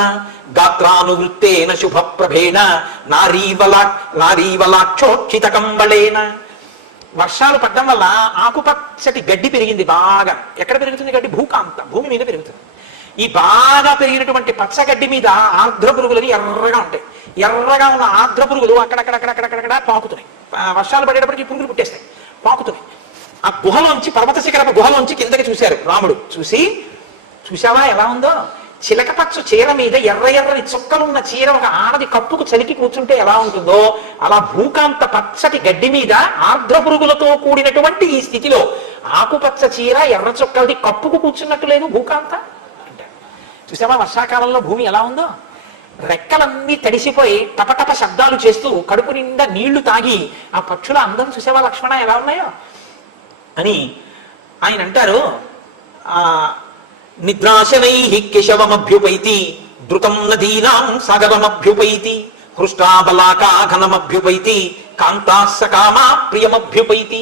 గాత్రానువృత్తేన శుభప్రభేణ నారీవలాక్షోక్షిత కంబళేన. వర్షాలు పడ్డం వల్ల ఆకుపచ్చటి గడ్డి పెరిగింది బాగా. ఎక్కడ పెరుగుతుంది గడ్డి? భూకాంత, భూమి మీద పెరుగుతుంది. ఈ బాగా పెరిగినటువంటి పచ్చగడ్డి మీద ఆర్ద్ర పురుగులని ఎర్రగా ఉంటాయి. ఎర్రగా ఉన్న ఆర్ద్ర పురుగులు అక్కడక్కడక్కడక్కడక్కడ పాకుతున్నాయి. వర్షాలు పడేటప్పటికి పురుగులు పుట్టేస్తాయి, పాకుతున్నాయి. ఆ గుహలోంచి, పర్వత శిఖరపు గుహలోంచి కిందకి చూశారు రాముడు. చూసావా ఎలా ఉందో? చిలకపచ్చు చీర మీద ఎర్ర ఎర్రని చుక్కలున్న చీర ఒక ఆడది కప్పుకు చలికి కూర్చుంటే ఎలా ఉంటుందో అలా భూకాంత పచ్చటి గడ్డి మీద ఆర్ద్ర పురుగులతో కూడినటువంటి ఈ స్థితిలో ఆకుపచ్చ చీర ఎర్ర చుక్కలది కప్పుకు కూర్చున్నట్టు లేదు భూకాంత. చూసావా వర్షాకాలంలో భూమి ఎలా ఉందో? రెక్కలన్నీ తడిసిపోయి టపటప శబ్దాలు చేస్తూ కడుపు నిండా నీళ్లు తాగి ఆ పక్షుల అందం చూసావా లక్ష్మణ ఎలా ఉన్నాయో అని ఆయన అంటారు. నిద్రాశనై కేశవమభ్యుపైతి ధృతం నదీనాం సాగరమభ్యుపైతి హృష్టాబలాకాఘనమభ్యుపైతి కాంతాస్సకామా ప్రియమభ్యుపైతి.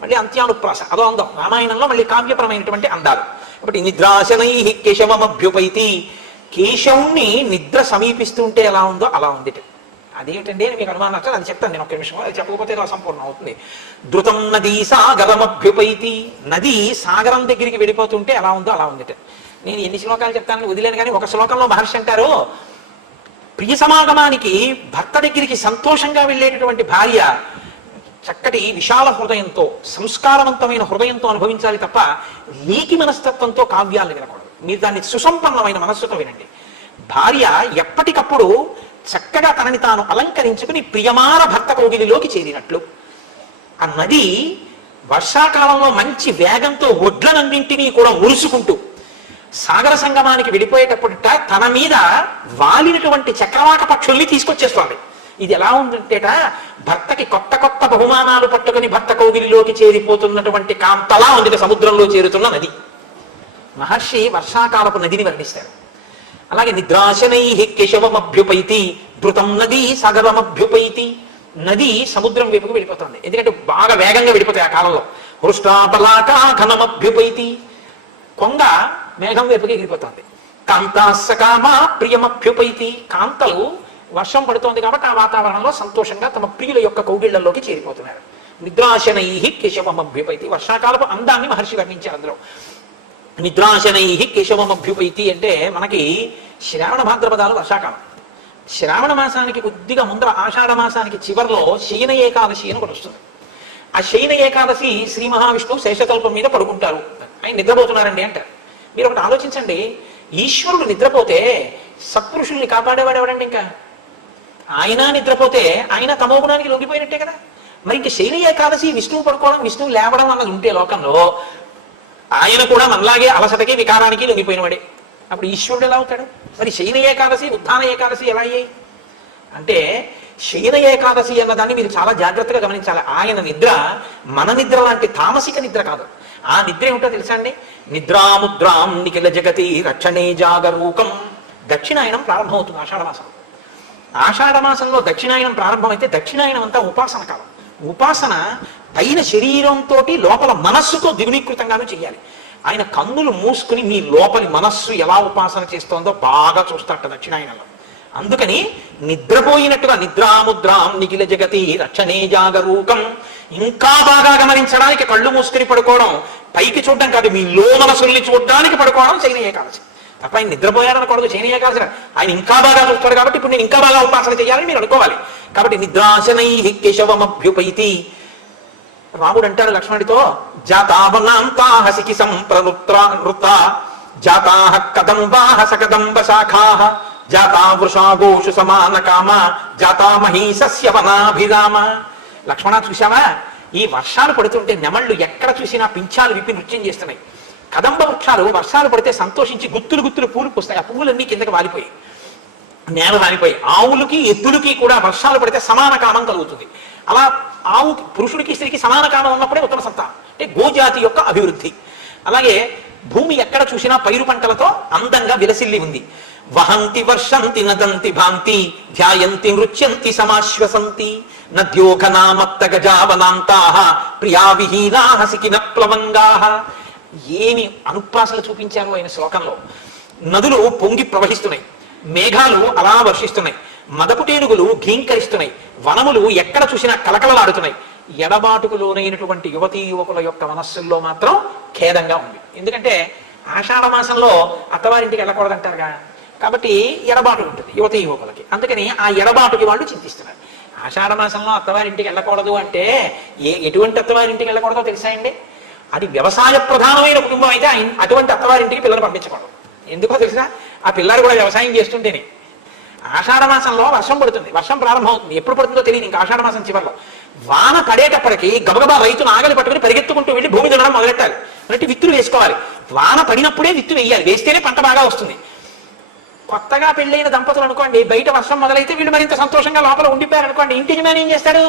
మళ్ళీ అంత్యానుప్రాస, అదో అందం. రామాయణంలో మళ్ళీ కావ్యపరమైనటువంటి అందాలు. కాబట్టి నిద్రాశనై కేశవమభ్యుపైతి, కేశవుణ్ణి నిద్ర సమీపిస్తుంటే ఎలా ఉందో అలా ఉంది. అదేంటండి అని మీకు అనుమానం వచ్చారు, అది చెప్తాను నేను ఒక్క నిమిషం. అది చెప్పకపోతే ఇలా సంపూర్ణం అవుతుంది. ధృతం నదీ సాగరమభ్యుపైతి, నది సాగరం దగ్గరికి వెళ్ళిపోతుంటే ఎలా ఉందో అలా ఉంది. నేను ఎన్ని శ్లోకాలు చెప్తానని వదిలేను. కానీ ఒక శ్లోకంలో మహర్షి అంటారు, ప్రియ సమాగమానికి భర్త దగ్గరికి సంతోషంగా వెళ్ళేటటువంటి భార్య చక్కటి విశాల హృదయంతో, సంస్కారవంతమైన హృదయంతో అనుభవించాలి తప్ప నీకి మనస్తత్వంతో కావ్యాలను వినకూడదు. మీరు దాన్ని సుసంపన్నమైన మనస్సుతో వినండి. భార్య ఎప్పటికప్పుడు చక్కగా తనని తాను అలంకరించుకుని ప్రియమాన భర్త కోగిలిలోకి చేరినట్లు. ఆ నది వర్షాకాలంలో మంచి వేగంతో ఒడ్లనన్నింటినీ కూడా మురుసుకుంటూ సాగర సంగమానికి వెళ్ళిపోయేటప్పుడుట తన మీద వాలినటువంటి చక్రవాక పక్షుల్ని తీసుకొచ్చేస్తోంది. ఇది ఎలా ఉందంటేట భర్తకి కొత్త కొత్త బహుమానాలు పట్టుకుని భర్త కౌగిలిలోకి చేరిపోతున్నటువంటి కాంతలా ఉంది సముద్రంలో చేరుతున్న నది. మహర్షి వర్షాకాలపు నదిని వర్ణిస్తారు. అలాగే నిద్రాశనై కేశవమభ్యుపైతి ధృతం నదీ సాగరమభ్యుపైతి, నది సముద్రం వైపుకు వెళ్ళిపోతుంది. ఎందుకంటే బాగా వేగంగా వెళ్ళిపోతాయి ఆ కాలంలో. హృష్టాపలాకాఘనమభ్యుపైతి, కొంగ మేఘం వైపుకి ఎగిరిపోతుంది. కాంతాస్సకామా ప్రియమభ్యుపైతి, కాంతలు వర్షం పడుతోంది కాబట్టి ఆ వాతావరణంలో సంతోషంగా తమ ప్రియుల యొక్క కౌగిళ్లలోకి చేరిపోతున్నారు. నిద్రాశనై కేశవమభ్యుపైతి, వర్షాకాలపు అందాన్ని మహర్షి వర్ణించారు అందులో. నిద్రాశనై కేశవమభ్యుపైతి అంటే మనకి శ్రావణ భాద్రపదాలు వర్షాకాలం. శ్రావణ మాసానికి కొద్దిగా ముందర ఆషాఢ మాసానికి చివరిలో శయన ఏకాదశి అని ఒకటి వస్తుంది. ఆ శయన ఏకాదశి శ్రీ మహావిష్ణువు శేషతల్పం మీద పడుకుంటారు. ఆయన నిద్రపోతున్నారండి అంటారు. మీరు ఒకటి ఆలోచించండి, ఈశ్వరుడు నిద్రపోతే సత్పురుషుల్ని కాపాడేవాడేవాడండి? ఇంకా ఆయన నిద్రపోతే ఆయన తమోగుణానికి లొంగిపోయినట్టే కదా. మరి ఇంక శయన ఏకాదశి విష్ణువు పడుకోవడం, విష్ణువు లేవడం అన్నది ఉంటే లోకంలో ఆయన కూడా మనలాగే అలసటకి వికారానికి లొంగిపోయినవాడే. అప్పుడు ఈశ్వరుడు ఎలా అవుతాడు? మరి శయన ఏకాదశి ఉత్థాన ఏకాదశి ఎలా అయ్యాయి అంటే, శయన ఏకాదశి అన్నదాన్ని మీరు చాలా జాగ్రత్తగా గమనించాలి. ఆయన నిద్ర మన నిద్ర లాంటి తామసిక నిద్ర కాదు. ఆ నిద్ర ఏమిటో తెలుసా అండి? నిద్రాముద్రాం నిఖిల జగతి రక్షణే జాగరూకం. దక్షిణాయనం ప్రారంభమవుతుంది ఆషాఢమాసం. ఆషాఢమాసంలో దక్షిణాయనం ప్రారంభమైతే దక్షిణాయనం అంతా ఉపాసన కాలం. ఉపాసన పైన శరీరంతో లోపల మనస్సుతో ద్విగుణీకృతంగానూ చేయాలి. ఆయన కన్నులు మూసుకుని మీ లోపలి మనస్సు ఎలా ఉపాసన చేస్తోందో బాగా చూస్తాట దక్షిణాయనంలో. అందుకని నిద్రపోయినట్టుగా నిద్రాముద్రాం నిఖిల జగతి రక్షణే జాగరూకం, ఇంకా బాగా గమనించడానికి కళ్ళు మూసుకుని పడుకోవడం, పైకి చూడడం కాదు, మీ లో మనసుల్ని చూడడానికి పడుకోవడం శయన ఏకాదశి. తప్ప ఆయన నిద్రపోయారనకూడదు శయన ఏకాదశి. ఆయన ఇంకా బాగా చూస్తాడు కాబట్టి ఇప్పుడు నేను ఇంకా బాగా ఉపాసన చేయాలని మీరు అనుకోవాలి. కాబట్టి నిద్రాశనై కేశవమభ్యుపైతి. రాముడు అంటాడు లక్ష్మణుడితో, జాతావనాంతాః సికి సంప్రవృత్త జాతాః కదంబాః సకదంబ శాఖాః జాతా వృషాగోషు సమాన కామ జాతా మహీసస్య వనాభిరామ. లక్ష్మణ చూశావా, ఈ వర్షాలు పడుతుంటే నెమళ్ళు ఎక్కడ చూసినా పింఛాలు విప్పి నృత్యం చేస్తున్నాయి. కదంబ వృక్షాలు వర్షాలు పడితే సంతోషించి గుత్తులు గుత్తులు పూలు పూస్తాయి. ఆ పువ్వులన్నీ కిందకి వాలిపోయి నేల వాలిపోయి. ఆవులకి ఎద్దులకి కూడా వర్షాలు పడితే సమాన కామం కలుగుతుంది. అలా ఆవుకి పురుషుడికి స్త్రీకి సమాన కామం ఉన్నప్పుడే ఉత్తమ సంతానం, అంటే గోజాతి యొక్క అభివృద్ధి. అలాగే భూమి ఎక్కడ చూసినా పైరు పంటలతో అందంగా విలసిల్లి ఉంది. వహంతి వర్షంతి నదంతి భాంతి ధ్యాయంతి నృత్యంతి సమాశ్వసంతి నద్యోఘనామత్త గజావనాంతాః ప్రియా విహీనాః సికిన ప్లవంగాః. ఏమి అనుప్రాసలు చూపించారు ఆయన శ్లోకంలో. నదులు పొంగి ప్రవహిస్తున్నాయి, మేఘాలు అలా వర్షిస్తున్నాయి, మదపుటేనుగులు ఘీంకరిస్తున్నాయి, వనములు ఎక్కడ చూసినా కలకలలాడుతున్నాయి. ఎడబాటుకు లోనైనటువంటి యువతీ యువకుల యొక్క మనస్సుల్లో మాత్రం ఖేదంగా ఉంది. ఎందుకంటే ఆషాఢ మాసంలో అత్తవారింటికి వెళ్ళకూడదంటారుగా, కాబట్టి ఎడబాటు ఉంటుంది యువతీ యువకులకి. అందుకని ఆ ఎడబాటుకి వాళ్ళు చింతిస్తున్నారు. ఆషాఢ మాసంలో అత్తవారింటికి వెళ్ళకూడదు అంటే ఎటువంటి అత్తవారింటికి వెళ్ళకూడదో తెలుసా అండి? అది వ్యవసాయ ప్రధానమైన కుటుంబం అయితే అటువంటి అత్తవారింటికి పిల్లలు పంపించకూడదు. ఎందుకో తెలుసా? ఆ పిల్లలు కూడా వ్యవసాయం చేస్తుంటేనే. ఆషాఢ మాసంలో వర్షం పడుతుంది, వర్షం ప్రారంభం అవుతుంది. ఎప్పుడు పడుతుందో తెలియదు. ఇంకా ఆషాఢ మాసం చివరిలో వాన పడేటప్పటికి గబగబా రైతు నాగలి పట్టుకుని పరిగెత్తుకుంటూ వెళ్ళి భూమి దున్నడం మొదలెట్టాలి. అంటే విత్తులు వేసుకోవాలి. వాన పడినప్పుడే విత్తు వేయాలి, వేస్తేనే పంట బాగా వస్తుంది. కొత్తగా పెళ్ళైన దంపతులు అనుకోండి, బయట వర్షం మొదలైతే వీళ్ళు మరింత సంతోషంగా లోపల ఉండిపోయారు అనుకోండి, ఇంటి యజమాని ఏం చేస్తాడు?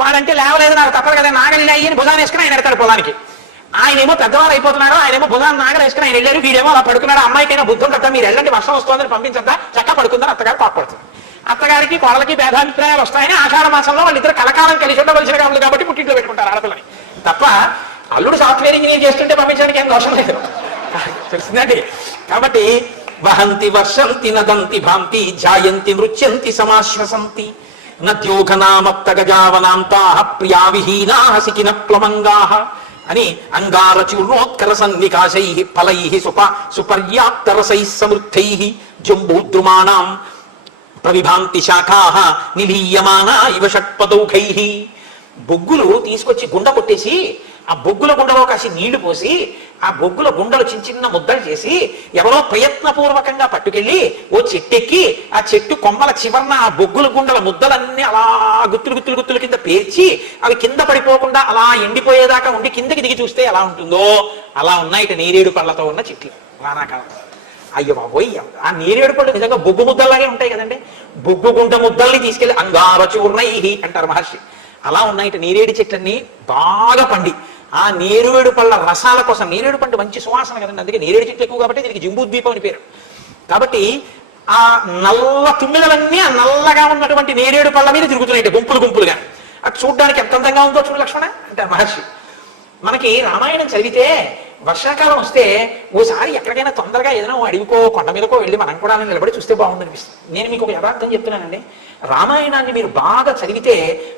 వాడంటే లేవలేదు, నాకు తప్పదు కదా, నాగలి అయ్యి భుజాన్ని వేసుకుని ఆయన ఎడతాడు పొలానికి. ఆయనేమో పెద్దవారు అయిపోతున్నారు, ఆయనేమో భుజాన్ని నాగలు వేసుకుని ఆయన వెళ్ళారు, వీడేమో అలా పడుకున్నాడు. అమ్మాయికైనా బుద్ధి ఉంటుందా? మీరు వెళ్ళండి, వర్షం వస్తుందని పంపించద్దా, చక్కగా పడుకుందని అత్తగారు పాపడుతుంది. అత్తగారికి కోడలకి భేదాభిప్రాయాలు వస్తాయని ఆషాఢ మాసంలో వాళ్ళిద్దరు కలకాలం కలిసి ఉండవలసిన కావాలి కాబట్టి పుట్టింట్లో పెట్టుకుంటారు ఆడపిల్లని. తప్ప అల్లుడు సాఫ్ట్వేర్ ఇంజనీర్ చేస్తుంటే పంపించడానికి ఏం దోషం లేదు, తెలిసిందండి. కాబట్టి వహంతి వర్షంతి నదంతి భాంతి ఝాయంతి నృత్యంతి సమాశ్వసంతి నద్యోఘనామప్త గజావనాంతాః ప్రియా విహీనాః సికిన ప్లవంగాః అని అంగారచూర్ణోత్కర సన్నికాశైః ఫలైః సుపర్యాప్తరసైః సమృద్ధైః జంబూద్రుమాణాం ప్రవిభాంతి శాఖాః నిలీయమానా ఇవ షట్పదౌఘైః. బొగ్గులు తీసుకొచ్చి గుండ కొట్టేసి ఆ బొగ్గుల గుండలో కాసి నీళ్లు పోసి ఆ బొగ్గుల గుండలు చిన్న చిన్న ముద్దలు చేసి ఎవరో ప్రయత్నపూర్వకంగా పట్టుకెళ్ళి ఓ చెట్టెక్కి ఆ చెట్టు కొమ్మల చివరన ఆ బొగ్గుల గుండల ముద్దలన్నీ అలా గుత్తులు గుత్తులు గుత్తుల కింద పేర్చి అవి కింద పడిపోకుండా అలా ఎండిపోయేదాకా ఉండి కిందకి దిగి చూస్తే ఎలా ఉంటుందో అలా ఉన్నాయి ఇటు నేరేడు పళ్ళతో ఉన్న చెట్లు వానాకాలం. అయ్యో బాబోయ్, ఆ నేరేడు పళ్ళు నిజంగా బొగ్గు ముద్దల్లాగే ఉంటాయి కదండి. బొగ్గు గుంట ముద్దల్ని తీసుకెళ్లి అంగారచూర్ణైః అంటారు మహర్షి. అలా ఉన్నాయి ఇటు నేరేడు చెట్లన్నీ బాగా పండి ఆ నేరేడు పళ్ళ రసాల కోసం. నేరేడు పండు మంచి సువాసన కదండి, అందుకే నేరేడు చెట్లు ఎక్కువ కాబట్టి దీనికి జంబూద్వీపం అని పేరు. కాబట్టి ఆ నల్ల తుమ్మిదలన్నీ ఆ నల్లగా ఉన్నటువంటి నేరేడు పళ్ళ మీద తిరుగుతున్నాయి గుంపులు గుంపులుగా. అది చూడడానికి ఎంత అందంగా ఉందో చూడు లక్ష్మణ అంటే మహర్షి. మనకి రామాయణం చదివితే వర్షాకాలం వస్తే ఓసారి ఎక్కడికైనా తొందరగా ఏదైనా అడవికో కొండ మీదకో వెళ్ళి మనం కూడా నిలబడి చూస్తే బాగుందనిపిస్తుంది. నేను మీకు ఒక యథార్థం చెప్తున్నానండి, రామాయణాన్ని మీరు బాగా చదివితే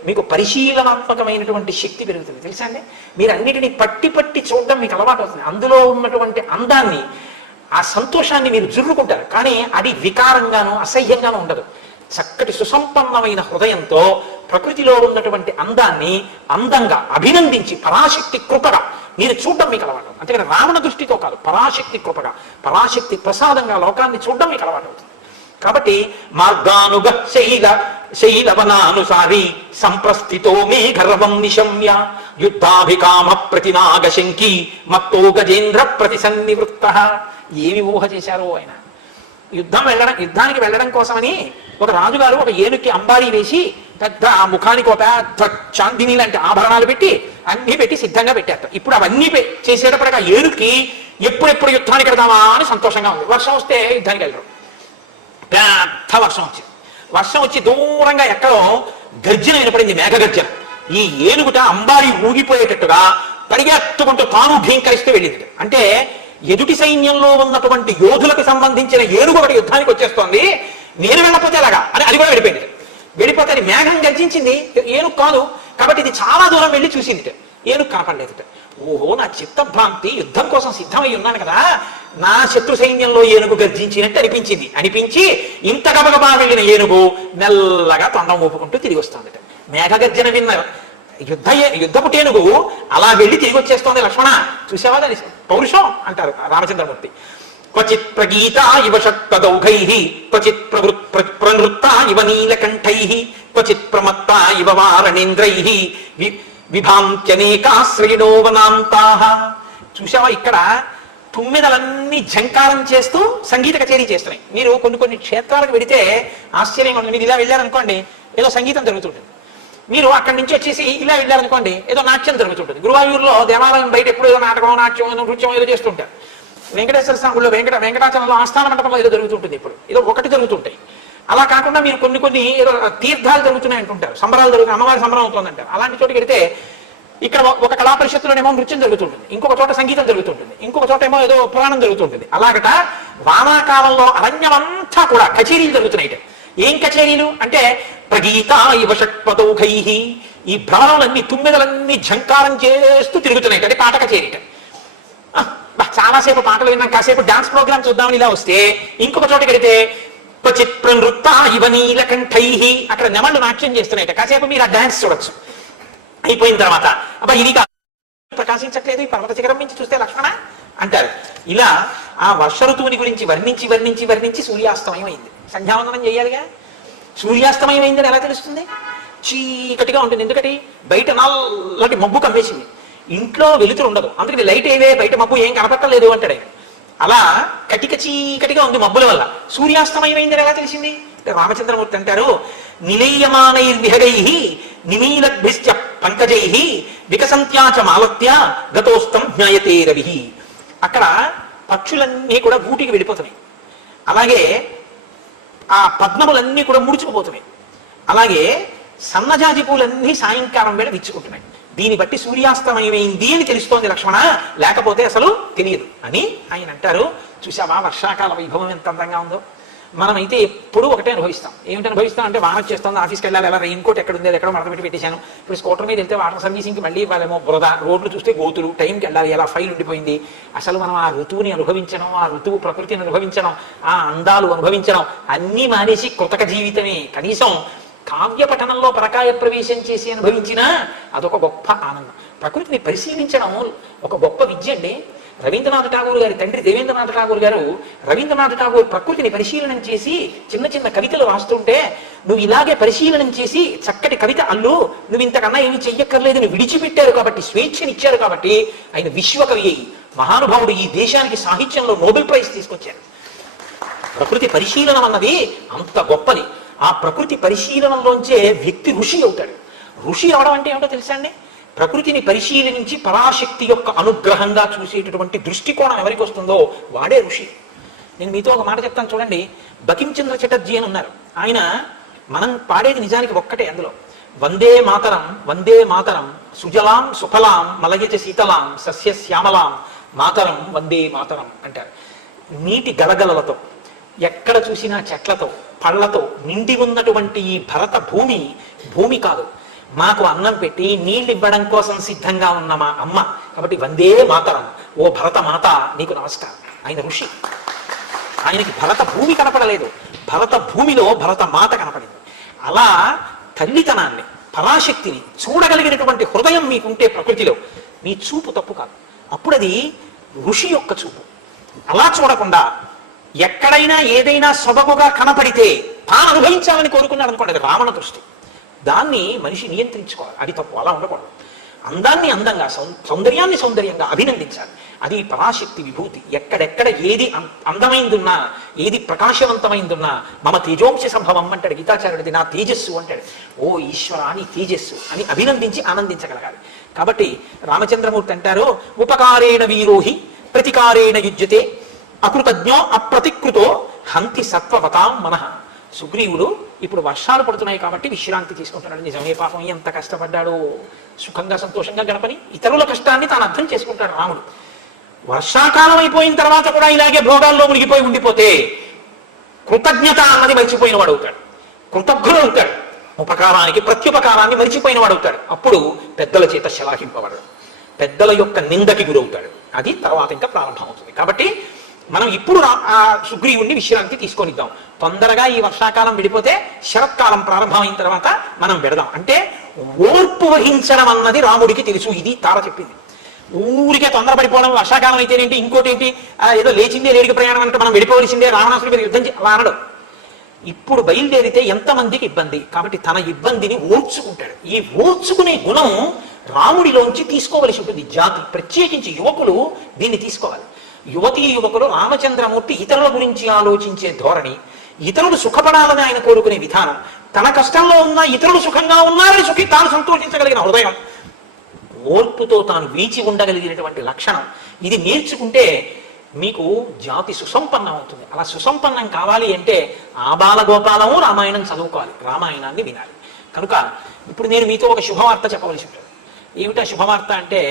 మీకు పరిశీలనాత్మకమైనటువంటి శక్తి పెరుగుతుంది తెలుసా అండి. మీరు అన్నిటినీ పట్టి పట్టి చూడడం మీకు అలవాటు అవుతుంది. అందులో ఉన్నటువంటి అందాన్ని ఆ సంతోషాన్ని మీరు జుర్రుకుంటారు, కానీ అది వికారంగానూ అసహ్యంగానూ ఉండదు. చక్కటి సుసంపన్నమైన హృదయంతో ప్రకృతిలో ఉన్నటువంటి అందాన్ని అందంగా అభినందించి పరాశక్తి కృపగా మీరు చూడడం మీకు అలవాటు. అంతేకాని రావణ దృష్టితో కాదు, పరాశక్తి కృపగా పరాశక్తి ప్రసాదంగా లోకాన్ని చూడడం మీకు అలవాటు అవుతుంది. కాబట్టి మార్గానుగ శైలవనానుసారి సంప్రస్థితో మే గర్వం నిశమ్య యుద్ధాభికామ ప్రతినాగశంకి మత్తో గజేంద్ర ప్రతిసన్నివృత్త. ఏమి ఊహ చేశారో ఆయన. యుద్ధానికి వెళ్ళడం కోసమని ఒక రాజుగారు ఒక ఏనుక్కి అంబారీ వేసి పెద్ద ఆ ముఖానికి ఒక పెద్ద చాందిని లాంటి ఆభరణాలు పెట్టి అన్నీ పెట్టి సిద్ధంగా పెట్టేస్తారు. ఇప్పుడు అవన్నీ చేసేటప్పటికి ఆ ఏనుగుకి ఎప్పుడెప్పుడు యుద్ధానికి వెళ్దామా అని సంతోషంగా ఉంది. వర్షం వస్తే యుద్ధానికి వెళ్ళరు. పెద్ద వర్షం వచ్చింది. వర్షం వచ్చి దూరంగా ఎక్కడో గర్జన వినపడింది, మేఘ గర్జన. ఈ ఏనుగుట అంబారి ఊగిపోయేటట్టుగా పరిగెత్తుకుంటూ తాను భీంకరిస్తూ వెళ్ళింది. అంటే ఎదుటి సైన్యంలో ఉన్నటువంటి యోధులకు సంబంధించిన ఏనుగు ఒకటి యుద్ధానికి వచ్చేస్తోంది, నేను వెళ్ళకపోతే ఎలాగా అని అది కూడా వెళ్ళిపోయింది. వెళ్ళిపోతే అది మేఘం గర్జించింది, ఏనుగు కాదు. కాబట్టి ఇది చాలా దూరం వెళ్ళి చూసింది, ఏనుగు కనపడలేదు. ఓహో, నా చిత్తభ్రాంతి, యుద్ధం కోసం సిద్ధమై ఉన్నాను కదా, నా శత్రు సైన్యంలో ఏనుగు గర్జించినట్టు అనిపించి ఇంత గబగబా వెళ్ళిన ఏనుగు మెల్లగా తొండం ఊపుకుంటూ తిరిగి వస్తుంది. మేఘ గర్జన విన్న యుద్ధపు టేనుగు అలా వెళ్ళి తిరిగి వచ్చేస్తోంది. లక్ష్మణ చూసావా, దాని పౌరుషం అంటారు రామచంద్రమూర్తి. క్వచిత్ ప్రగీత ఇవ షట్పదౌఘై, క్వచిత్ ప్రనృత్త ఇవ నీలకంఠై, క్వచిత్ ప్రమత్త ఇవ వారణేంద్రై, విభాంత్యనేకాశ్రయిణోవనాంతాః. చూసావా, ఇక్కడ తుమ్మెదలన్నీ ఝంకారం చేస్తూ సంగీత కచేరీ చేస్తున్నాయి. మీరు కొన్ని క్షేత్రాలకు వెడితే ఆశ్చర్యంగా ఉంటుంది. మీరు ఇలా వెళ్ళారనుకోండి, ఏదో సంగీతం జరుగుతుంటుంది. మీరు అక్కడి నుంచి వచ్చేసి ఇలా వెళ్ళారనుకోండి, ఏదో నాట్యం జరుగుతుంటుంది. గురువాయూరులో దేవాలయం బయట ఎప్పుడు ఏదో నాటకం, నాట్యం, నృత్యం ఏదో చేస్తుంటారు. వెంకటేశ్వర స్వామిలో వెంకటాచలంలో ఆస్థాన మండపంలో ఏదో జరుగుతుంటుంది. ఇప్పుడు ఏదో ఒకటి జరుగుతుంటాయి. అలా కాకుండా మీరు కొన్ని ఏదో తీర్థాలు జరుగుతున్నాయి అంటుంటారు, సంబరాలు జరుగుతున్నాయి, అమ్మవారి సంబరం అవుతుందంటారు. అలాంటి చోటుకి వెడితే ఇక్కడ ఒక కళా పరిషత్తులోనేమో నృత్యం జరుగుతుంటుంది, ఇంకొక చోట సంగీతం జరుగుతుంటుంది, ఇంకొక చోట ఏమో ఏదో పురాణం జరుగుతుంటుంది. అలాగట వానాకాలంలో అరణ్యమంతా కూడా కచేరీలు జరుగుతున్నాయి. ఏం కచేరీలు అంటే ప్రగీత ఇవ షట్పదౌఘై, ఈ భ్రమణాలన్నీ తుమ్మెదలన్నీ ఝంకారం చేస్తూ తిరుగుతున్నాయి. అంటే పాట కచేరీట. చాలాసేపు పాటలు విన్నాం, కాసేపు డాన్స్ ప్రోగ్రామ్ చూద్దామని ఇలా వస్తే ఇంకొక చోట కడితే క్వచిత్ ప్రనృత్త ఇవ నీలకంఠై, అక్కడ నెమళ్ళు నాట్యం చేస్తున్నాయి. కాసేపు మీరు ఆ డాన్స్ చూడొచ్చు. అయిపోయిన తర్వాత అబ్బా ఇది ప్రకాశించట్లేదు ఈ పర్వత శిఖరం నుంచి చూస్తే లక్ష్మణ అంటారు. ఇలా ఆ వర్ష ఋతువుని గురించి వర్ణించి సూర్యాస్తమయం అయింది. సంధ్యావందనం చేయాలిగా. సూర్యాస్తమయం అయిందని ఎలా తెలుస్తుంది? చీకటిగా ఉంటుంది. ఎందుకటి? బయట నల్లటి మబ్బు కమ్మేసింది, ఇంట్లో వెలుతురు ఉండదు, అందుకని లైట్ ఏవే, బయట మబ్బు ఏం కనపట్టలేదు అంటాడు. అలా కటిక చీకటిగా ఉంది మబ్బుల వల్ల. సూర్యాస్తమయం అయిందని ఎలా తెలిసింది? రామచంద్రమూర్తి అంటారు, నిలయమానైర్విహగై నిమీలద్భిశ్చ పంకజై వికసంత్యాచ మాలత్య గతోస్తం జ్ఞాయతే రవి. అక్కడ పక్షులన్నీ కూడా గూటికి వెళ్ళిపోతున్నాయి. అలాగే ఆ పద్మములన్నీ కూడా ముడుచుకుపోతున్నాయి. అలాగే సన్నజాజి పూలన్నీ సాయంకాలం వేళ విచ్చుకుంటున్నాయి. దీన్ని బట్టి సూర్యాస్తమయమైంది అని తెలుస్తోంది లక్ష్మణ, లేకపోతే అసలు తెలియదు అని ఆయన అంటారు. చూసావా వర్షాకాల వైభవం ఎంత అందంగా ఉందో. మనమైతే ఎప్పుడు ఒకటే అనుభవిస్తాం. ఏమిటి అనుభవిస్తాం అంటే, వాన వచ్చేస్తుంది, ఆఫీస్కి వెళ్ళాలి, ఎలా రెయిన్కోట్ ఎక్కడ ఉంది, అది ఎక్కడ మడత పెట్టి పెట్టేశాను. ఇప్పుడు స్కూటర్ మీద వెళ్తే వాటర్ సర్వీసింగ్కి మళ్ళీ వాళ్ళేమో బురద, రోడ్లు చూస్తే గోతులు, టైంకి వెళ్ళాలి, ఎలా ఫైల్ ఉండిపోయింది. అసలు మనం ఆ ఋతువుని అనుభవించడం, ఆ ఋతువు ప్రకృతిని అనుభవించడం, ఆ అందాలు అనుభవించడం అన్నీ మానేసి కృతక జీవితమే. కనీసం కావ్య పఠనంలో పరకాయ ప్రవేశం చేసి అనుభవించినా అదొక గొప్ప ఆనందం. ప్రకృతిని పరిశీలించడం ఒక గొప్ప విద్య అండి. రవీంద్రనాథ్ ఠాగూర్ గారి తండ్రి దేవేంద్రనాథ్ ఠాగూర్ గారు, రవీంద్రనాథ్ ఠాగూర్ ప్రకృతిని పరిశీలనం చేసి చిన్న కవితలు రాస్తుంటే, నువ్వు ఇలాగే పరిశీలనం చేసి చక్కటి కవిత అల్లు, నువ్వు ఇంతకన్నా ఏమి చెయ్యక్కర్లేదని విడిచిపెట్టారు కాబట్టి, స్వేచ్ఛనిచ్చారు కాబట్టి ఆయన విశ్వకవి అయి మహానుభావుడు ఈ దేశానికి సాహిత్యంలో నోబెల్ ప్రైజ్ తీసుకొచ్చారు. ప్రకృతి పరిశీలనం అన్నది అంత గొప్పది. ఆ ప్రకృతి పరిశీలనంలోంచే వ్యక్తి ఋషి అవుతాడు. ఋషి అవడం అంటే ఏమిటో తెలుసా అండి? ప్రకృతిని పరిశీలించి పరాశక్తి యొక్క అనుగ్రహంగా చూసేటటువంటి దృష్టికోణం ఎవరికి వస్తుందో వాడే ఋషి. నేను మీతో ఒక మాట చెప్తాను చూడండి. బకించంద్ర చటర్జీ అని ఉన్నారు. ఆయన మనం పాడేది నిజానికి ఒక్కటే. అందులో వందే మాతరం సుజలాం సుఫలాం మలయజ శీతలాం సస్య శ్యామలాం మాతరం వందే మాతరం అంటారు. నీటి గలగలలతో, ఎక్కడ చూసినా చెట్లతో, పళ్లతో నిండి ఉన్నటువంటి ఈ భరత భూమి కాదు, మాకు అన్నం పెట్టి నీళ్ళు ఇవ్వడం కోసం సిద్ధంగా ఉన్న మా అమ్మ. కాబట్టి వందే మాతరం, ఓ భరత మాత నీకు నమస్కారం. ఆయన ఋషి. ఆయనకి భరత భూమి కనపడలేదు, భరత భూమిలో భరత మాత కనపడింది. అలా తల్లితనాన్ని, పరాశక్తిని చూడగలిగినటువంటి హృదయం మీకుంటే ప్రకృతిలో, మీ చూపు తప్పు కాదు. అప్పుడు అది ఋషి యొక్క చూపు. అలా చూడకుండా ఎక్కడైనా ఏదైనా సొబగుగా కనపడితే తాను అనుభవించాలని కోరుకున్నాడు అనుకోండి, అది రావణ దృష్టి. దాన్ని మనిషి నియంత్రించుకోవాలి. అది తప్పు. అలా ఉండకూడదు. అందాన్ని అందంగా, సౌందర్యాన్ని సౌందర్యంగా అభినందించాలి. అది పరాశక్తి విభూతి. ఎక్కడెక్కడ ఏది అందమైందున్నా, ఏది ప్రకాశవంతమైందున్నా మమ తేజోంశ సంభవం అంటాడు గీతాచార్యుడిది. నా తేజస్సు అంటాడు. ఓ ఈశ్వర నీ తేజస్సు అని అభినందించి ఆనందించగలగాలి. కాబట్టి రామచంద్రమూర్తి అంటారు, ఉపకారేణ వీరోహి ప్రతికారేణ యుజ్యతే అకృతజ్ఞో అప్రతికృతో హంతి సత్వవతాం మనః. సుగ్రీవుడు ఇప్పుడు వర్షాలు పడుతున్నాయి కాబట్టి విశ్రాంతి తీసుకుంటున్నాడు. నిజమే, పాపం ఎంత కష్టపడ్డాడో, సుఖంగా సంతోషంగా గడపని ఇతరుల కష్టాన్ని తాను అర్థం చేసుకుంటాడు రాముడు. వర్షాకాలం అయిపోయిన తర్వాత కూడా ఇలాగే భోగాల్లో మునిగిపోయి ఉండిపోతే కృతజ్ఞత అన్నది మరిచిపోయిన వాడు అవుతాడు, కృతజ్ఞుడు అవుతాడు, ఉపకారానికి ప్రత్యుపకారాన్ని మరిచిపోయిన వాడు అవుతాడు. అప్పుడు పెద్దల చేత శలాహింపబడడు, పెద్దల యొక్క నిందకి గురవుతాడు. అది తర్వాత ఇంకా ప్రారంభం అవుతుంది. కాబట్టి మనం ఇప్పుడు ఆ సుగ్రీవుణ్ణి విశ్రాంతి తీసుకొనిద్దాం. తొందరగా ఈ వర్షాకాలం విడిపోతే శరత్కాలం ప్రారంభమైన తర్వాత మనం పెడదాం. అంటే ఓర్పు వహించడం అన్నది రాముడికి తెలుసు. ఇది తార చెప్పింది. ఊరికే తొందరపడిపోవడం, వర్షాకాలం అయితేనేంటి, ఇంకోటి ఏంటి, ఏదో లేచిందే లేడికి ప్రయాణం అంటే మనం వెళ్ళిపోవలసిందే, రావణాసుడి మీద యుద్ధం అలా అనడం. ఇప్పుడు బయలుదేరితే ఎంతమందికి ఇబ్బంది, కాబట్టి తన ఇబ్బందిని ఓర్చుకుంటాడు. ఈ ఓర్చుకునే గుణం రాముడిలోంచి తీసుకోవలసి ఉంటుంది. జాతి, ప్రత్యేకించి యువకులు దీన్ని తీసుకోవాలి. యువతీ యువకులు రామచంద్రమూర్తి ఇతరుల గురించి ఆలోచించే ధోరణి, ఇతరులు సుఖపడాలని ఆయన కోరుకునే విధానం, తన కష్టంలో ఉన్నా ఇతరులు సుఖంగా ఉన్నారని తాను సంతోషించగలిగిన హృదయం, ఓర్పుతో తాను వీచి ఉండగలిగినటువంటి లక్షణం, ఇది నేర్చుకుంటే మీకు జాతి సుసంపన్నం అవుతుంది. అలా సుసంపన్నం కావాలి అంటే ఆబాల గోపాలము రామాయణం చదువుకోవాలి, రామాయణాన్ని వినాలి. కనుక ఇప్పుడు నేను మీతో ఒక శుభవార్త చెప్పవలసి ఉంటుంది. ఏమిటా శుభవార్త అంటే,